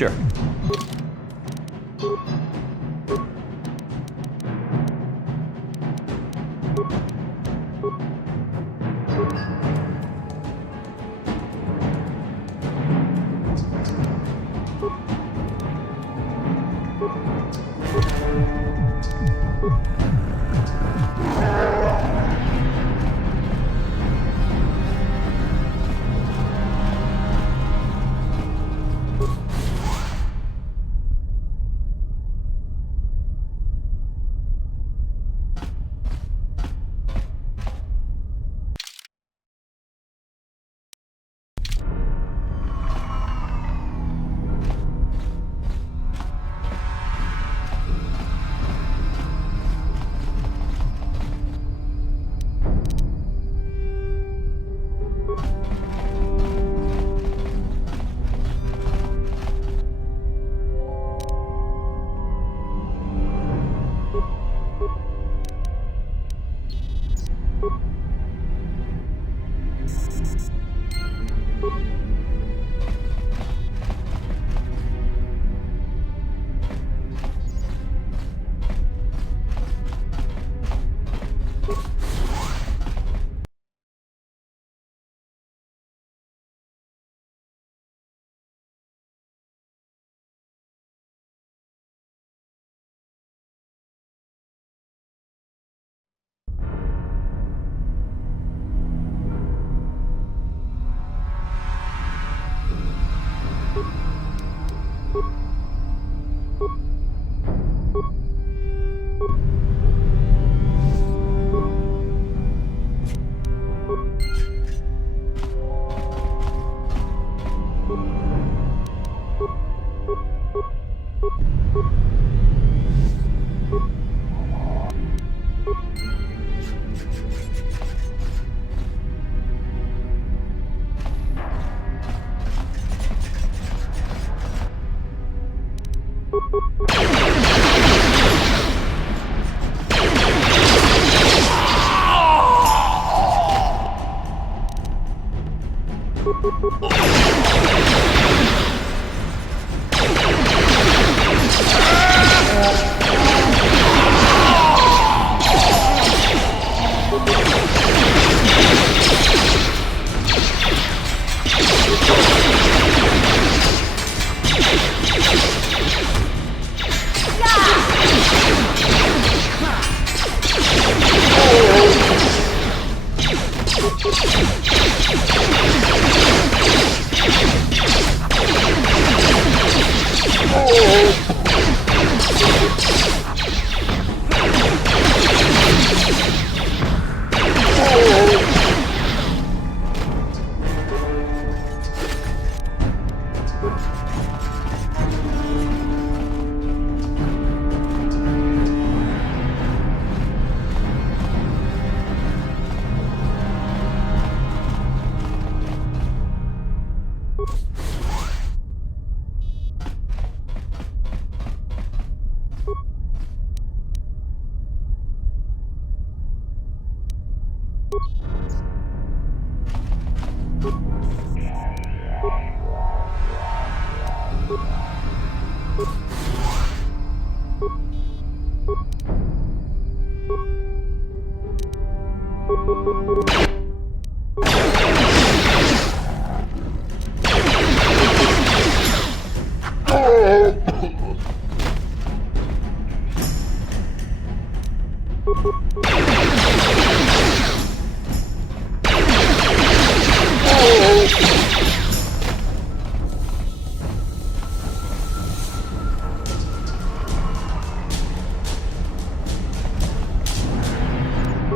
Sure.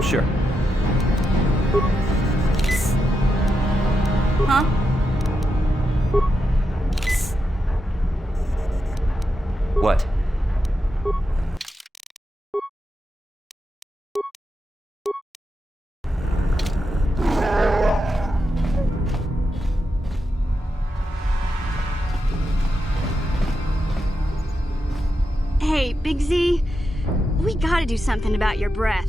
Sure. Huh? What? Hey, Big Z, we gotta do something about your breath.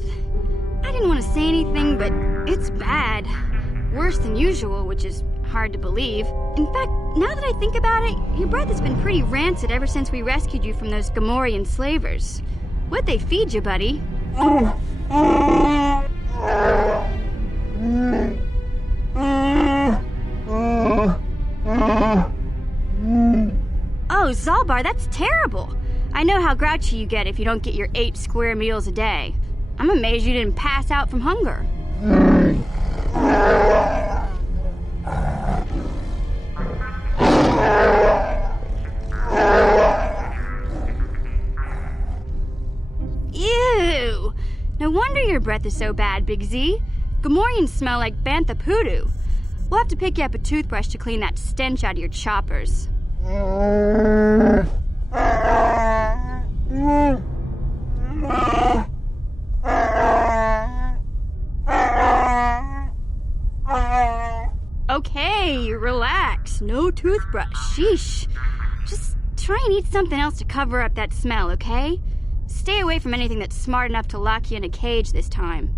I didn't want to say anything, but it's bad. Worse than usual, which is hard to believe. In fact, now that I think about it, your breath has been pretty rancid ever since we rescued you from those Gamorrean slavers. What'd they feed you, buddy? Oh, Zalbar, that's terrible. I know how grouchy you get if you don't get your 8 square meals a day. I'm amazed you didn't pass out from hunger. Ew! No wonder your breath is so bad, Big Z. Gamorreans smell like bantha poodoo. We'll have to pick you up a toothbrush to clean that stench out of your choppers. Okay, relax. No toothbrush. Sheesh. Just try and eat something else to cover up that smell, okay? Stay away from anything that's smart enough to lock you in a cage this time.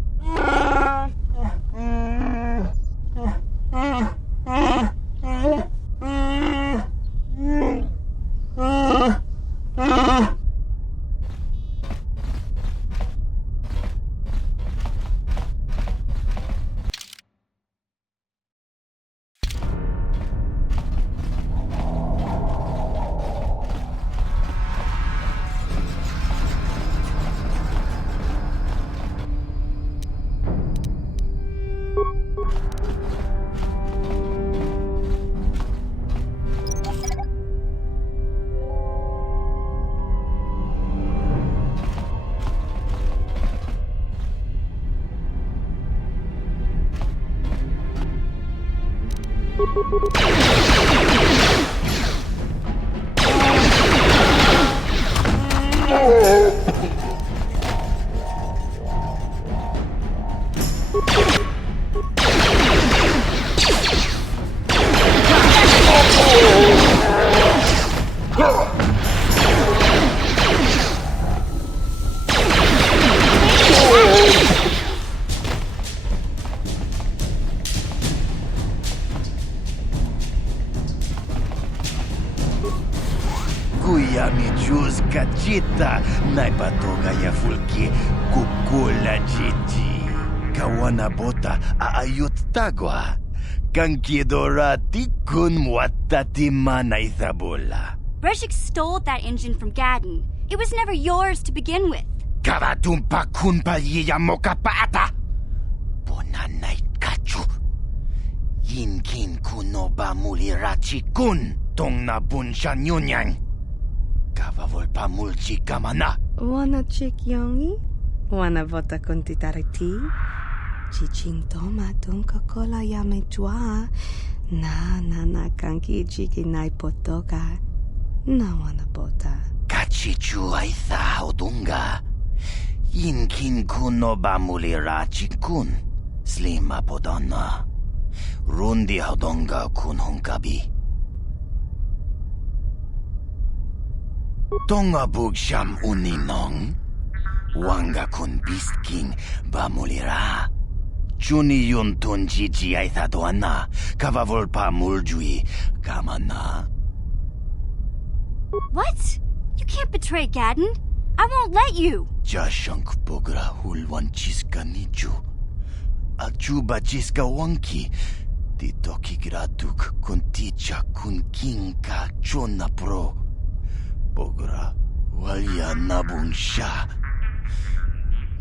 Kachita naipatoga ya fulki kukula jiji kawana bota aayot tagwa kankidorati kun mwatati manaithabola. Breshik stole that engine from Gadden. It was never yours to begin with. Karatumpa kun palyiya mokapaata. Bonanay kachu Kin kuno ba mulirachi kun tong na bunshan yunyang. Kavavol pa mulchi kamana. Wana chik yongi? Wana vota kunti tariti? Chiching toma tunka kola yame tua. Na kanki chiki nai potoka. Na wana bota. Kachichu aitha odunga. Kin kuno ba mulirachi kun. Slima podonna. Rundi hodonga kun hunkabi. Tonga bugsham uninong. Wanga kun beast king ba mulira. Chuni yun tun jiji aitha doana. Kavavolpa muljui kamana. What? You can't betray Gadden. I won't let you. Jashank bogra hulwan chiska nichu. Achuba chiska wanki. Tito kigratuk kunticha kun kinka chona pro. Bogra walya nabung sha.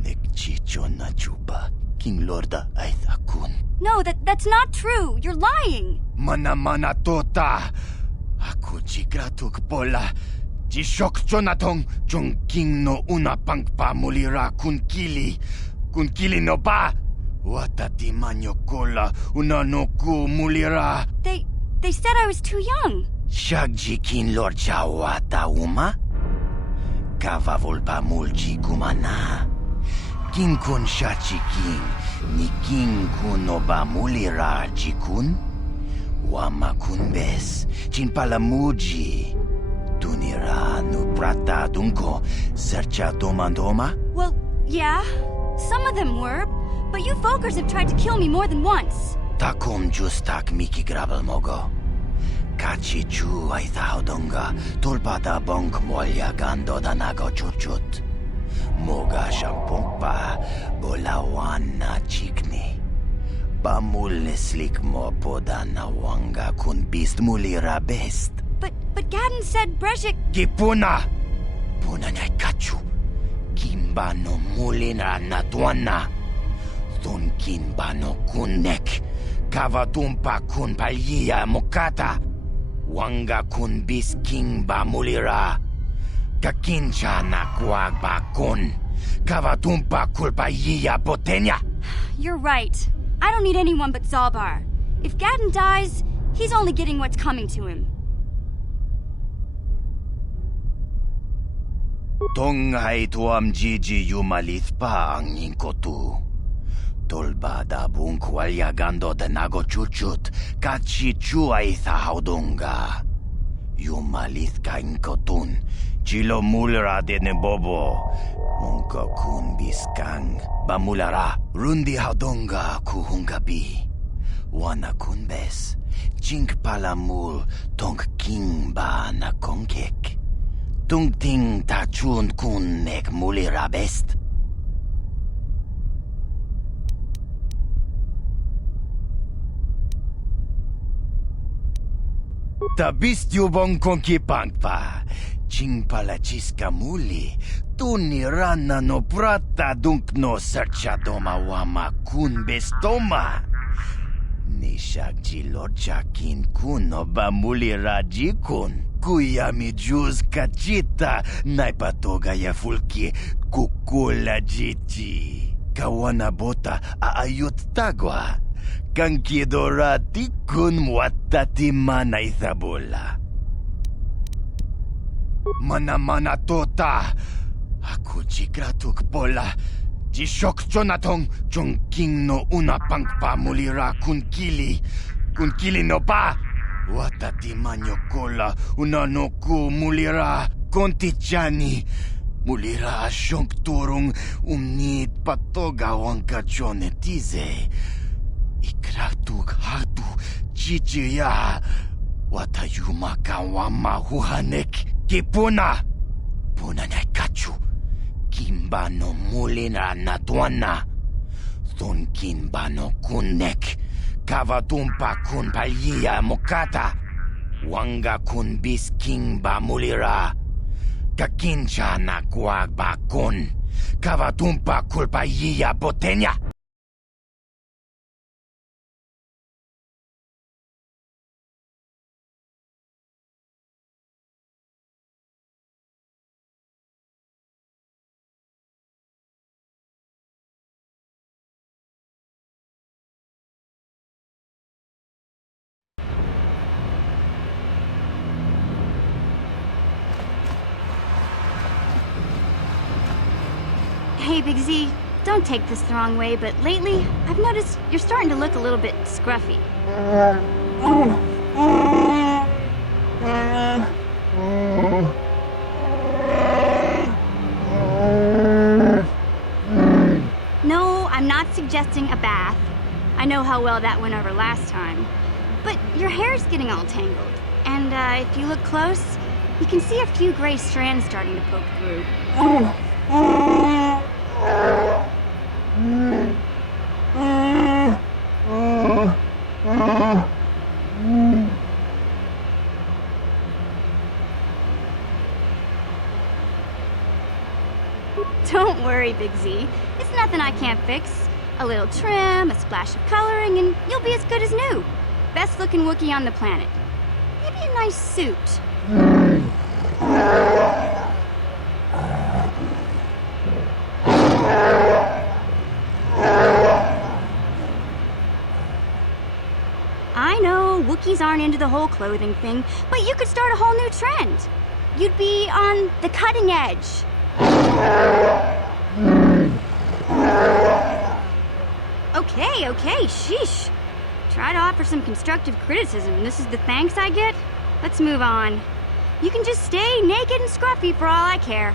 Nekchi chona chuba king lorda aitha kun. No, that's not true. You're lying. Mana tota. Aku chigratuk pola. Jishok chonatong chung king no una pangpa mulira kun kili. Kun kili no ba. Watati manyo kola una no ku mulira. They said I was too young. Shagji kin lord wata uma? Kavavulpa mulji kumana. King kun shachi king, ni king kun oba mulira jikun? Wama kun bes, chin palamuji. Tunira nu prata dunko, sercha domandoma? Well, yeah, some of them were, but you Volkers have tried to kill me more than once. Takum justak miki grabel mogo. Kachi chu aitha hodonga, tulpada bonk molya gando danago chuchut. Moga shampompa, bolawana chikni. Bamul slik mo podana wanga kun beast mulira best. But Gadden said Brejik... Kipuna! Puna nyay kachu. Kimba no mulina natuana. Thun kimba no kunek. Kavatumpa kun palya mokata. Wanga kun bis kimba mulira. Kakincha na kwagba kun. Kavatumpa kulpalya potenya. You're right. I don't need anyone but Zalbar. If Gadden dies, he's only getting what's coming to him. Tonghai tuam jiji yumalith pa ang inkotu. Tolbada bunkwalya gando de nago chuchut, kachi chua itha haudunga. Yumalith ka inkotun, chilo mulra de nebobo. Munko kun biskang, bamulara, rundi haudunga kuhungabi. Wana kun bes, chink palamul, tong king ba na konkek. Tung ting ta chun kun nek mulira best. Ta bist yubong konki pangpa. Ching pala chiska muli. Tuni rana no prata dunk no sercha doma wama kun bestoma. Nishak jilorcha kin kun no ba mulira jikun. Kuya mi juz kachita naipatoga ya fulki kukula jiti. Kawana bota aayut tagwa. Kankidorati kun mwatati mana ithabola. Mana tota. Aku jikratuk pola. Jishok chonatong chung king no una pangpa mulira kun kili. Kun kili no pa. Watati manyo kola una no ku mulira konti chani. Mulira shonk turung umnit patoga wanka chonetize. Ikratuk hatu chichiya. Watayuma kawama huhanek. Kipuna. Puna nyay kachu. Kimba no mulina natuana. Thun kimba no kunek. Kavatumpa kun palya mokata. Wanga kun bis kimba mulira. Kakincha na kwagba kun. Kavatumpa kulpalya potenya. Hey, Big Z, don't take this the wrong way, but lately, I've noticed you're starting to look a little bit scruffy. No, I'm not suggesting a bath. I know how well that went over last time. But your hair's getting all tangled. And if you look close, you can see a few gray strands starting to poke through. Don't worry, Big Z. It's nothing I can't fix. A little trim, a splash of coloring, and you'll be as good as new. Best looking Wookiee on the planet. Maybe a nice suit. I know, Wookiees aren't into the whole clothing thing, but you could start a whole new trend. You'd be on the cutting edge. Okay, sheesh. Try to offer some constructive criticism, and this is the thanks I get? Let's move on. You can just stay naked and scruffy for all I care.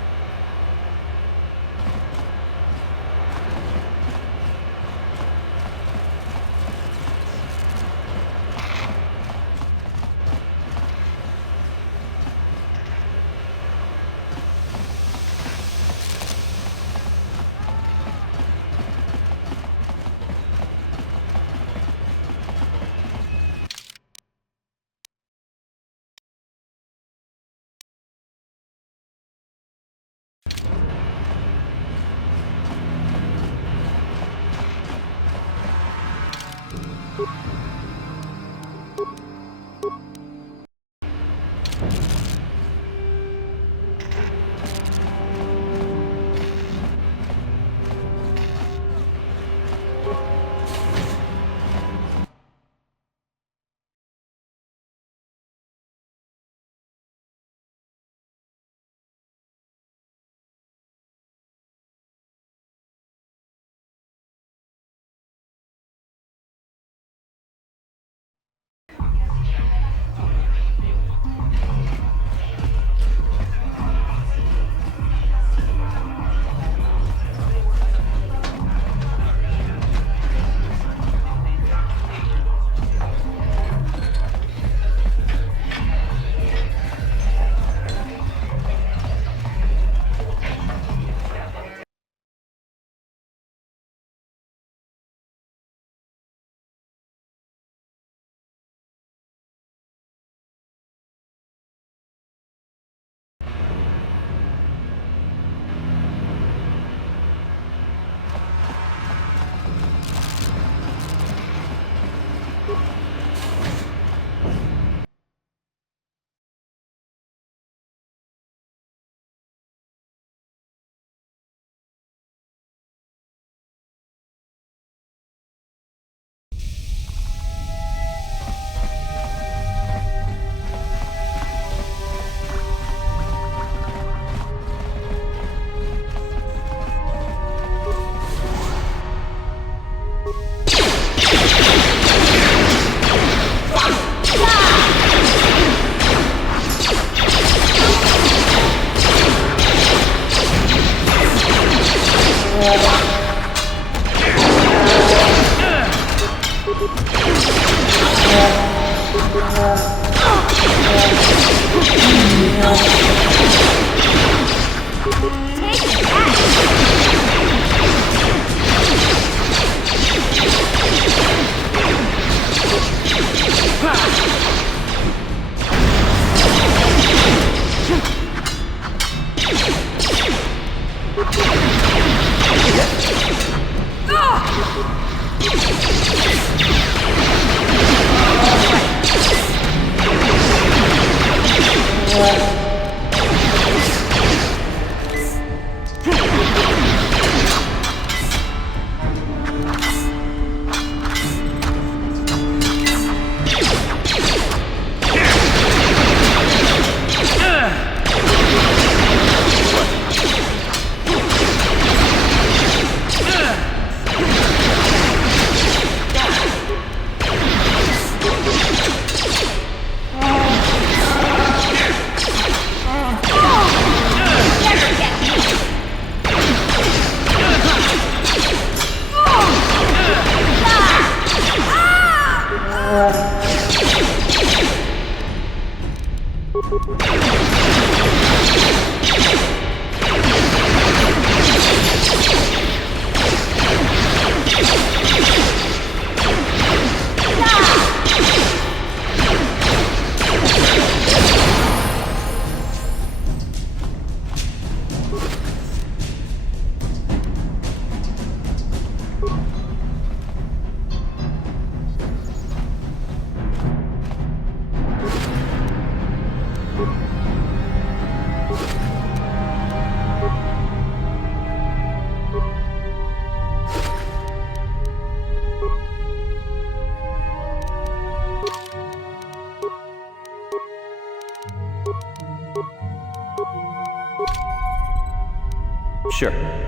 Sure.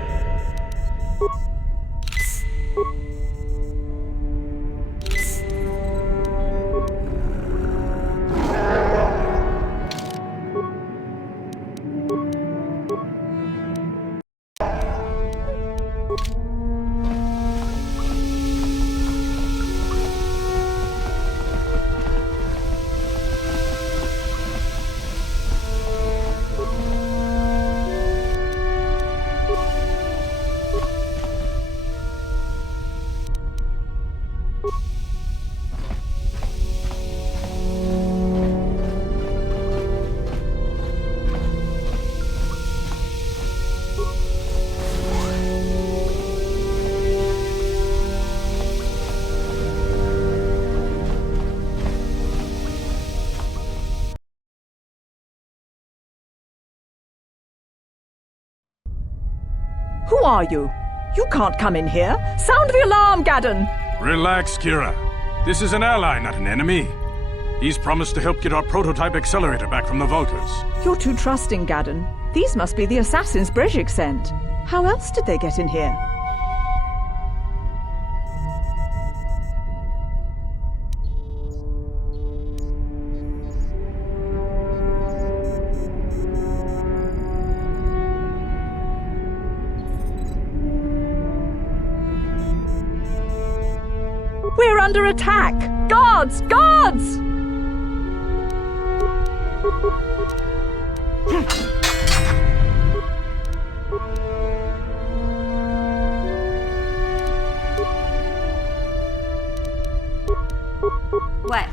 Who are you? You can't come in here. Sound the alarm, Gadden! Relax, Kira. This is an ally, not an enemy. He's promised to help get our prototype accelerator back from the Vulkars. You're too trusting, Gadden. These must be the assassins Brejik sent. How else did they get in here? We're under attack! Guards! Guards! What?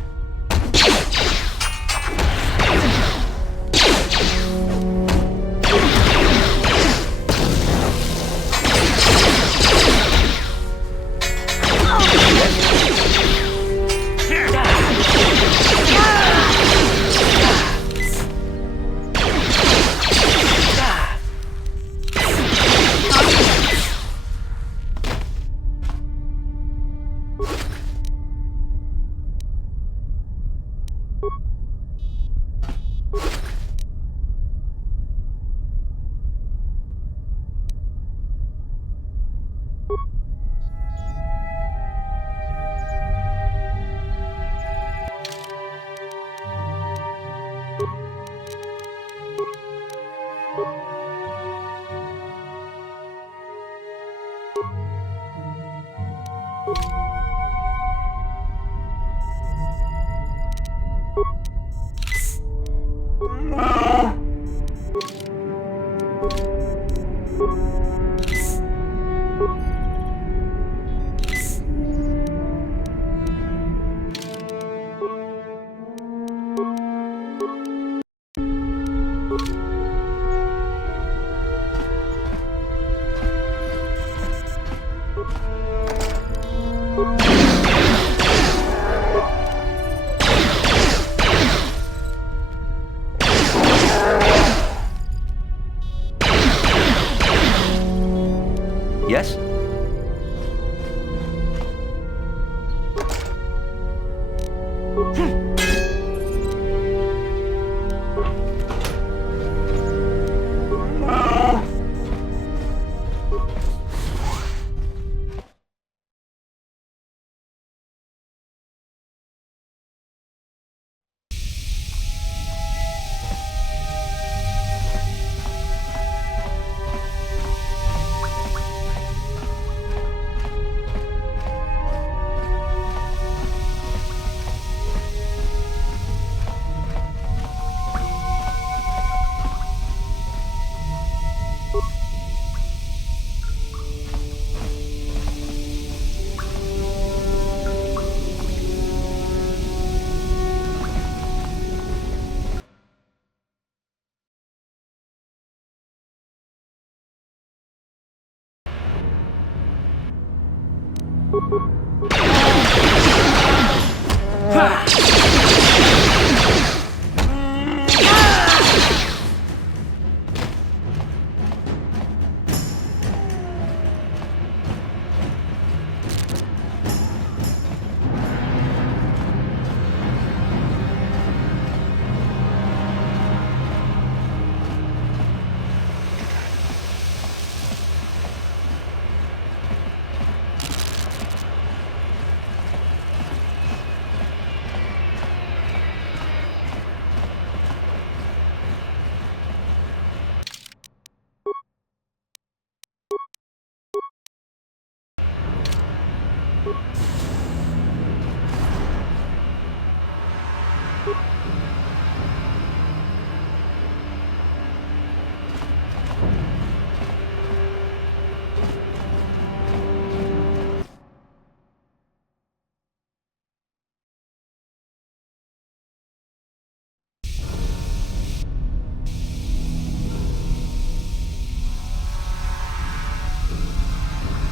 Yes?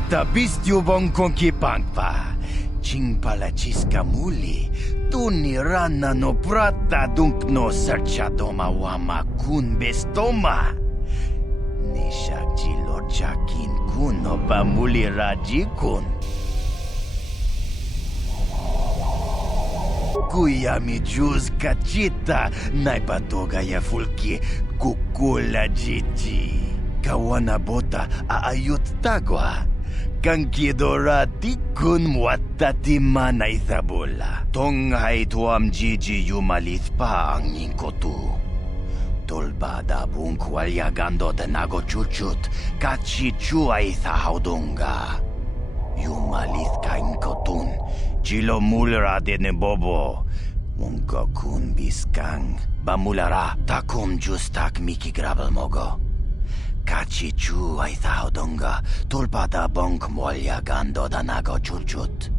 Wata bistyubong konki pangpa. Ching pala chiska muli. Tuni rana no prata dunk no serchadoma wama kun bestoma. Nishak chilorchakin kun no bamuli raji kun. Kuya mi juz kachita. Naipatoga ya fulki kukula jiji. Kawana bota aayut tagwa. Kankidora tikun watati mana ithabola. Tonghai tuam jiji yumalith pa ang inkotu. Tolbada bunk walyagando de nago chuchut. Kachichu ay thahaudunga. Yumalith ka inkotun. Chilo mulra de nebobo. Unka kun biskang. Bamulara takum justak miki grabel mogo. Kachichu ay thaudunga, tulpada bonk molyagando danago chuchut.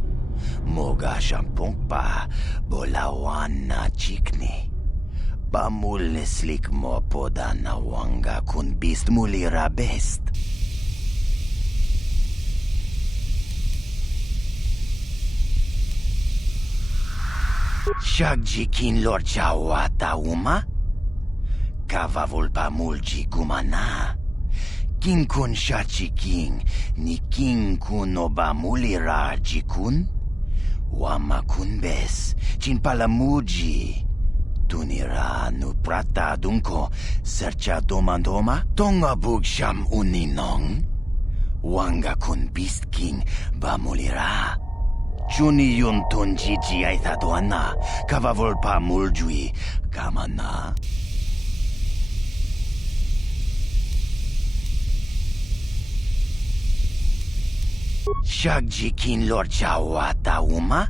Moga shampungpa, bolawan na chikni. Bamulislik mo poda na wanga kun bist mulira best. Shagjikin lor chawata uma? Kavavulpa mulji gumana. King kun shachi king, ni king kun oba mulira jikun? Wama kun bes, chin palamuji. Tunira nu prata dunko, sercha domandoma, tonga bug sham uninong? Wanga kun beast king, ba mulira? Chuni yun tun jiji ay thaduana, kavavulpa muljui, kamana? Shagjikin lor chawata uma?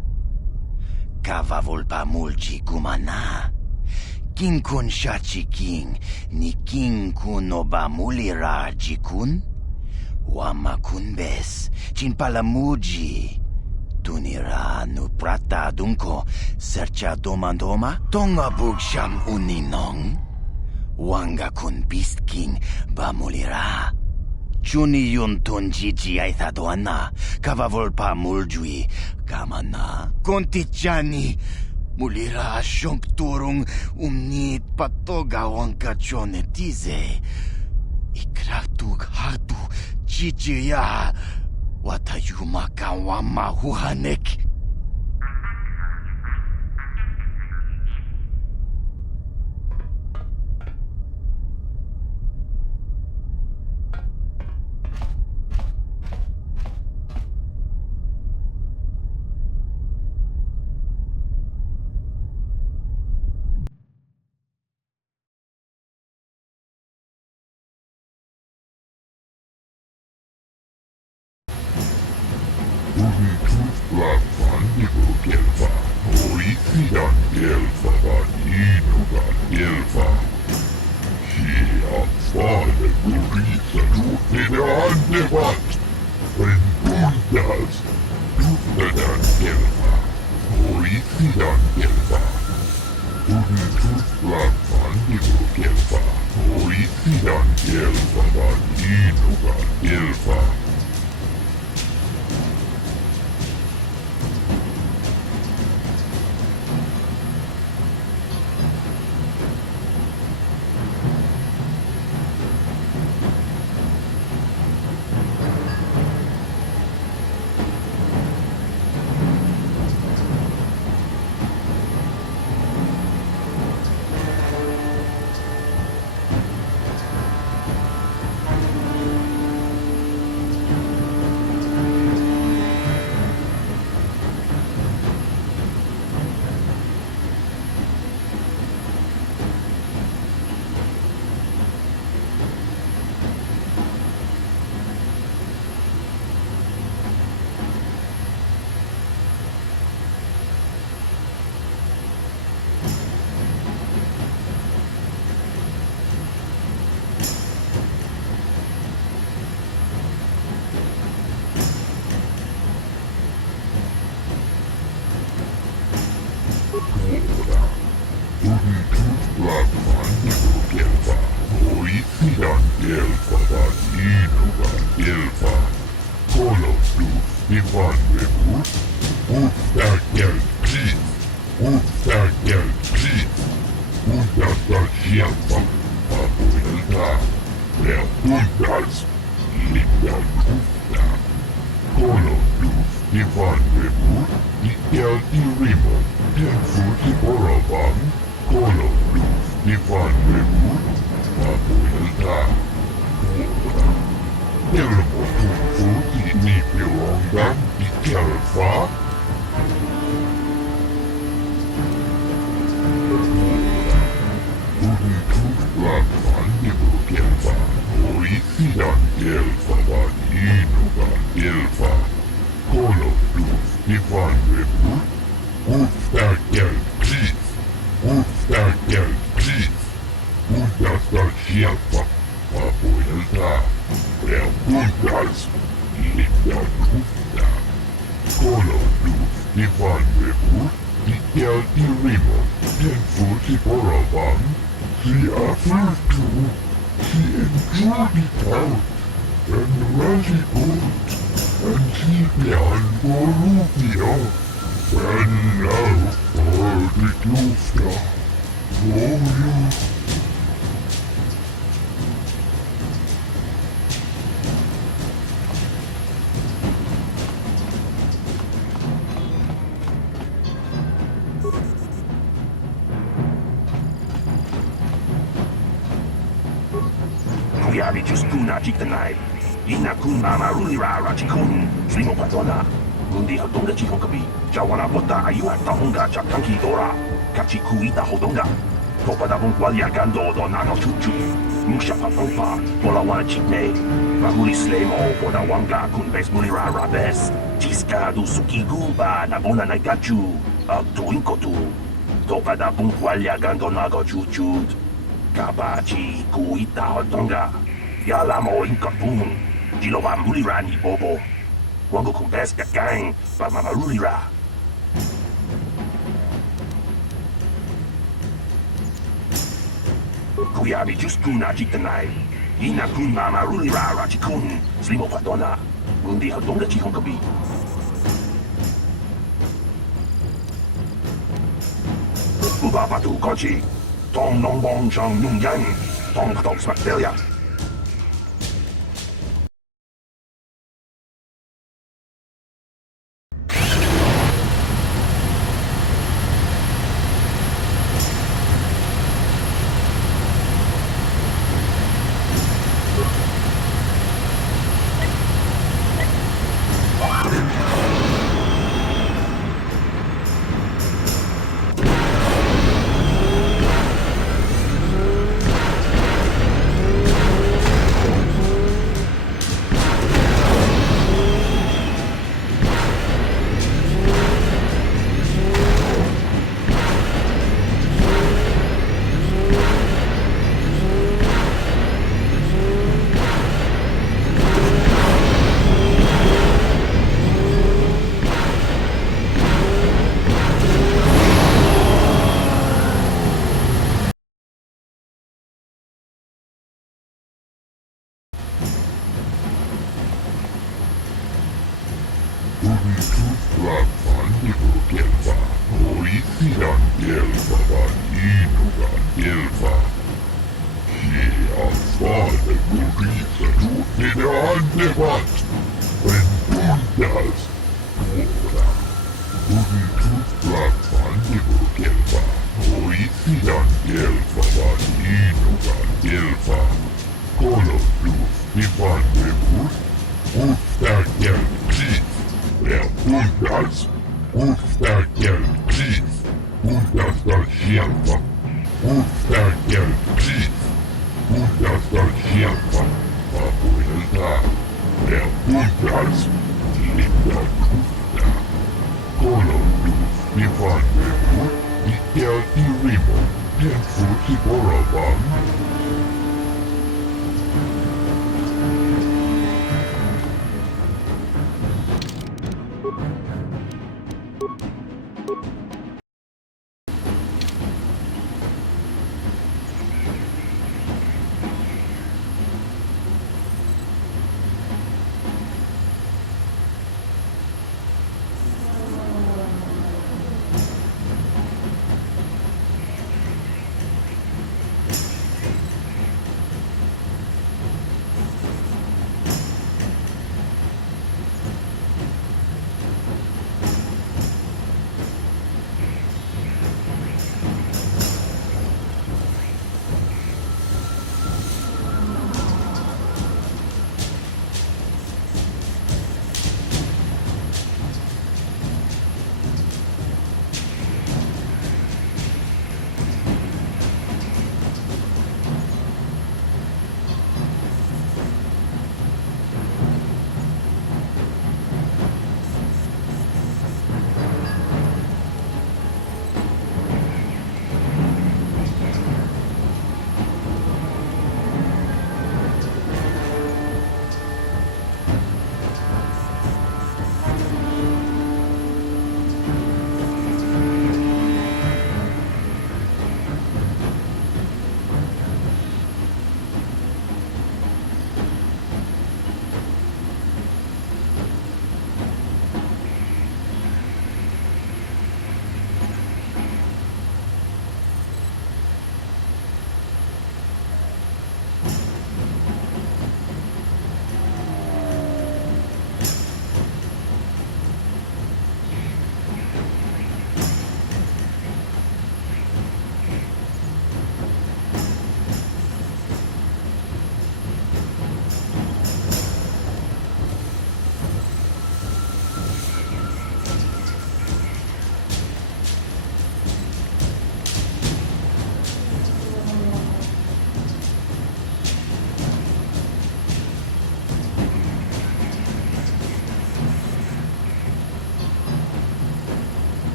Kavavulpa mulji gumana. King kun shachi king, ni king kun oba mulira jikun? Wama kun bes, chin palamuji. Tunira nu prata dunko, sercha domandoma? Tonga bug sham uninong? Wanga kun beast king, ba mulira? Chuni yun tun jiji ay thaduana, kavavulpa muljui, kamana. Kontichani, mulira shonk turung umnit patoga wanka chonetize. Ikratug hatu chichiya, watayuma kawama huhanek. Kuyabi Juskuna Jiktanai. Ina kun mama rulira rachikun. Slimo patona. Mundi hodonga chihonkabi. Jawana bota ayuha tahonga chakanki dora. Kachiku ita hodonga. Topada bongwalia gando do nago chuchu. Musha papampa. Bola wana chikne. Mahuli slemo boda wanga kun bes mulira rabes. Chiska du suki guba na bona nagachu. Tuinkotu. Topada bongwalia gando nago chuchu. Kabachi kuita hodonga. Yalamo inkapun. Jiloba mulira ni bobo. Wango kumbes gang ba mama rulira. Kuyabi Juskuna Jiktanai. Ina kun mama rulira rachikun. Slimo patona. Mundi hodonga chihonkabi. Uba patu kochi. Tong nong bong chong nung yang. Tong patok smakdelia.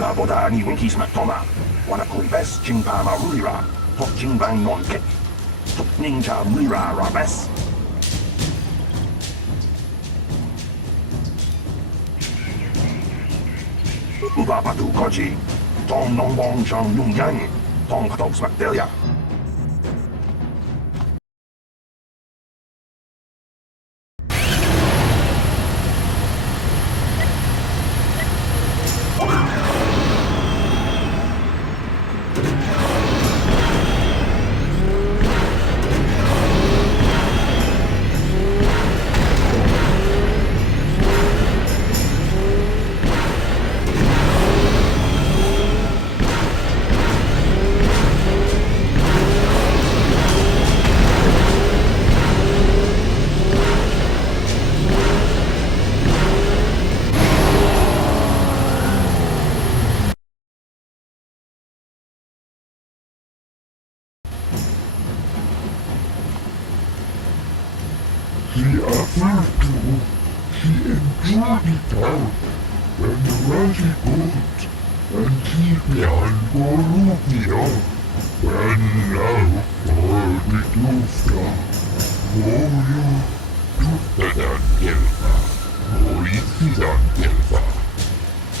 La boda ni winkis matoma. Wana kumbes jingpa marulira. Tok jingbang non kek. Tok ninja mira rabes. Uba batu koji. Tong nong bong chang yung yang. Tong patok smakdelia. He offered to. He enjoyed it out. And the Raji boat. And he began Borubia. And now, all the Tufta. Moyo, Tuftadan Gelfa. Moizidan Gelfa.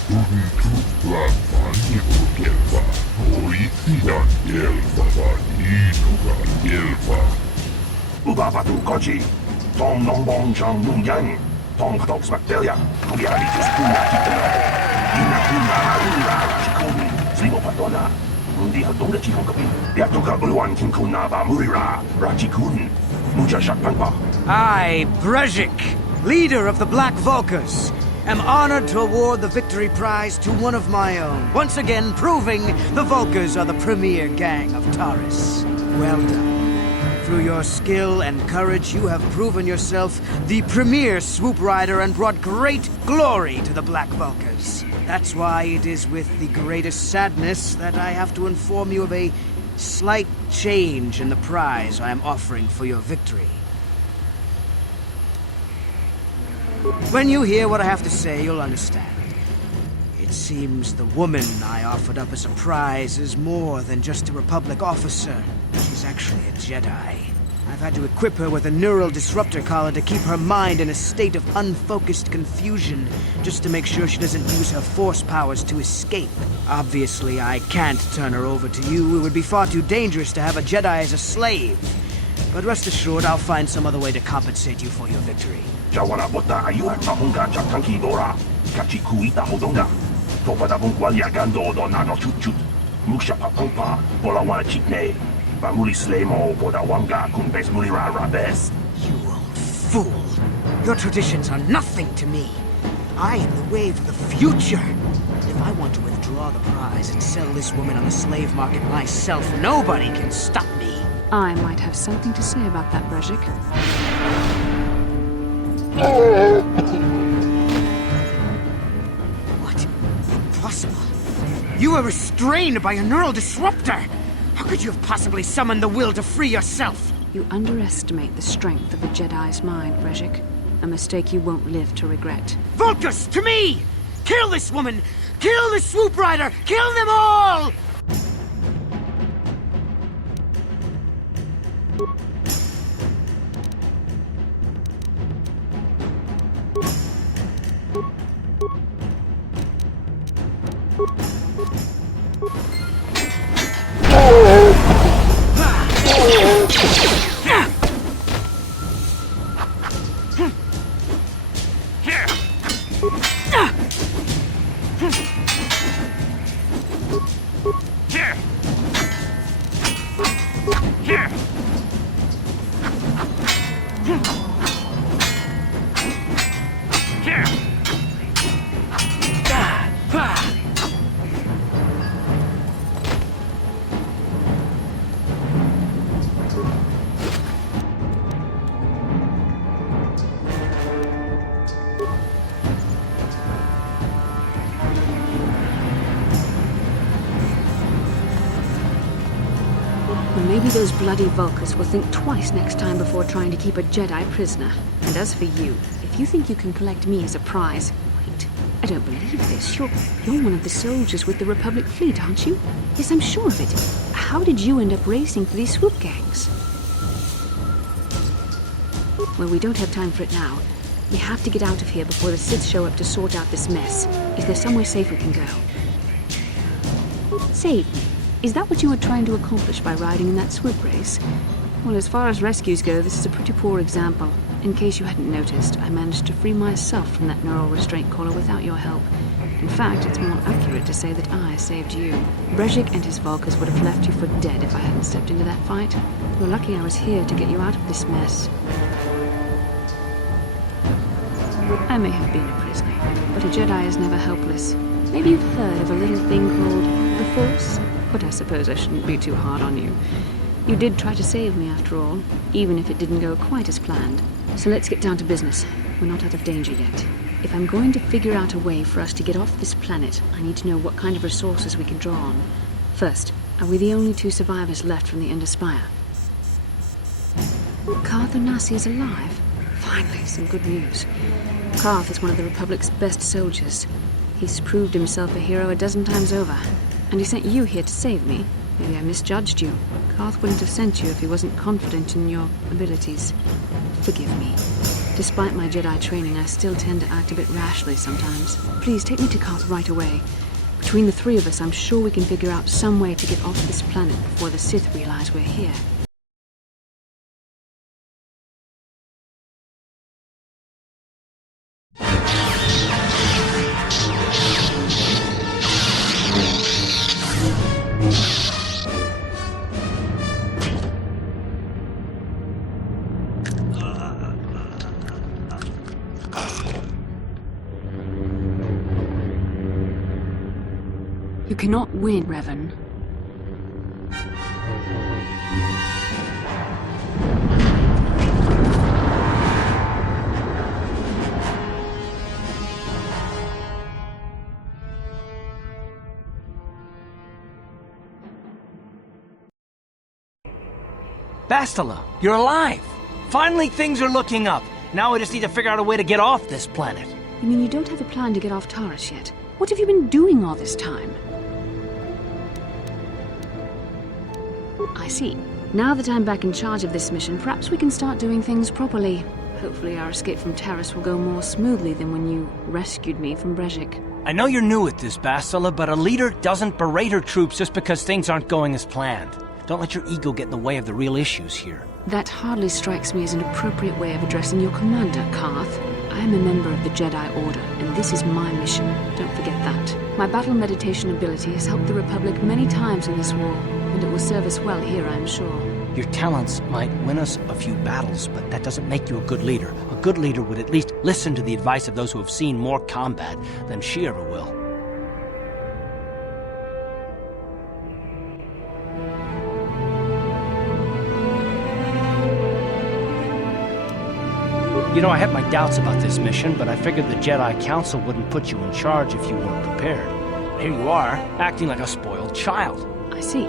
Tuni Tufta Manigo Gelfa. Moizidan Gelfa. Vaninugan Gelfa. Ubabatu koji. Tong nong bong chang yung yang. Tong patok smakdelia. Kulialitis puna kita. Ina puna marula chikuni. Sligo patona. Undi hadong da chikong kapi. Yatuka uluan kinkuna ba murira. Rachikun. Muja shakpanpa. I, Brezhik, leader of the Black Vulkars, am honored to award the victory prize to one of my own, once again proving the Vulkars are the premier gang of Taris. Well done. Through your skill and courage, you have proven yourself the premier swoop rider and brought great glory to the Black Vulkars. That's why it is with the greatest sadness that I have to inform you of a slight change in the prize I am offering for your victory. When you hear what I have to say, you'll understand. It seems the woman I offered up as a prize is more than just a Republic officer. She's actually a Jedi. I've had to equip her with a neural disruptor collar to keep her mind in a state of unfocused confusion, just to make sure she doesn't use her force powers to escape. Obviously, I can't turn her over to you. It would be far too dangerous to have a Jedi as a slave. But rest assured, I'll find some other way to compensate you for your victory. Jawana bota ayuha tahunga chatanki dora. Kachikuita hodonga. Topada bungwalia gando do nano chut. Musha papumpa. Bola wana chikne. Bamuli slemo boda wanga kumbes mulira rabes. You old fool. Your traditions are nothing to me. I am the wave of the future. If I want to withdraw the prize and sell this woman on the slave market myself, nobody can stop me. I might have something to say about that, Brezhik. What? Impossible. You were restrained by a neural disruptor. How could you have possibly summoned the will to free yourself? You underestimate the strength of a Jedi's mind, Brezhik. A mistake you won't live to regret. Vulkars, to me! Kill this woman! Kill the swoop rider! Kill them all! Maybe those bloody Vulkars will think twice next time before trying to keep a Jedi prisoner. And as for you, if you think you can collect me as a prize, wait. At don't believe this. You're one of the soldiers with the Republic fleet, aren't you? Yes, I'm sure of it. How did you end up racing for these swoop gangs? Well, we don't have time for it now. We have to get out of here before the Sith show up to sort out this mess. Is there somewhere safe we can go? Save me. Is that what you were trying to accomplish by riding in that swoop race? Well, as far as rescues go, this is a pretty poor example. In case you hadn't noticed, I managed to free myself from that neural restraint collar without your help. In fact, it's more accurate to say that I saved you. Brejik and his Volkers would have left you for dead if I hadn't stepped into that fight. You're lucky I was here to get you out of this mess. I may have been a prisoner, but a Jedi is never helpless. Maybe you've heard of a little thing called the Force? But I suppose I shouldn't be too hard on you. You did try to save me after all, even if it didn't go quite as planned. So let's get down to business. We're not out of danger yet. If I'm going to figure out a way for us to get off this planet, I need to know what kind of resources we can draw on. First, are we the only 2 survivors left from the Ender Spire? Karth Onasi is alive? Finally, some good news. Karth is one of the Republic's best soldiers. He's proved himself a hero a dozen times over. And he sent you here to save me. Maybe I misjudged you. Karth wouldn't have sent you if he wasn't confident in your abilities. Forgive me. Despite my Jedi training, I still tend to act a bit rashly sometimes. Please, take me to Karth right away. Between the 3 of us, I'm sure we can figure out some way to get off this planet before the Sith realize we're here. You cannot win, Revan. Bastila, you're alive! Finally things are looking up. Now I just need to figure out a way to get off this planet. You mean you don't have a plan to get off Taris yet? What have you been doing all this time? I see. Now that I'm back in charge of this mission, perhaps we can start doing things properly. Hopefully our escape from Taris will go more smoothly than when you rescued me from Brejik. I know you're new at this, Bastila, but a leader doesn't berate her troops just because things aren't going as planned. Don't let your ego get in the way of the real issues here. That hardly strikes me as an appropriate way of addressing your commander, Karth. I am a member of the Jedi Order, and this is my mission. Don't forget that. My battle meditation ability has helped the Republic many times in this war, and it will serve us well here, I'm sure. Your talents might win us a few battles, but that doesn't make you a good leader. A good leader would at least listen to the advice of those who have seen more combat than she ever will. You know, I had my doubts about this mission, but I figured the Jedi Council wouldn't put you in charge if you weren't prepared. Here you are, acting like a spoiled child. I see.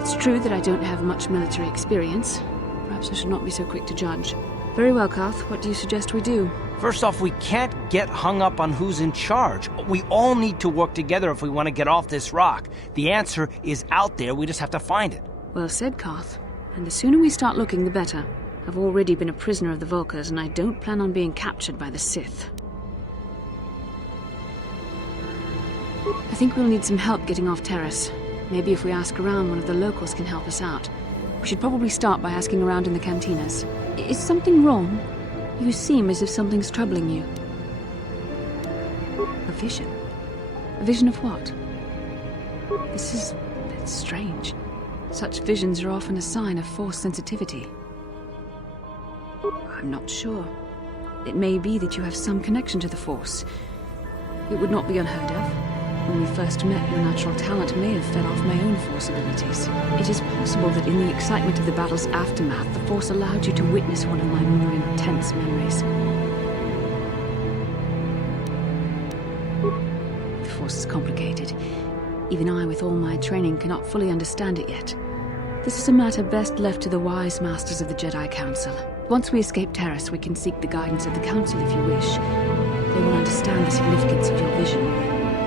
It's true that I don't have much military experience. Perhaps I should not be so quick to judge. Very well, Karth. What do you suggest we do? First off, we can't get hung up on who's in charge. We all need to work together if we want to get off this rock. The answer is out there, we just have to find it. Well said, Karth. And the sooner we start looking, the better. I've already been a prisoner of the Volkers, and I don't plan on being captured by the Sith. I think we'll need some help getting off Taris. Maybe if we ask around, one of the locals can help us out. We should probably start by asking around in the cantinas. Is something wrong? You seem as if something's troubling you. A vision? A vision of what? This is a bit strange. Such visions are often a sign of Force sensitivity. I'm not sure. It may be that you have some connection to the Force. It would not be unheard of. When we first met, your natural talent may have fed off my own Force abilities. It is possible that in the excitement of the battle's aftermath, the Force allowed you to witness one of my more intense memories. The Force is complicated. Even I, with all my training, cannot fully understand it yet. This is a matter best left to the wise masters of the Jedi Council. Once we escape Taris, we can seek the guidance of the Council if you wish. They they will understand the significance of your vision,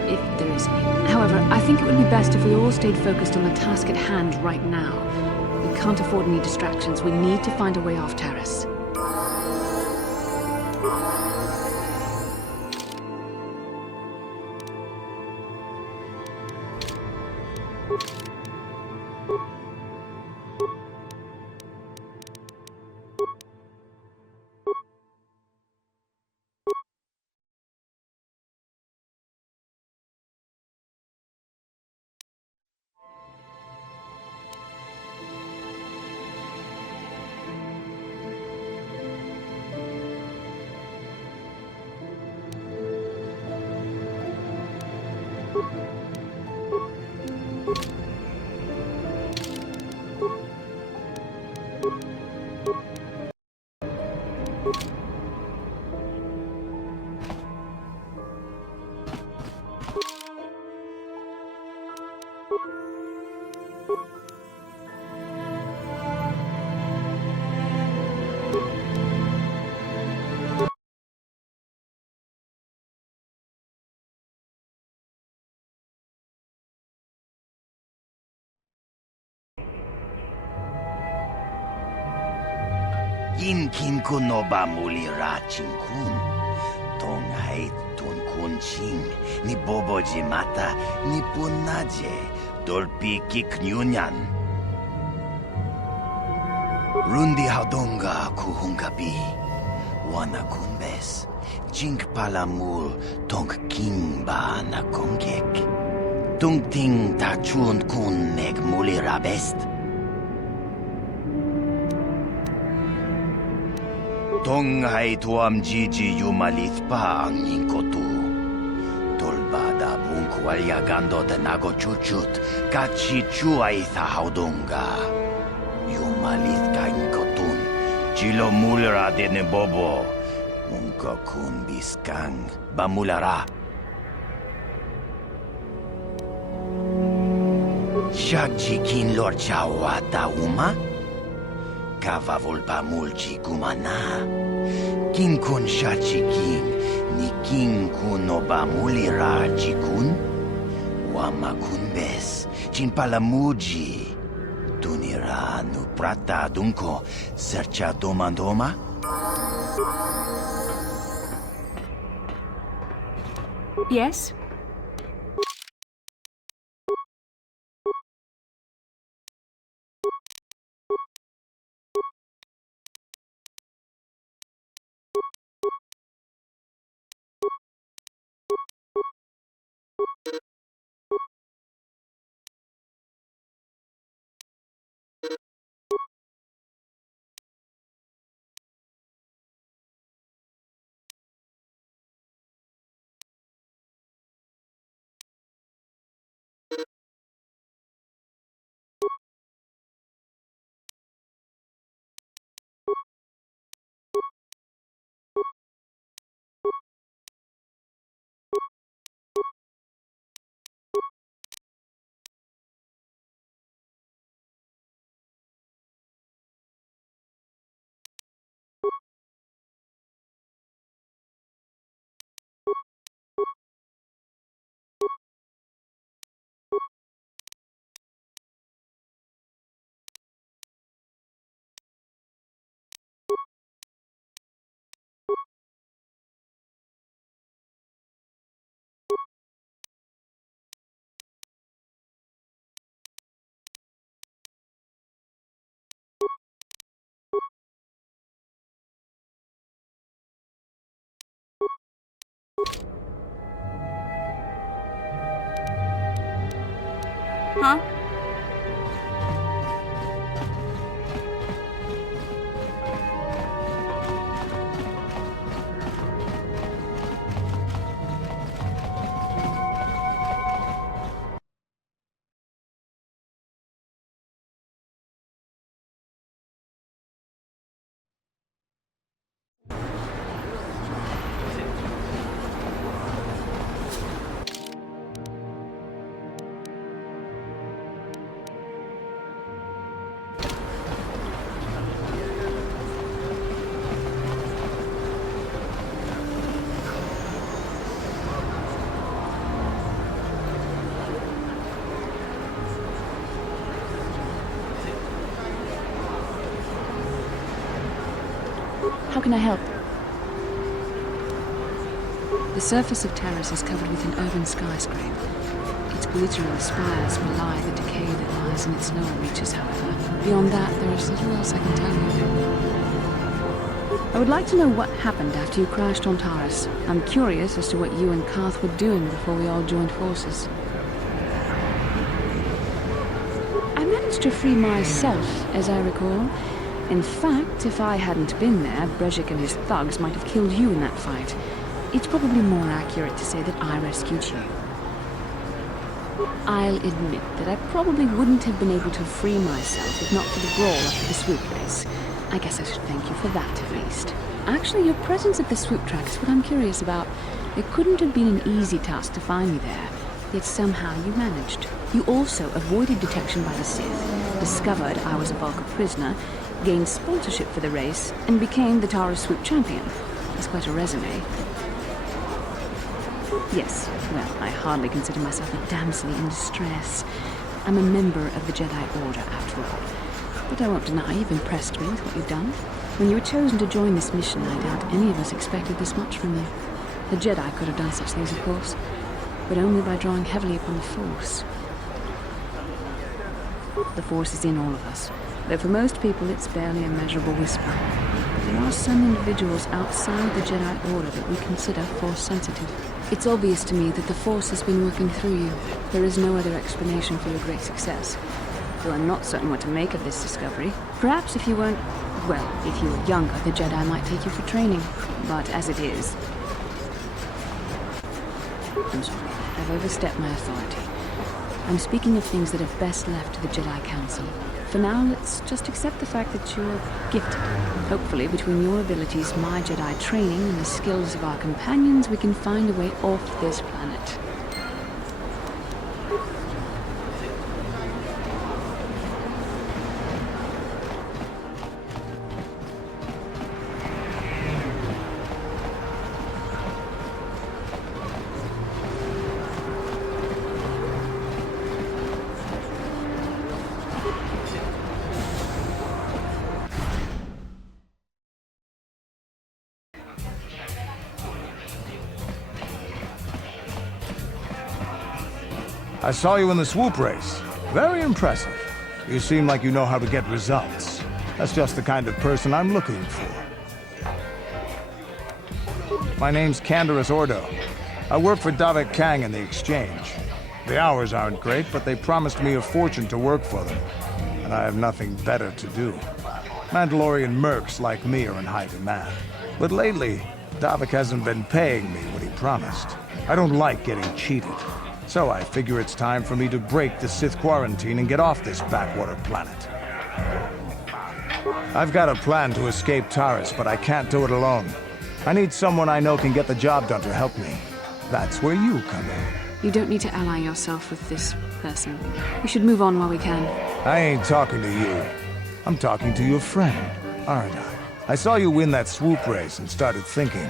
if there is any. However, I think it would be best if we all stayed focused on the task at hand right now. We can't afford any distractions. We need to find a way off Taris. Kin kun no ba mulira chinkun. Tong hai tun kun ching. Ni boboji mata ni punaje. Dolpi kiknyunyan. Rundi haudonga kuhungabi. Wana kunbes. Jink palamul tong king ba na kongek. Tung ting tachun kun nek mulira best. Tong hai tuam jiji yumalit pa ang ingkotu. Tolbada bunkwalya gando de nago chuchut, kachi chuay sa haudonga. Yumalit ka ingkotun, chilo mulra de ne bobo. Mungko kun biskang bamulara. Shagjikin lor chawa ta uma? Kava volpa mulci kumana. King kun shachi king, ni king kun oba mulira chikun. Wama kun bes, chin palamuji. Tunira nu prata dunko, sercha domandoma? Yes? Huh? can I help? The surface of Taris is covered with an urban skyscraper. Its glittering spires belie the decay that lies in its lower reaches, however. Beyond that, there is little else I can tell you. I would like to know what happened after you crashed on Taris. I'm curious as to what you and Karth were doing before we all joined forces. I managed to free myself, as I recall. In fact, if I hadn't been there, Brejik and his thugs might have killed you in that fight. It's probably more accurate to say that I rescued you. I'll admit that I probably wouldn't have been able to free myself if not for the brawl after the swoop race. I guess I should thank you for that, at least. Actually, your presence at the swoop track is what I'm curious about. It couldn't have been an easy task to find me there, yet somehow you managed. You also avoided detection by the Sith, discovered I was a Vulcan prisoner, gained sponsorship for the race, and became the Taris swoop champion. That's quite a resume. Yes, well, I hardly consider myself a damsel in distress. I'm a member of the Jedi Order, after all. But I won't deny you've impressed me with what you've done. When you were chosen to join this mission, I doubt any of us expected this much from you. The Jedi could have done such things, of course, but only by drawing heavily upon the Force. The Force is in all of us, though for most people it's barely a measurable whisper. But there are some individuals outside the Jedi Order that we consider Force-sensitive. It's obvious to me that the Force has been working through you. There is no other explanation for your great success. Though I'm not certain what to make of this discovery. Perhaps if you weren't... well, if you were younger, the Jedi might take you for training. But as it is... I'm sorry, I've overstepped my authority. I'm speaking of things that are best left to the Jedi Council. For now, let's just accept the fact that you're gifted. Hopefully, between your abilities, my Jedi training, and the skills of our companions, we can find a way off this planet. I saw you in the swoop race. Very impressive. You seem like you know how to get results. That's just the kind of person I'm looking for. My name's Taris Ordo. I work for Davik Kang in the Exchange. The hours aren't great, but they promised me a fortune to work for them. And I have nothing better to do. Mandalorian mercs like me are in high demand. But lately, Davik hasn't been paying me what he promised. I don't like getting cheated. So I figure it's time for me to break the Sith quarantine and get off this backwater planet. I've got a plan to escape Taris, but I can't do it alone. I need someone I know can get the job done to help me. That's where you come in. You don't need to ally yourself with this person. We should move on while we can. I ain't talking to you. I'm talking to your friend, aren't I? I saw you win that swoop race and started thinking,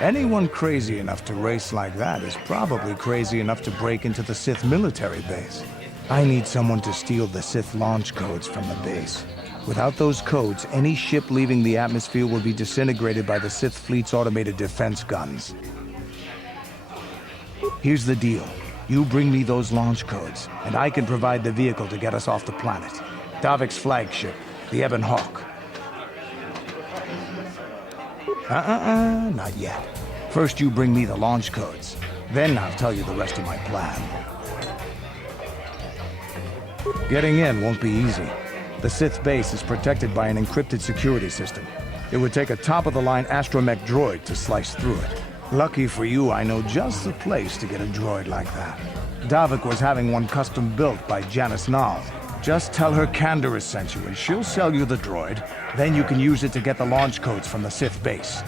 anyone crazy enough to race like that is probably crazy enough to break into the Sith military base. I need someone to steal the Sith launch codes from the base. Without those codes, any ship leaving the atmosphere will be disintegrated by the Sith fleet's automated defense guns. Here's the deal. You bring me those launch codes, and I can provide the vehicle to get us off the planet. Davik's flagship, the Ebon Hawk. Not yet. First you bring me the launch codes. Then I'll tell you the rest of my plan. Getting in won't be easy. The Sith base is protected by an encrypted security system. It would take a top-of-the-line astromech droid to slice through it. Lucky for you, I know just the place to get a droid like that. Davik was having one custom built by Janice Nall. Just tell her Taris sent you and she'll sell you the droid. Then you can use it to get the launch codes from the Sith base.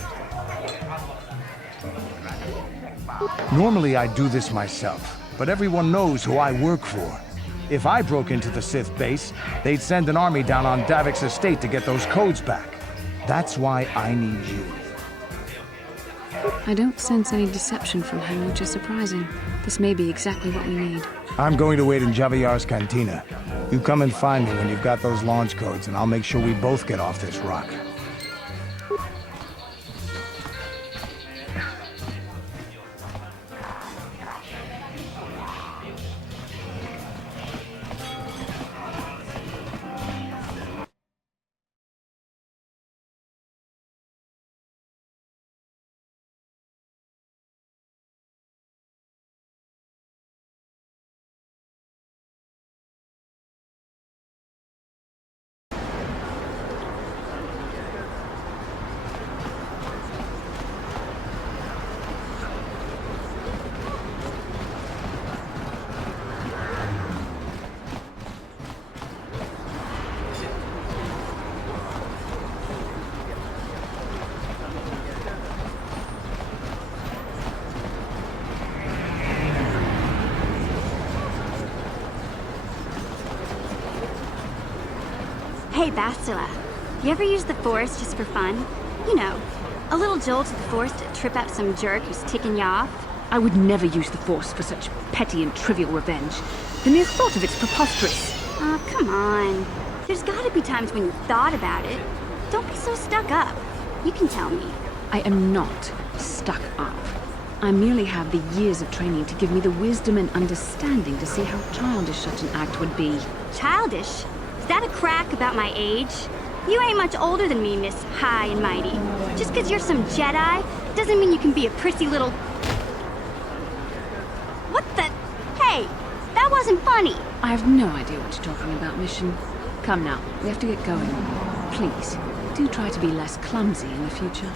Normally I'd do this myself, but everyone knows who I work for. If I broke into the Sith base, they'd send an army down on Davik's estate to get those codes back. That's why I need you. I don't sense any deception from him, which is surprising. This may be exactly what we need. I'm going to wait in Javier's cantina. You come and find me when you've got those launch codes, and I'll make sure we both get off this rock. Hey, Bastila. You ever use the Force just for fun? You know, a little jolt of the Force to trip out some jerk who's ticking you off? I would never use the Force for such petty and trivial revenge. The mere thought of it's preposterous. Oh, come on. There's gotta be times when you thought about it. Don't be so stuck up. You can tell me. I am not stuck up. I merely have the years of training to give me the wisdom and understanding to see how childish such an act would be. Childish? Is that a crack about my age? You ain't much older than me, Miss High and Mighty. Just 'cause you're some Jedi doesn't mean you can be a prissy little... What the... Hey, that wasn't funny. I have no idea what you're talking about, Mission. Come now, we have to get going. Please, do try to be less clumsy in the future.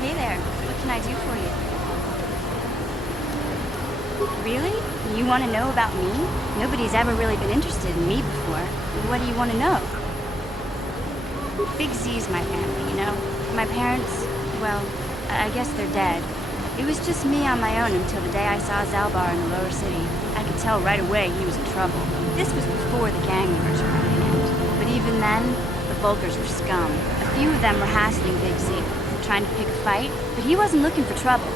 Hey there, what can I do for you? Really? You want to know about me? Nobody's ever really been interested in me before. What do you want to know? Big Z's my family, you know? My parents, well, I guess they're dead. It was just me on my own until the day I saw Zalbar in the lower city. I could tell right away he was in trouble. This was before the gang wars were at an end. But even then, the Vulkars were scum. A few of them were hassling Big Z, trying to pick a fight, but he wasn't looking for trouble.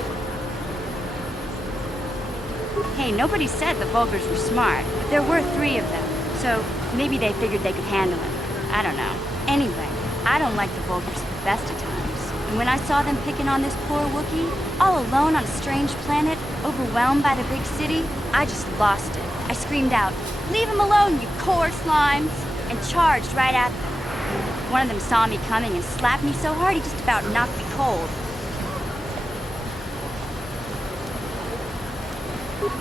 Hey, nobody said the Vulkars were smart, but there were 3 of them, so maybe they figured they could handle him. I don't know. Anyway, I don't like the Vulkars at the best of times. And when I saw them picking on this poor Wookiee, all alone on a strange planet, overwhelmed by the big city, I just lost it. I screamed out, "Leave him alone, you core slimes!" and charged right at them. One of them saw me coming and slapped me so hard he just about knocked me cold.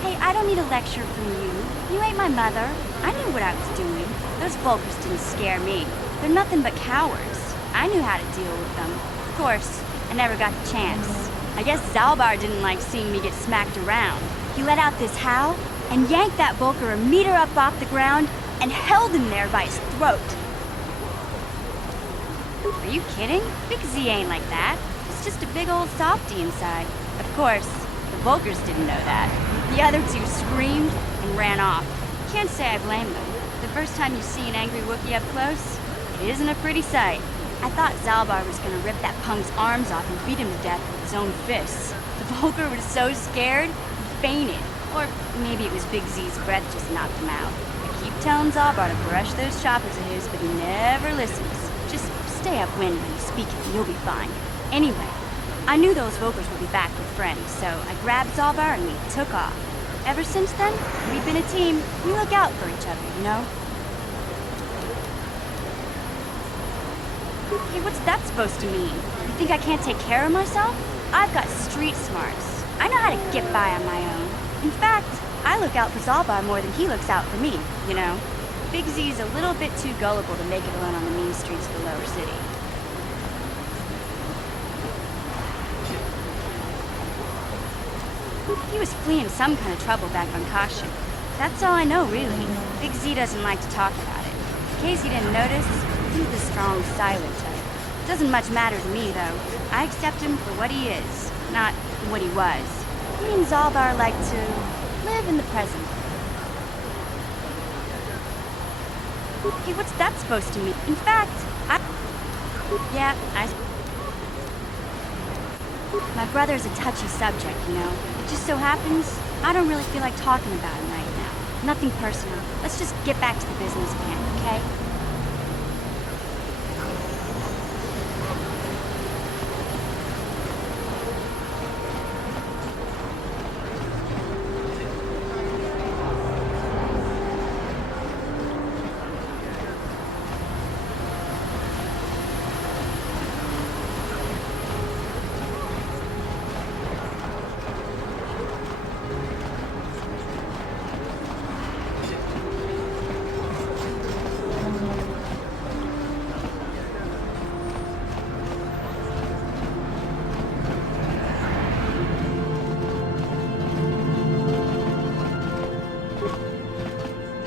Hey, I don't need a lecture from you. You ain't my mother. I knew what I was doing. Those Vulkars didn't scare me. They're nothing but cowards. I knew how to deal with them. Of course, I never got the chance. I guess Zalbar didn't like seeing me get smacked around. He let out this howl and yanked that Vulkar a meter up off the ground and held him there by his throat. Are you kidding? Big Z ain't like that. It's just a big old softy inside. Of course, the Vulkars didn't know that. The other 2 screamed and ran off. Can't say I blame them. The first time you see an angry Wookiee up close, it isn't a pretty sight. I thought Zalbar was gonna rip that punk's arms off and beat him to death with his own fists. The Vulkar was so scared, he fainted. Or maybe it was Big Z's breath just knocked him out. I keep telling Zalbar to brush those choppers of his, but he never listens. Just stay upwind when you speak and you'll be fine. Anyway, I knew those Vulkars would be back with friends, so I grabbed Zalbar and we took off. Ever since then, we've been a team. We look out for each other, you know? Hey, what's that supposed to mean? You think I can't take care of myself? I've got street smarts. I know how to get by on my own. In fact, I look out for Zalbar more than he looks out for me, you know? Big Z's a little bit too gullible to make it alone on the mean streets of the lower city. He was fleeing some kind of trouble back on Kashyyyk. That's all I know, really. Big Z doesn't like to talk about it. In case you didn't notice, he's the strong, silent type. Doesn't much matter to me, though. I accept him for what he is, not what he was. Me and Zalbar like to live in the present. Hey, what's that supposed to mean? In fact, my brother's a touchy subject, you know. It just so happens, I don't really feel like talking about him right now. Nothing personal. Let's just get back to the business plan, okay?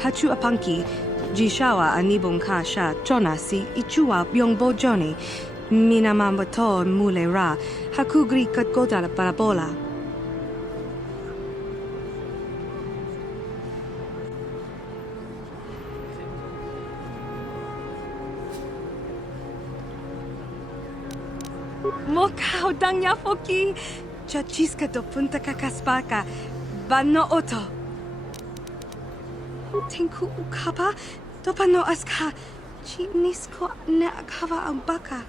hachu apanki, jishawa anibon kasha chonasi ichua byongbo joni, minamambato mule ra, hakugri katgota la parabola. Mokao dangya foki, chachiska do punta kakaspaka, bano oto. Tinku ukapa, dopano aska, chinisko ne akava ambaka.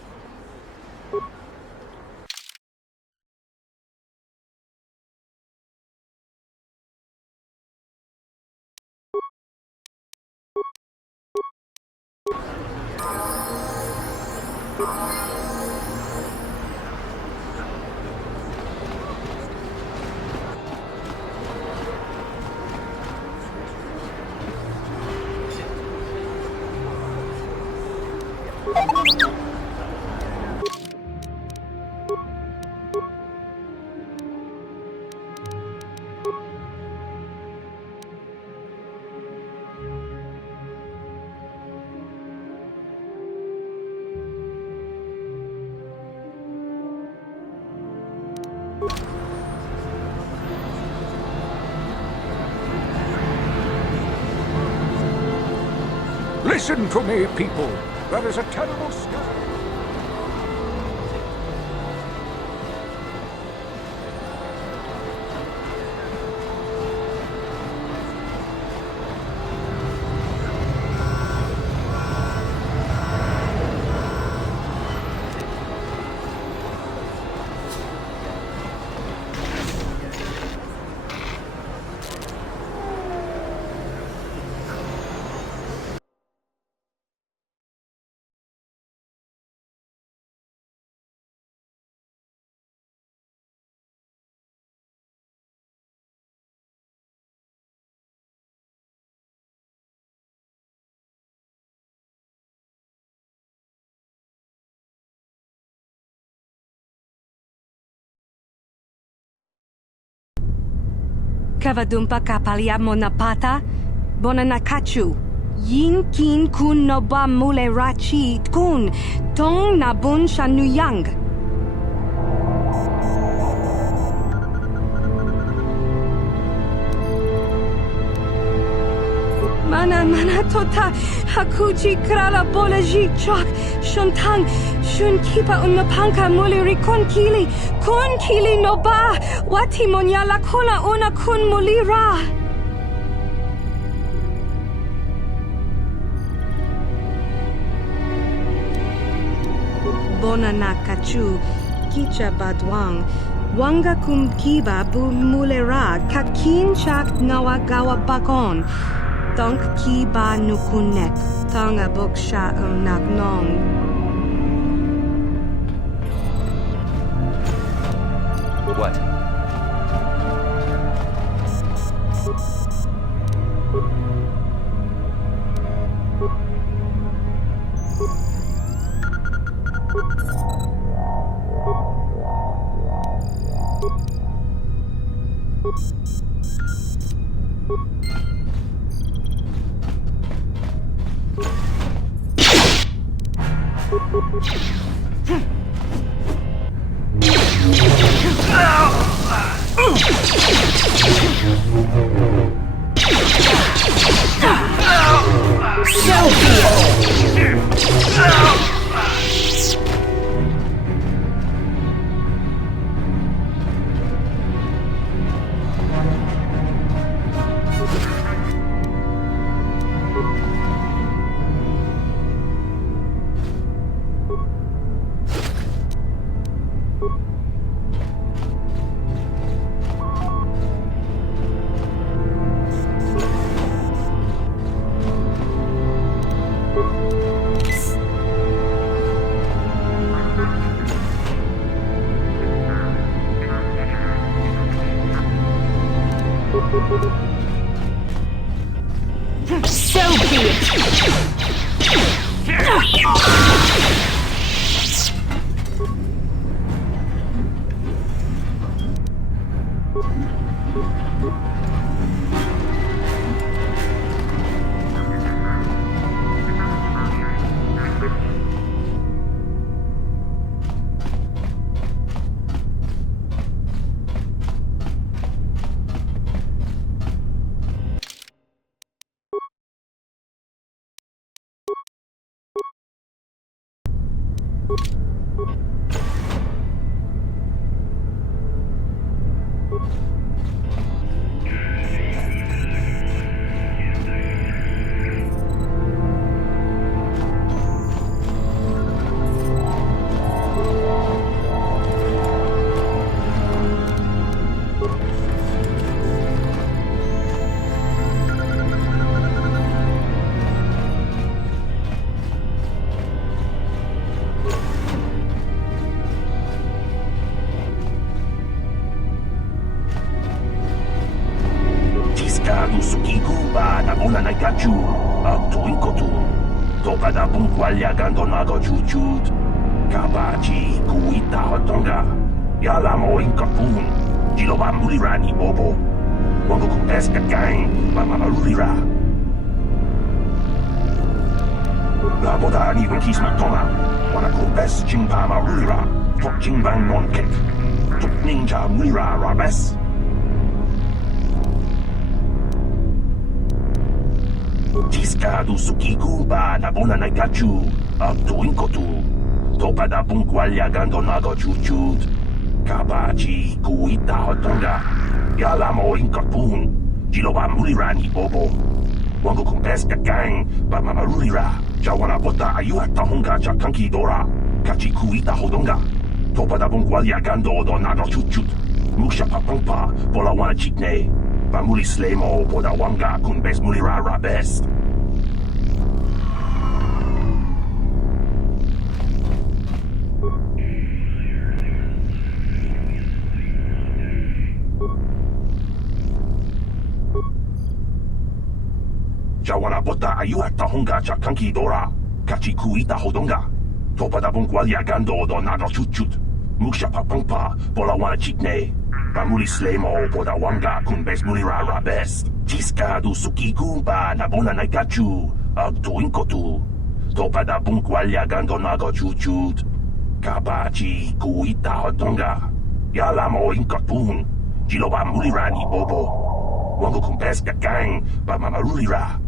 Listen to me, people. That is a terrible scare. Kavadumpa kapalia monapata, bonanakachu. Yin kin kun noba mule rachi kun, tong nabun shanuyang. Mana tota, hakuji krala bolaji chok, shuntang, shun kipa unapanka muliri kun kili noba, wati monyala kona una kun mulira. Bonanakachu, kicha badwang, wanga kumkiba bu mulera, kakin chak nawagawa bakon. Donk ki ba nukunek, tonga boksha nagnong. What? Tiskadu sukikuba na bona na kachu abtu inkotu topa da bunkwalya gando nago chuchut kabachi kuita hotonga yalamo inkapun jiloba mulirani bobo wango kumpeska gang mama marulira la boda ni winkis matoma wana kumpes chimpa marulira tok chimbang monkek tok ninja mulira rabes Tiskadu sukikuba na bona na kachu abtu inkotu topa da bunkwalya gando nago chuchut kabachi kuita hotonga yalamo inkapun jiloba mulirani bobo wango kumpeska gang ba mama rulira jawana bota ayuha tahunga cha kanki dora kachi kuita hodonga topa da bunkwalya gando do nago chuchut musha papampa bola wana chitne ba muli slemo boda wanga kunbes mulira rabes Jawana bota ayuha tahunga cha kanki dora kachi kuita hodonga topa da bunkwalya gando do nago chuchut musha papampa bola wana chitne Pamuli slemo boda wanga kunbes mulira rabes Tiskadu sukikuba na bona na kachu abtu inkotu topa da bunkwalya gando nago chuchut kabachi kuita hotonga yalamo inkapun jiloba mulirani bobo wango kumpeska gang ba mama rulira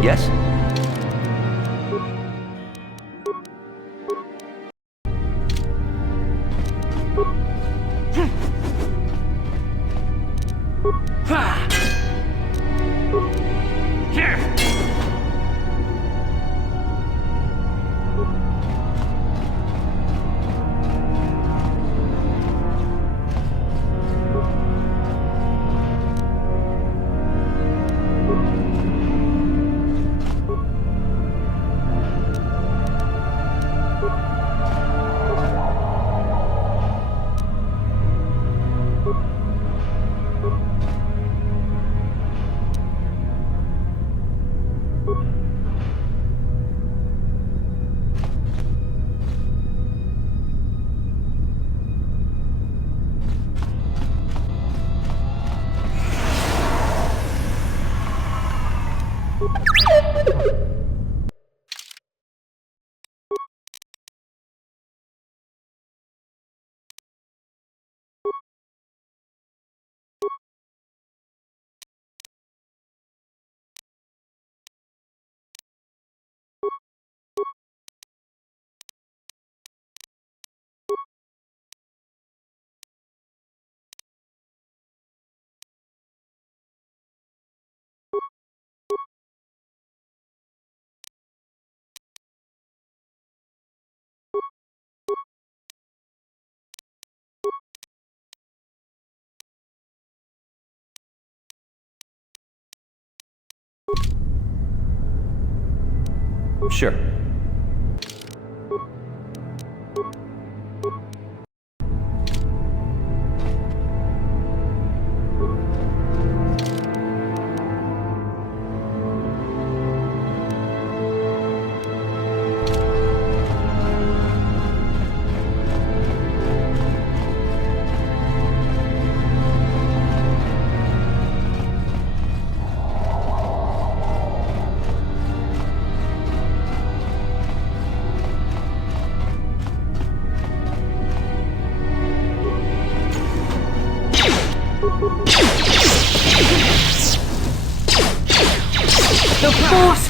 Yes? Sure. The Force!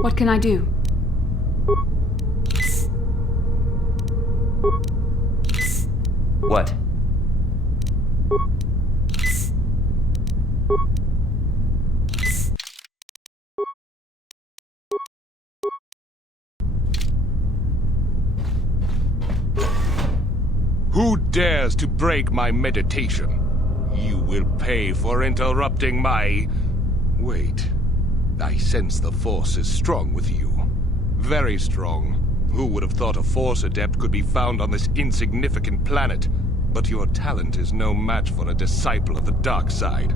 What can I do? What? Who dares to break my meditation? You will pay for interrupting my... Wait. I sense the Force is strong with you. Very strong. Who would have thought a Force Adept could be found on this insignificant planet? But your talent is no match for a disciple of the dark side.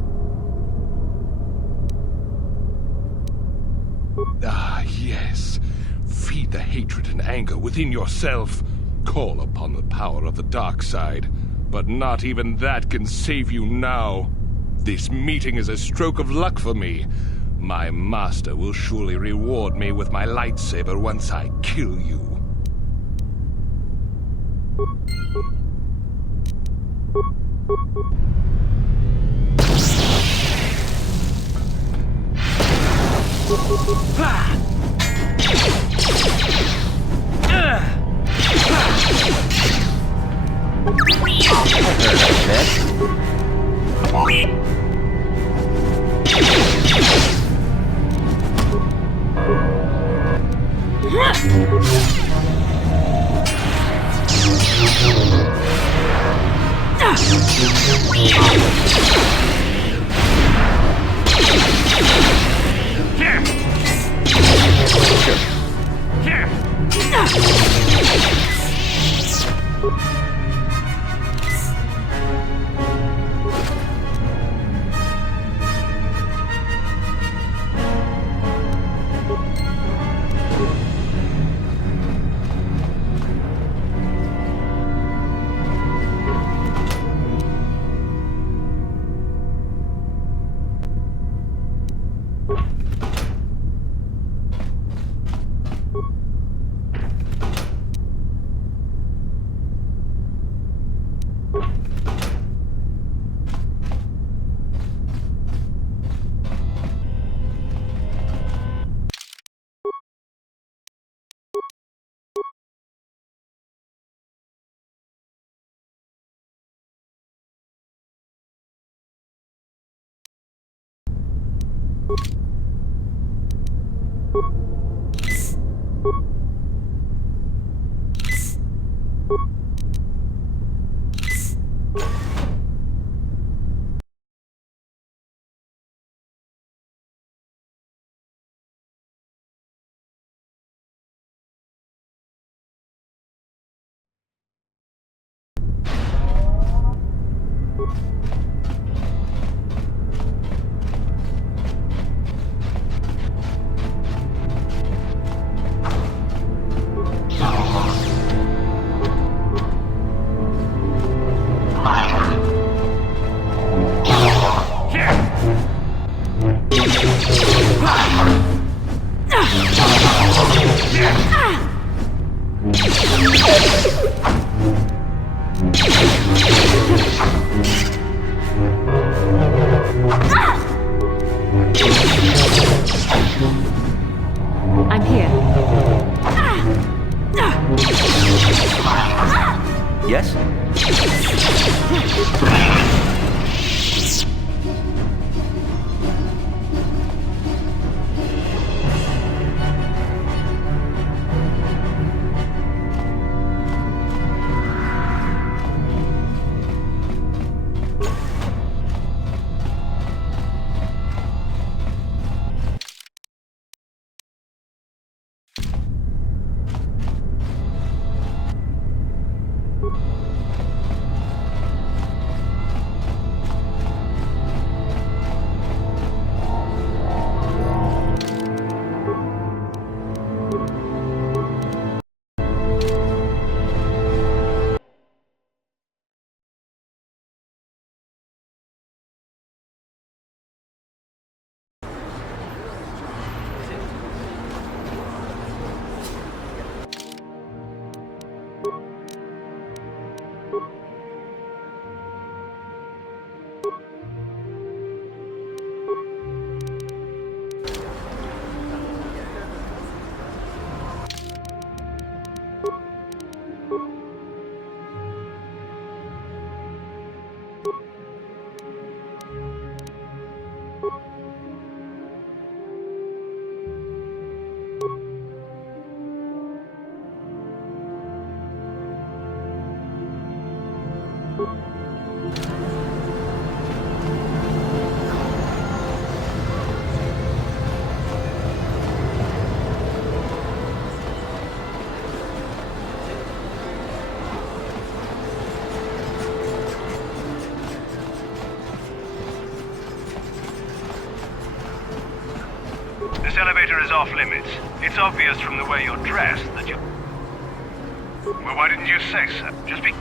Ah, yes. Feed the hatred and anger within yourself. Call upon the power of the dark side. But not even that can save you now. This meeting is a stroke of luck for me. My master will surely reward me with my lightsaber once I kill you. I'm here. Yes? This elevator is off limits. It's obvious from the way you're dressed that you... Well, why didn't you say so? Just be...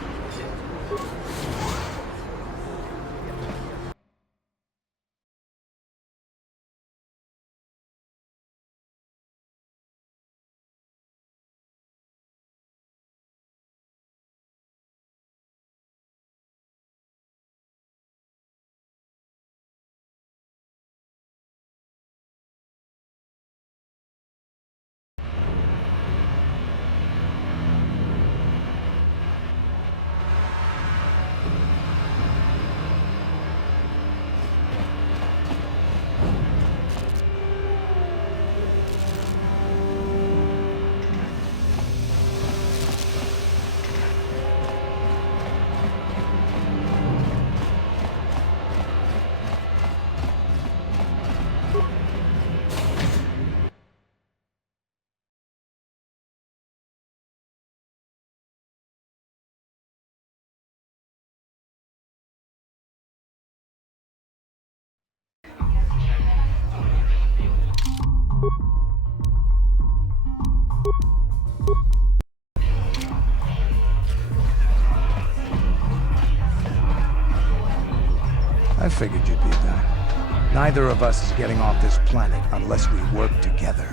I figured you'd be back. Neither of us is getting off this planet unless we work together.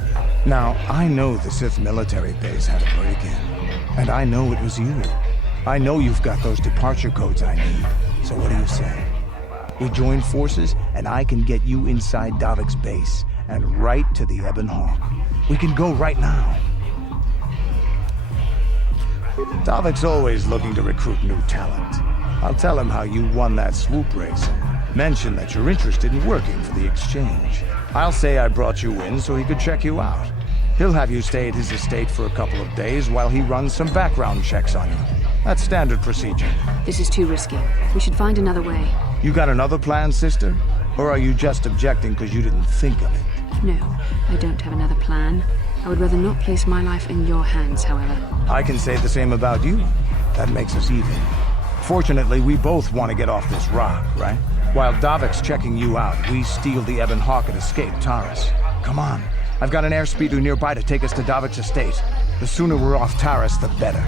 Now, I know the Sith military base had a break-in, and I know it was you. I know you've got those departure codes I need, so what do you say? We join forces, and I can get you inside Davik's base, and right to the Ebon Hawk. We can go right now. Davik's always looking to recruit new talent. I'll tell him how you won that swoop race, and mention that you're interested in working for the exchange. I'll say I brought you in so he could check you out. He'll have you stay at his estate for a couple of days while he runs some background checks on you. That's standard procedure. This is too risky. We should find another way. You got another plan, sister? Or are you just objecting because you didn't think of it? No, I don't have another plan. I would rather not place my life in your hands, however. I can say the same about you. That makes us even. Fortunately, we both want to get off this rock, right? While Davik's checking you out, we steal the Ebon Hawk and escape Taris. Come on. I've got an airspeeder nearby to take us to Davik's estate. The sooner we're off Taris, the better.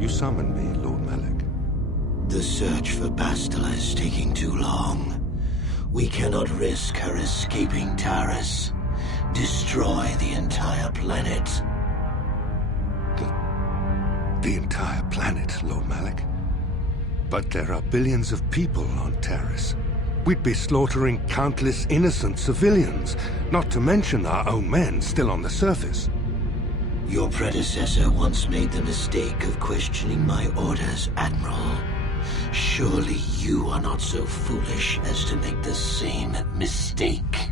You summoned me, Lord Malak. The search for Bastila is taking too long. We cannot risk her escaping Taris. Destroy the entire planet. The entire planet, Lord Malak? But there are billions of people on Taris. We'd be slaughtering countless innocent civilians, not to mention our own men still on the surface. Your predecessor once made the mistake of questioning my orders, Admiral. Surely you are not so foolish as to make the same mistake.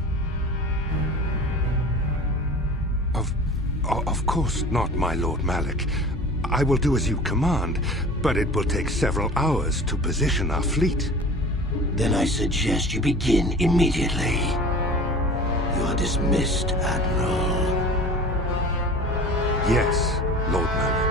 Of course not, my Lord Malak. I will do as you command, but it will take several hours to position our fleet. Then I suggest you begin immediately. You are dismissed, Admiral. Yes, Lord Malak.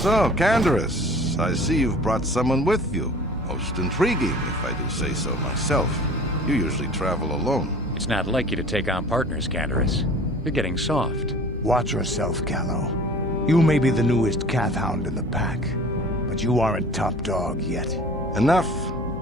So, Candaris, I see you've brought someone with you. Most intriguing, if I do say so myself. You usually travel alone. It's not like you to take on partners, Candaris. You're getting soft. Watch yourself, Callow. You may be the newest Cath Hound in the pack, but you aren't top dog yet. Enough.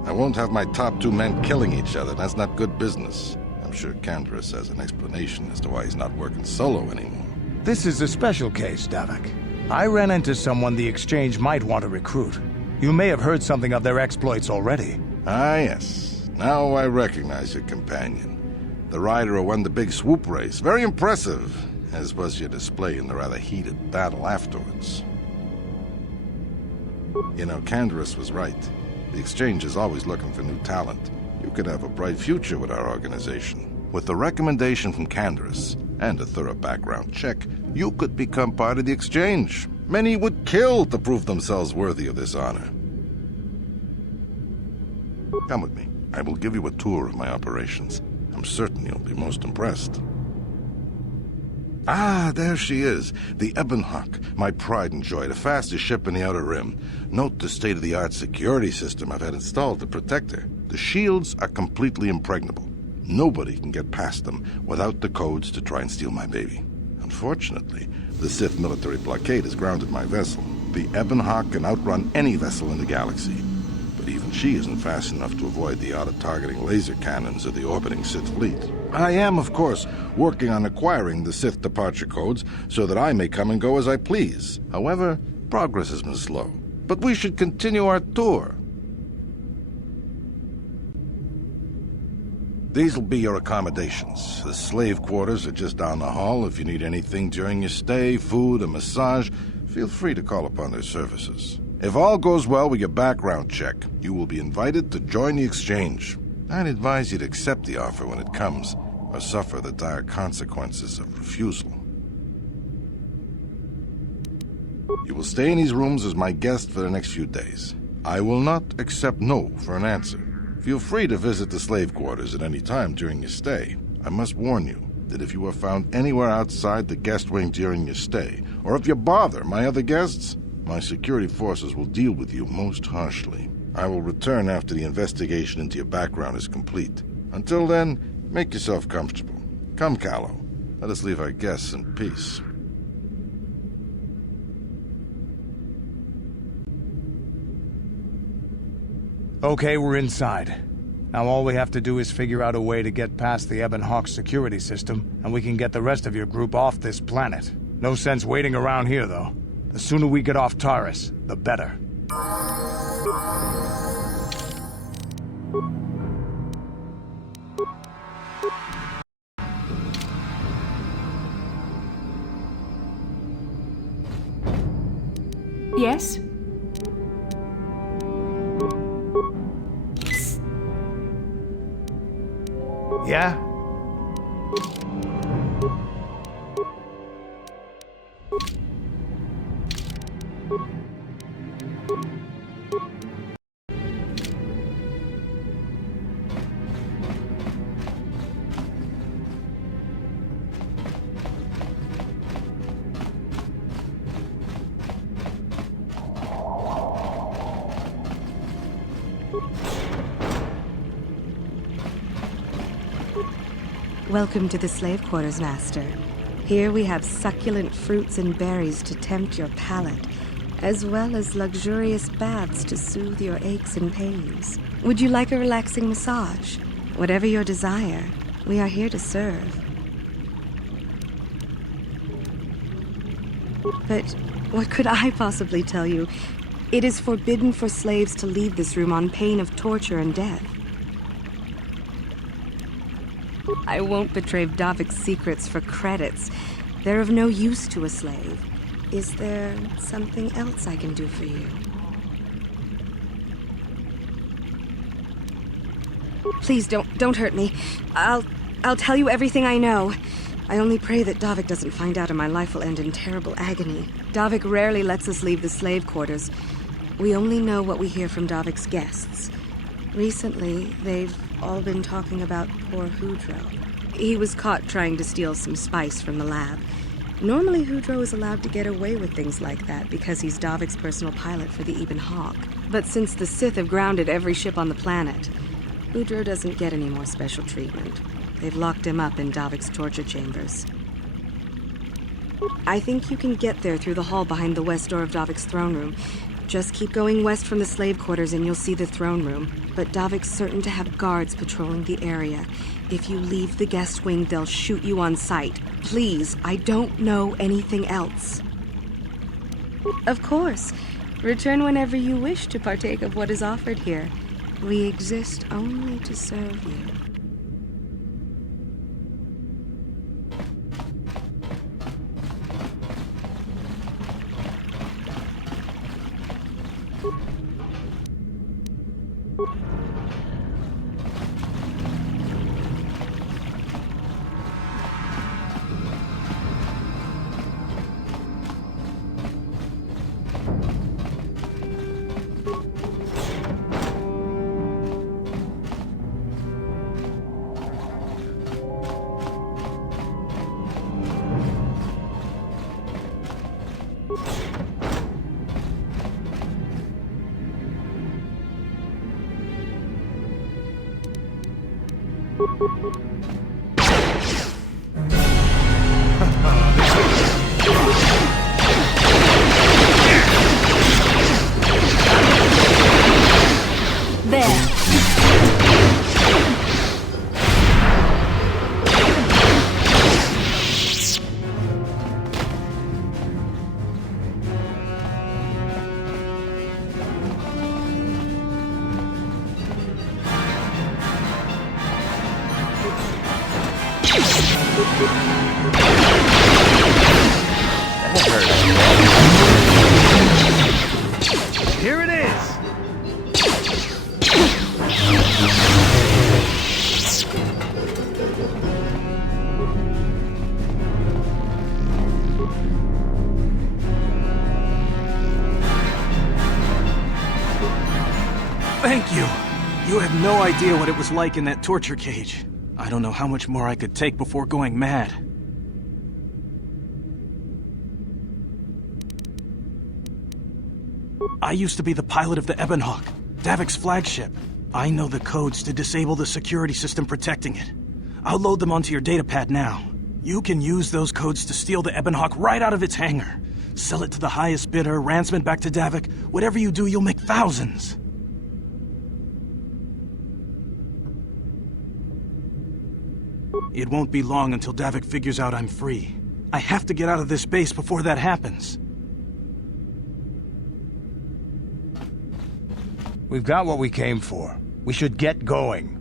I won't have my top two men killing each other. That's not good business. I'm sure Candaris has an explanation as to why he's not working solo anymore. This is a special case, Davik. I ran into someone the Exchange might want to recruit. You may have heard something of their exploits already. Ah, yes. Now I recognize your companion. The rider who won the big swoop race. Very impressive, as was your display in the rather heated battle afterwards. You know, Candaris was right. The Exchange is always looking for new talent. You could have a bright future with our organization. With the recommendation from Taris and a thorough background check, you could become part of the Exchange. Many would kill to prove themselves worthy of this honor. Come with me. I will give you a tour of my operations. I'm certain you'll be most impressed. Ah, there she is. The Ebonhawk, my pride and joy, the fastest ship in the Outer Rim. Note the state-of-the-art security system I've had installed to protect her. The shields are completely impregnable. Nobody can get past them without the codes to try and steal my baby. Unfortunately, the Sith military blockade has grounded my vessel. The Ebonhawk can outrun any vessel in the galaxy. But even she isn't fast enough to avoid the auto-targeting laser cannons of the orbiting Sith fleet. I am, of course, working on acquiring the Sith departure codes so that I may come and go as I please. However, progress has been slow. But we should continue our tour. These will be your accommodations. The slave quarters are just down the hall. If you need anything during your stay, food, a massage, feel free to call upon their services. If all goes well with your background check, you will be invited to join the Exchange. I'd advise you to accept the offer when it comes, or suffer the dire consequences of refusal. You will stay in these rooms as my guest for the next few days. I will not accept no for an answer. Feel free to visit the slave quarters at any time during your stay. I must warn you that if you are found anywhere outside the guest wing during your stay, or if you bother my other guests, my security forces will deal with you most harshly. I will return after the investigation into your background is complete. Until then, make yourself comfortable. Come, Callow. Let us leave our guests in peace. Okay, we're inside. Now all we have to do is figure out a way to get past the Ebonhawk security system, and we can get the rest of your group off this planet. No sense waiting around here, though. The sooner we get off Taris, the better. Yes? Yeah? Welcome to the slave quarters, Master. Here we have succulent fruits and berries to tempt your palate, as well as luxurious baths to soothe your aches and pains. Would you like a relaxing massage? Whatever your desire, we are here to serve. But what could I possibly tell you? It is forbidden for slaves to leave this room on pain of torture and death. I won't betray Davik's secrets for credits. They're of no use to a slave. Is there something else I can do for you? Please don't hurt me. I'll tell you everything I know. I only pray that Davik doesn't find out and my life will end in terrible agony. Davik rarely lets us leave the slave quarters. We only know what we hear from Davik's guests. Recently, they've all been talking about poor Hudro. He was caught trying to steal some spice from the lab. Normally, Hudro is allowed to get away with things like that because he's Davik's personal pilot for the Ebonhawk. But since the Sith have grounded every ship on the planet, Hudro doesn't get any more special treatment. They've locked him up in Davik's torture chambers. I think you can get there through the hall behind the west door of Davik's throne room. Just keep going west from the slave quarters and you'll see the throne room. But Davik's certain to have guards patrolling the area. If you leave the guest wing, they'll shoot you on sight. Please, I don't know anything else. Of course. Return whenever you wish to partake of what is offered here. We exist only to serve you. Here it is! Thank you! You have no idea what it was like in that torture cage. I don't know how much more I could take before going mad. I used to be the pilot of the Ebonhawk, Davik's flagship. I know the codes to disable the security system protecting it. I'll load them onto your datapad now. You can use those codes to steal the Ebonhawk right out of its hangar. Sell it to the highest bidder, ransom it back to Davik. Whatever you do, you'll make thousands. It won't be long until Davik figures out I'm free. I have to get out of this base before that happens. We've got what we came for. We should get going.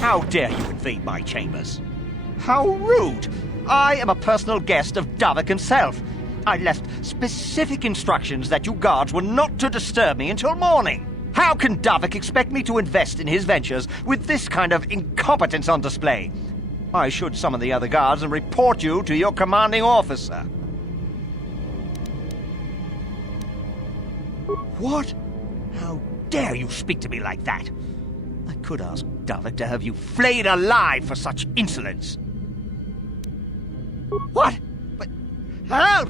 How dare you invade my chambers? How rude! I am a personal guest of Davik himself. I left specific instructions that you guards were not to disturb me until morning. How can Davik expect me to invest in his ventures with this kind of incompetence on display? I should summon the other guards and report you to your commanding officer. What? How dare you speak to me like that? I could ask Davik to have you flayed alive for such insolence. What? But help!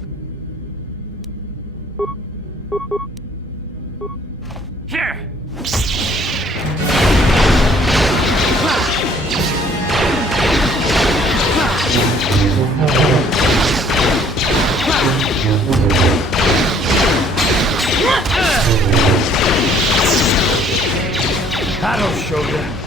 Here! That'll show you.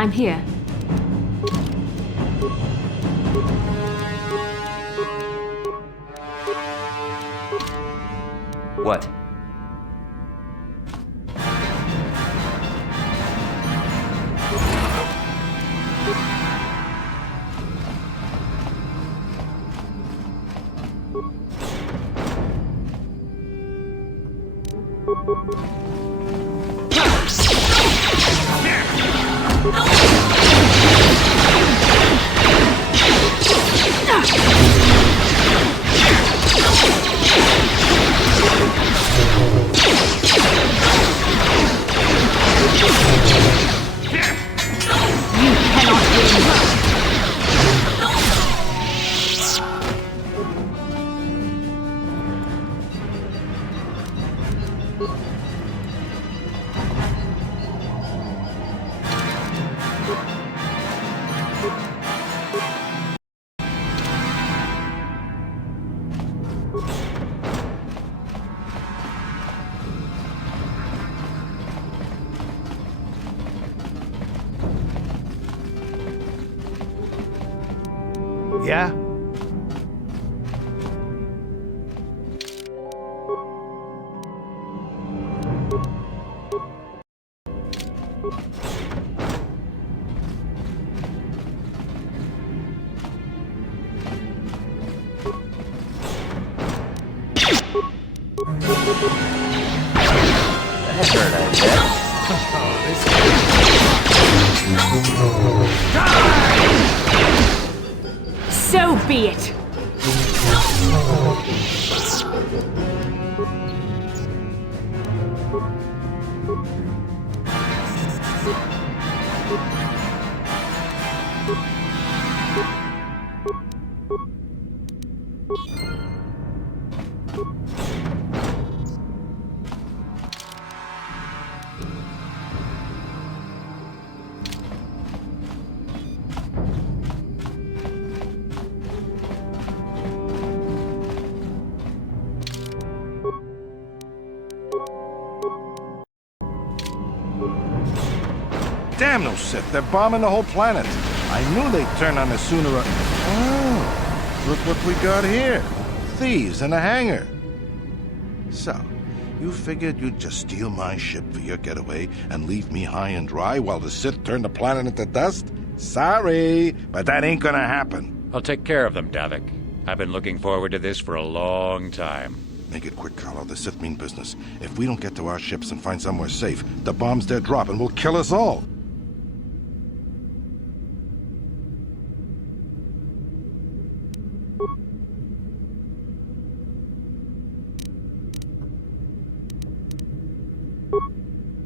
I'm here. What? Yeah? That hurt, I bet. So be it. Damn those Sith, they're bombing the whole planet. I knew they'd turn on us sooner or... Oh, look what we got here. Thieves in a hangar. So, you figured you'd just steal my ship for your getaway and leave me high and dry while the Sith turn the planet into dust? Sorry, but that ain't gonna happen. I'll take care of them, Davik. I've been looking forward to this for a long time. Make it quick, Carlo. The Sith mean business. If we don't get to our ships and find somewhere safe, the bombs they're dropping will kill us all.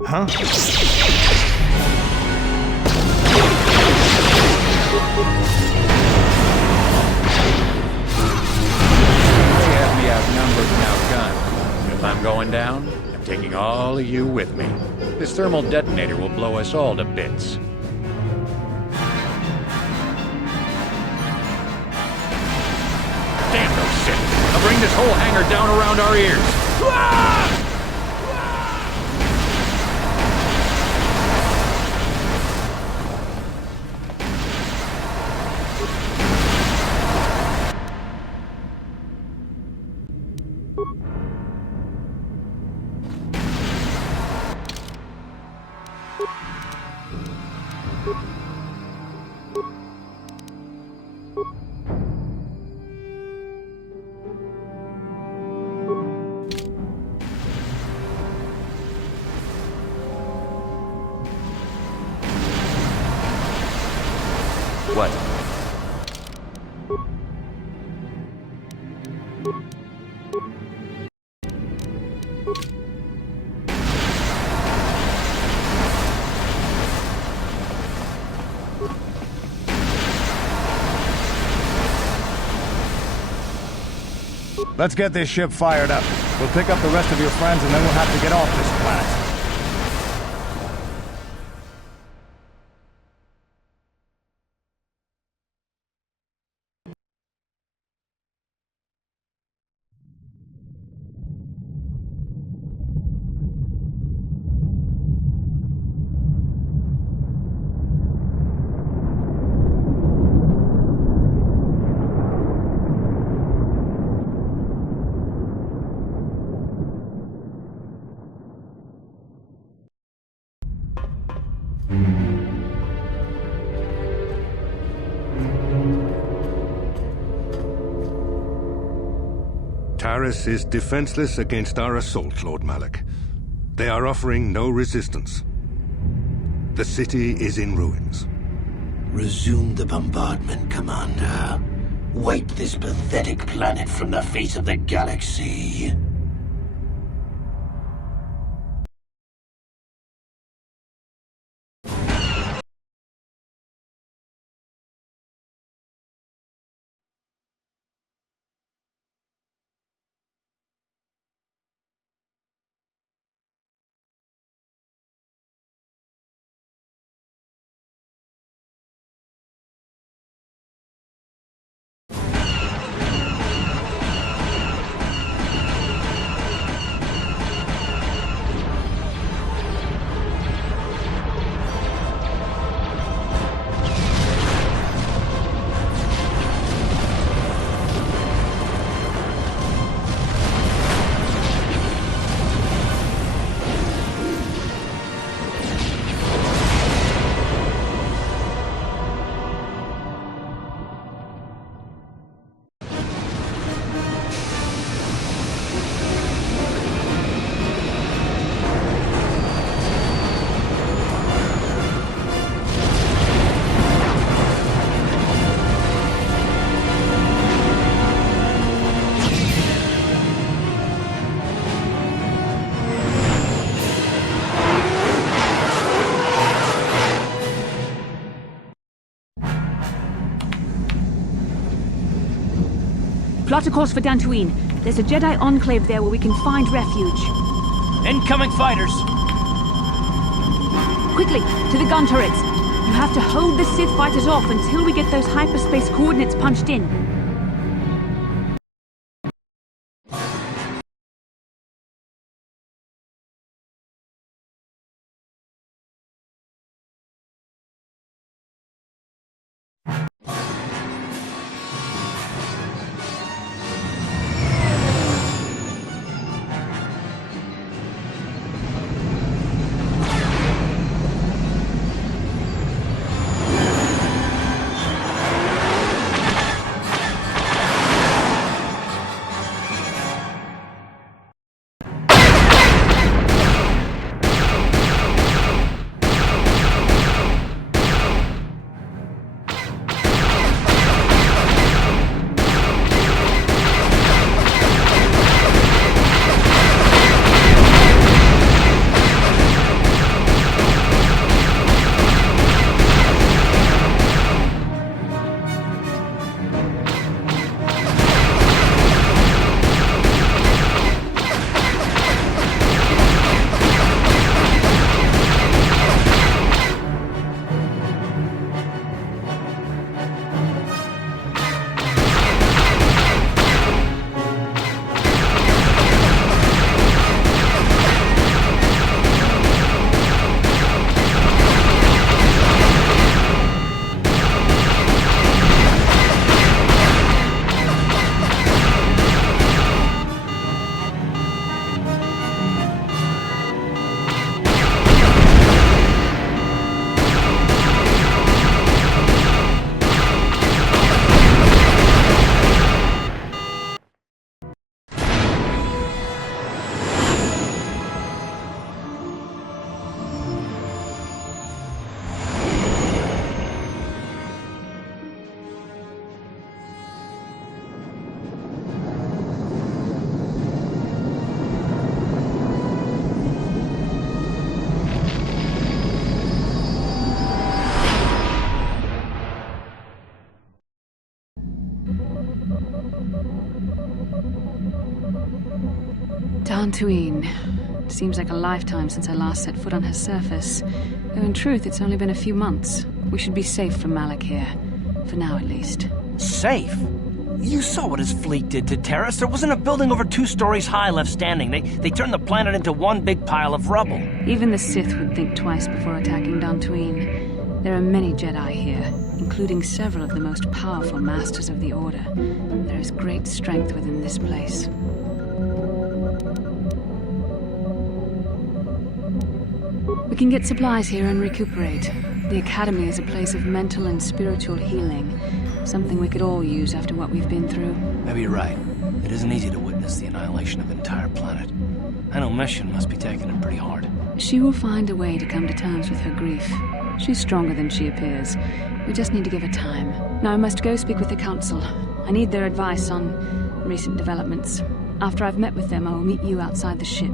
Huh? They have me outnumbered and outgunned. If I'm going down, I'm taking all of you with me. This thermal detonator will blow us all to bits. Damn those Sith! I'll bring this whole hangar down around our ears. What? Let's get this ship fired up. We'll pick up the rest of your friends and then we'll have to get off this planet. Taris is defenseless against our assault, Lord Malak. They are offering no resistance. The city is in ruins. Resume the bombardment, Commander. Wipe this pathetic planet from the face of the galaxy. Chart a course for Dantooine. There's a Jedi enclave there where we can find refuge. Incoming fighters! Quickly, to the gun turrets. You have to hold the Sith fighters off until we get those hyperspace coordinates punched in. Dantooine. Seems like a lifetime since I last set foot on her surface. Though in truth, it's only been a few months. We should be safe from Malak here. For now, at least. Safe? You saw what his fleet did to Taris. There wasn't a building over 2 stories high left standing. They turned the planet into one big pile of rubble. Even the Sith would think twice before attacking Dantooine. There are many Jedi here, including several of the most powerful masters of the Order. There is great strength within this place. We can get supplies here and recuperate. The Academy is a place of mental and spiritual healing. Something we could all use after what we've been through. Maybe you're right. It isn't easy to witness the annihilation of an entire planet. I know Mission must be taking it pretty hard. She will find a way to come to terms with her grief. She's stronger than she appears. We just need to give her time. Now I must go speak with the Council. I need their advice on recent developments. After I've met with them, I will meet you outside the ship.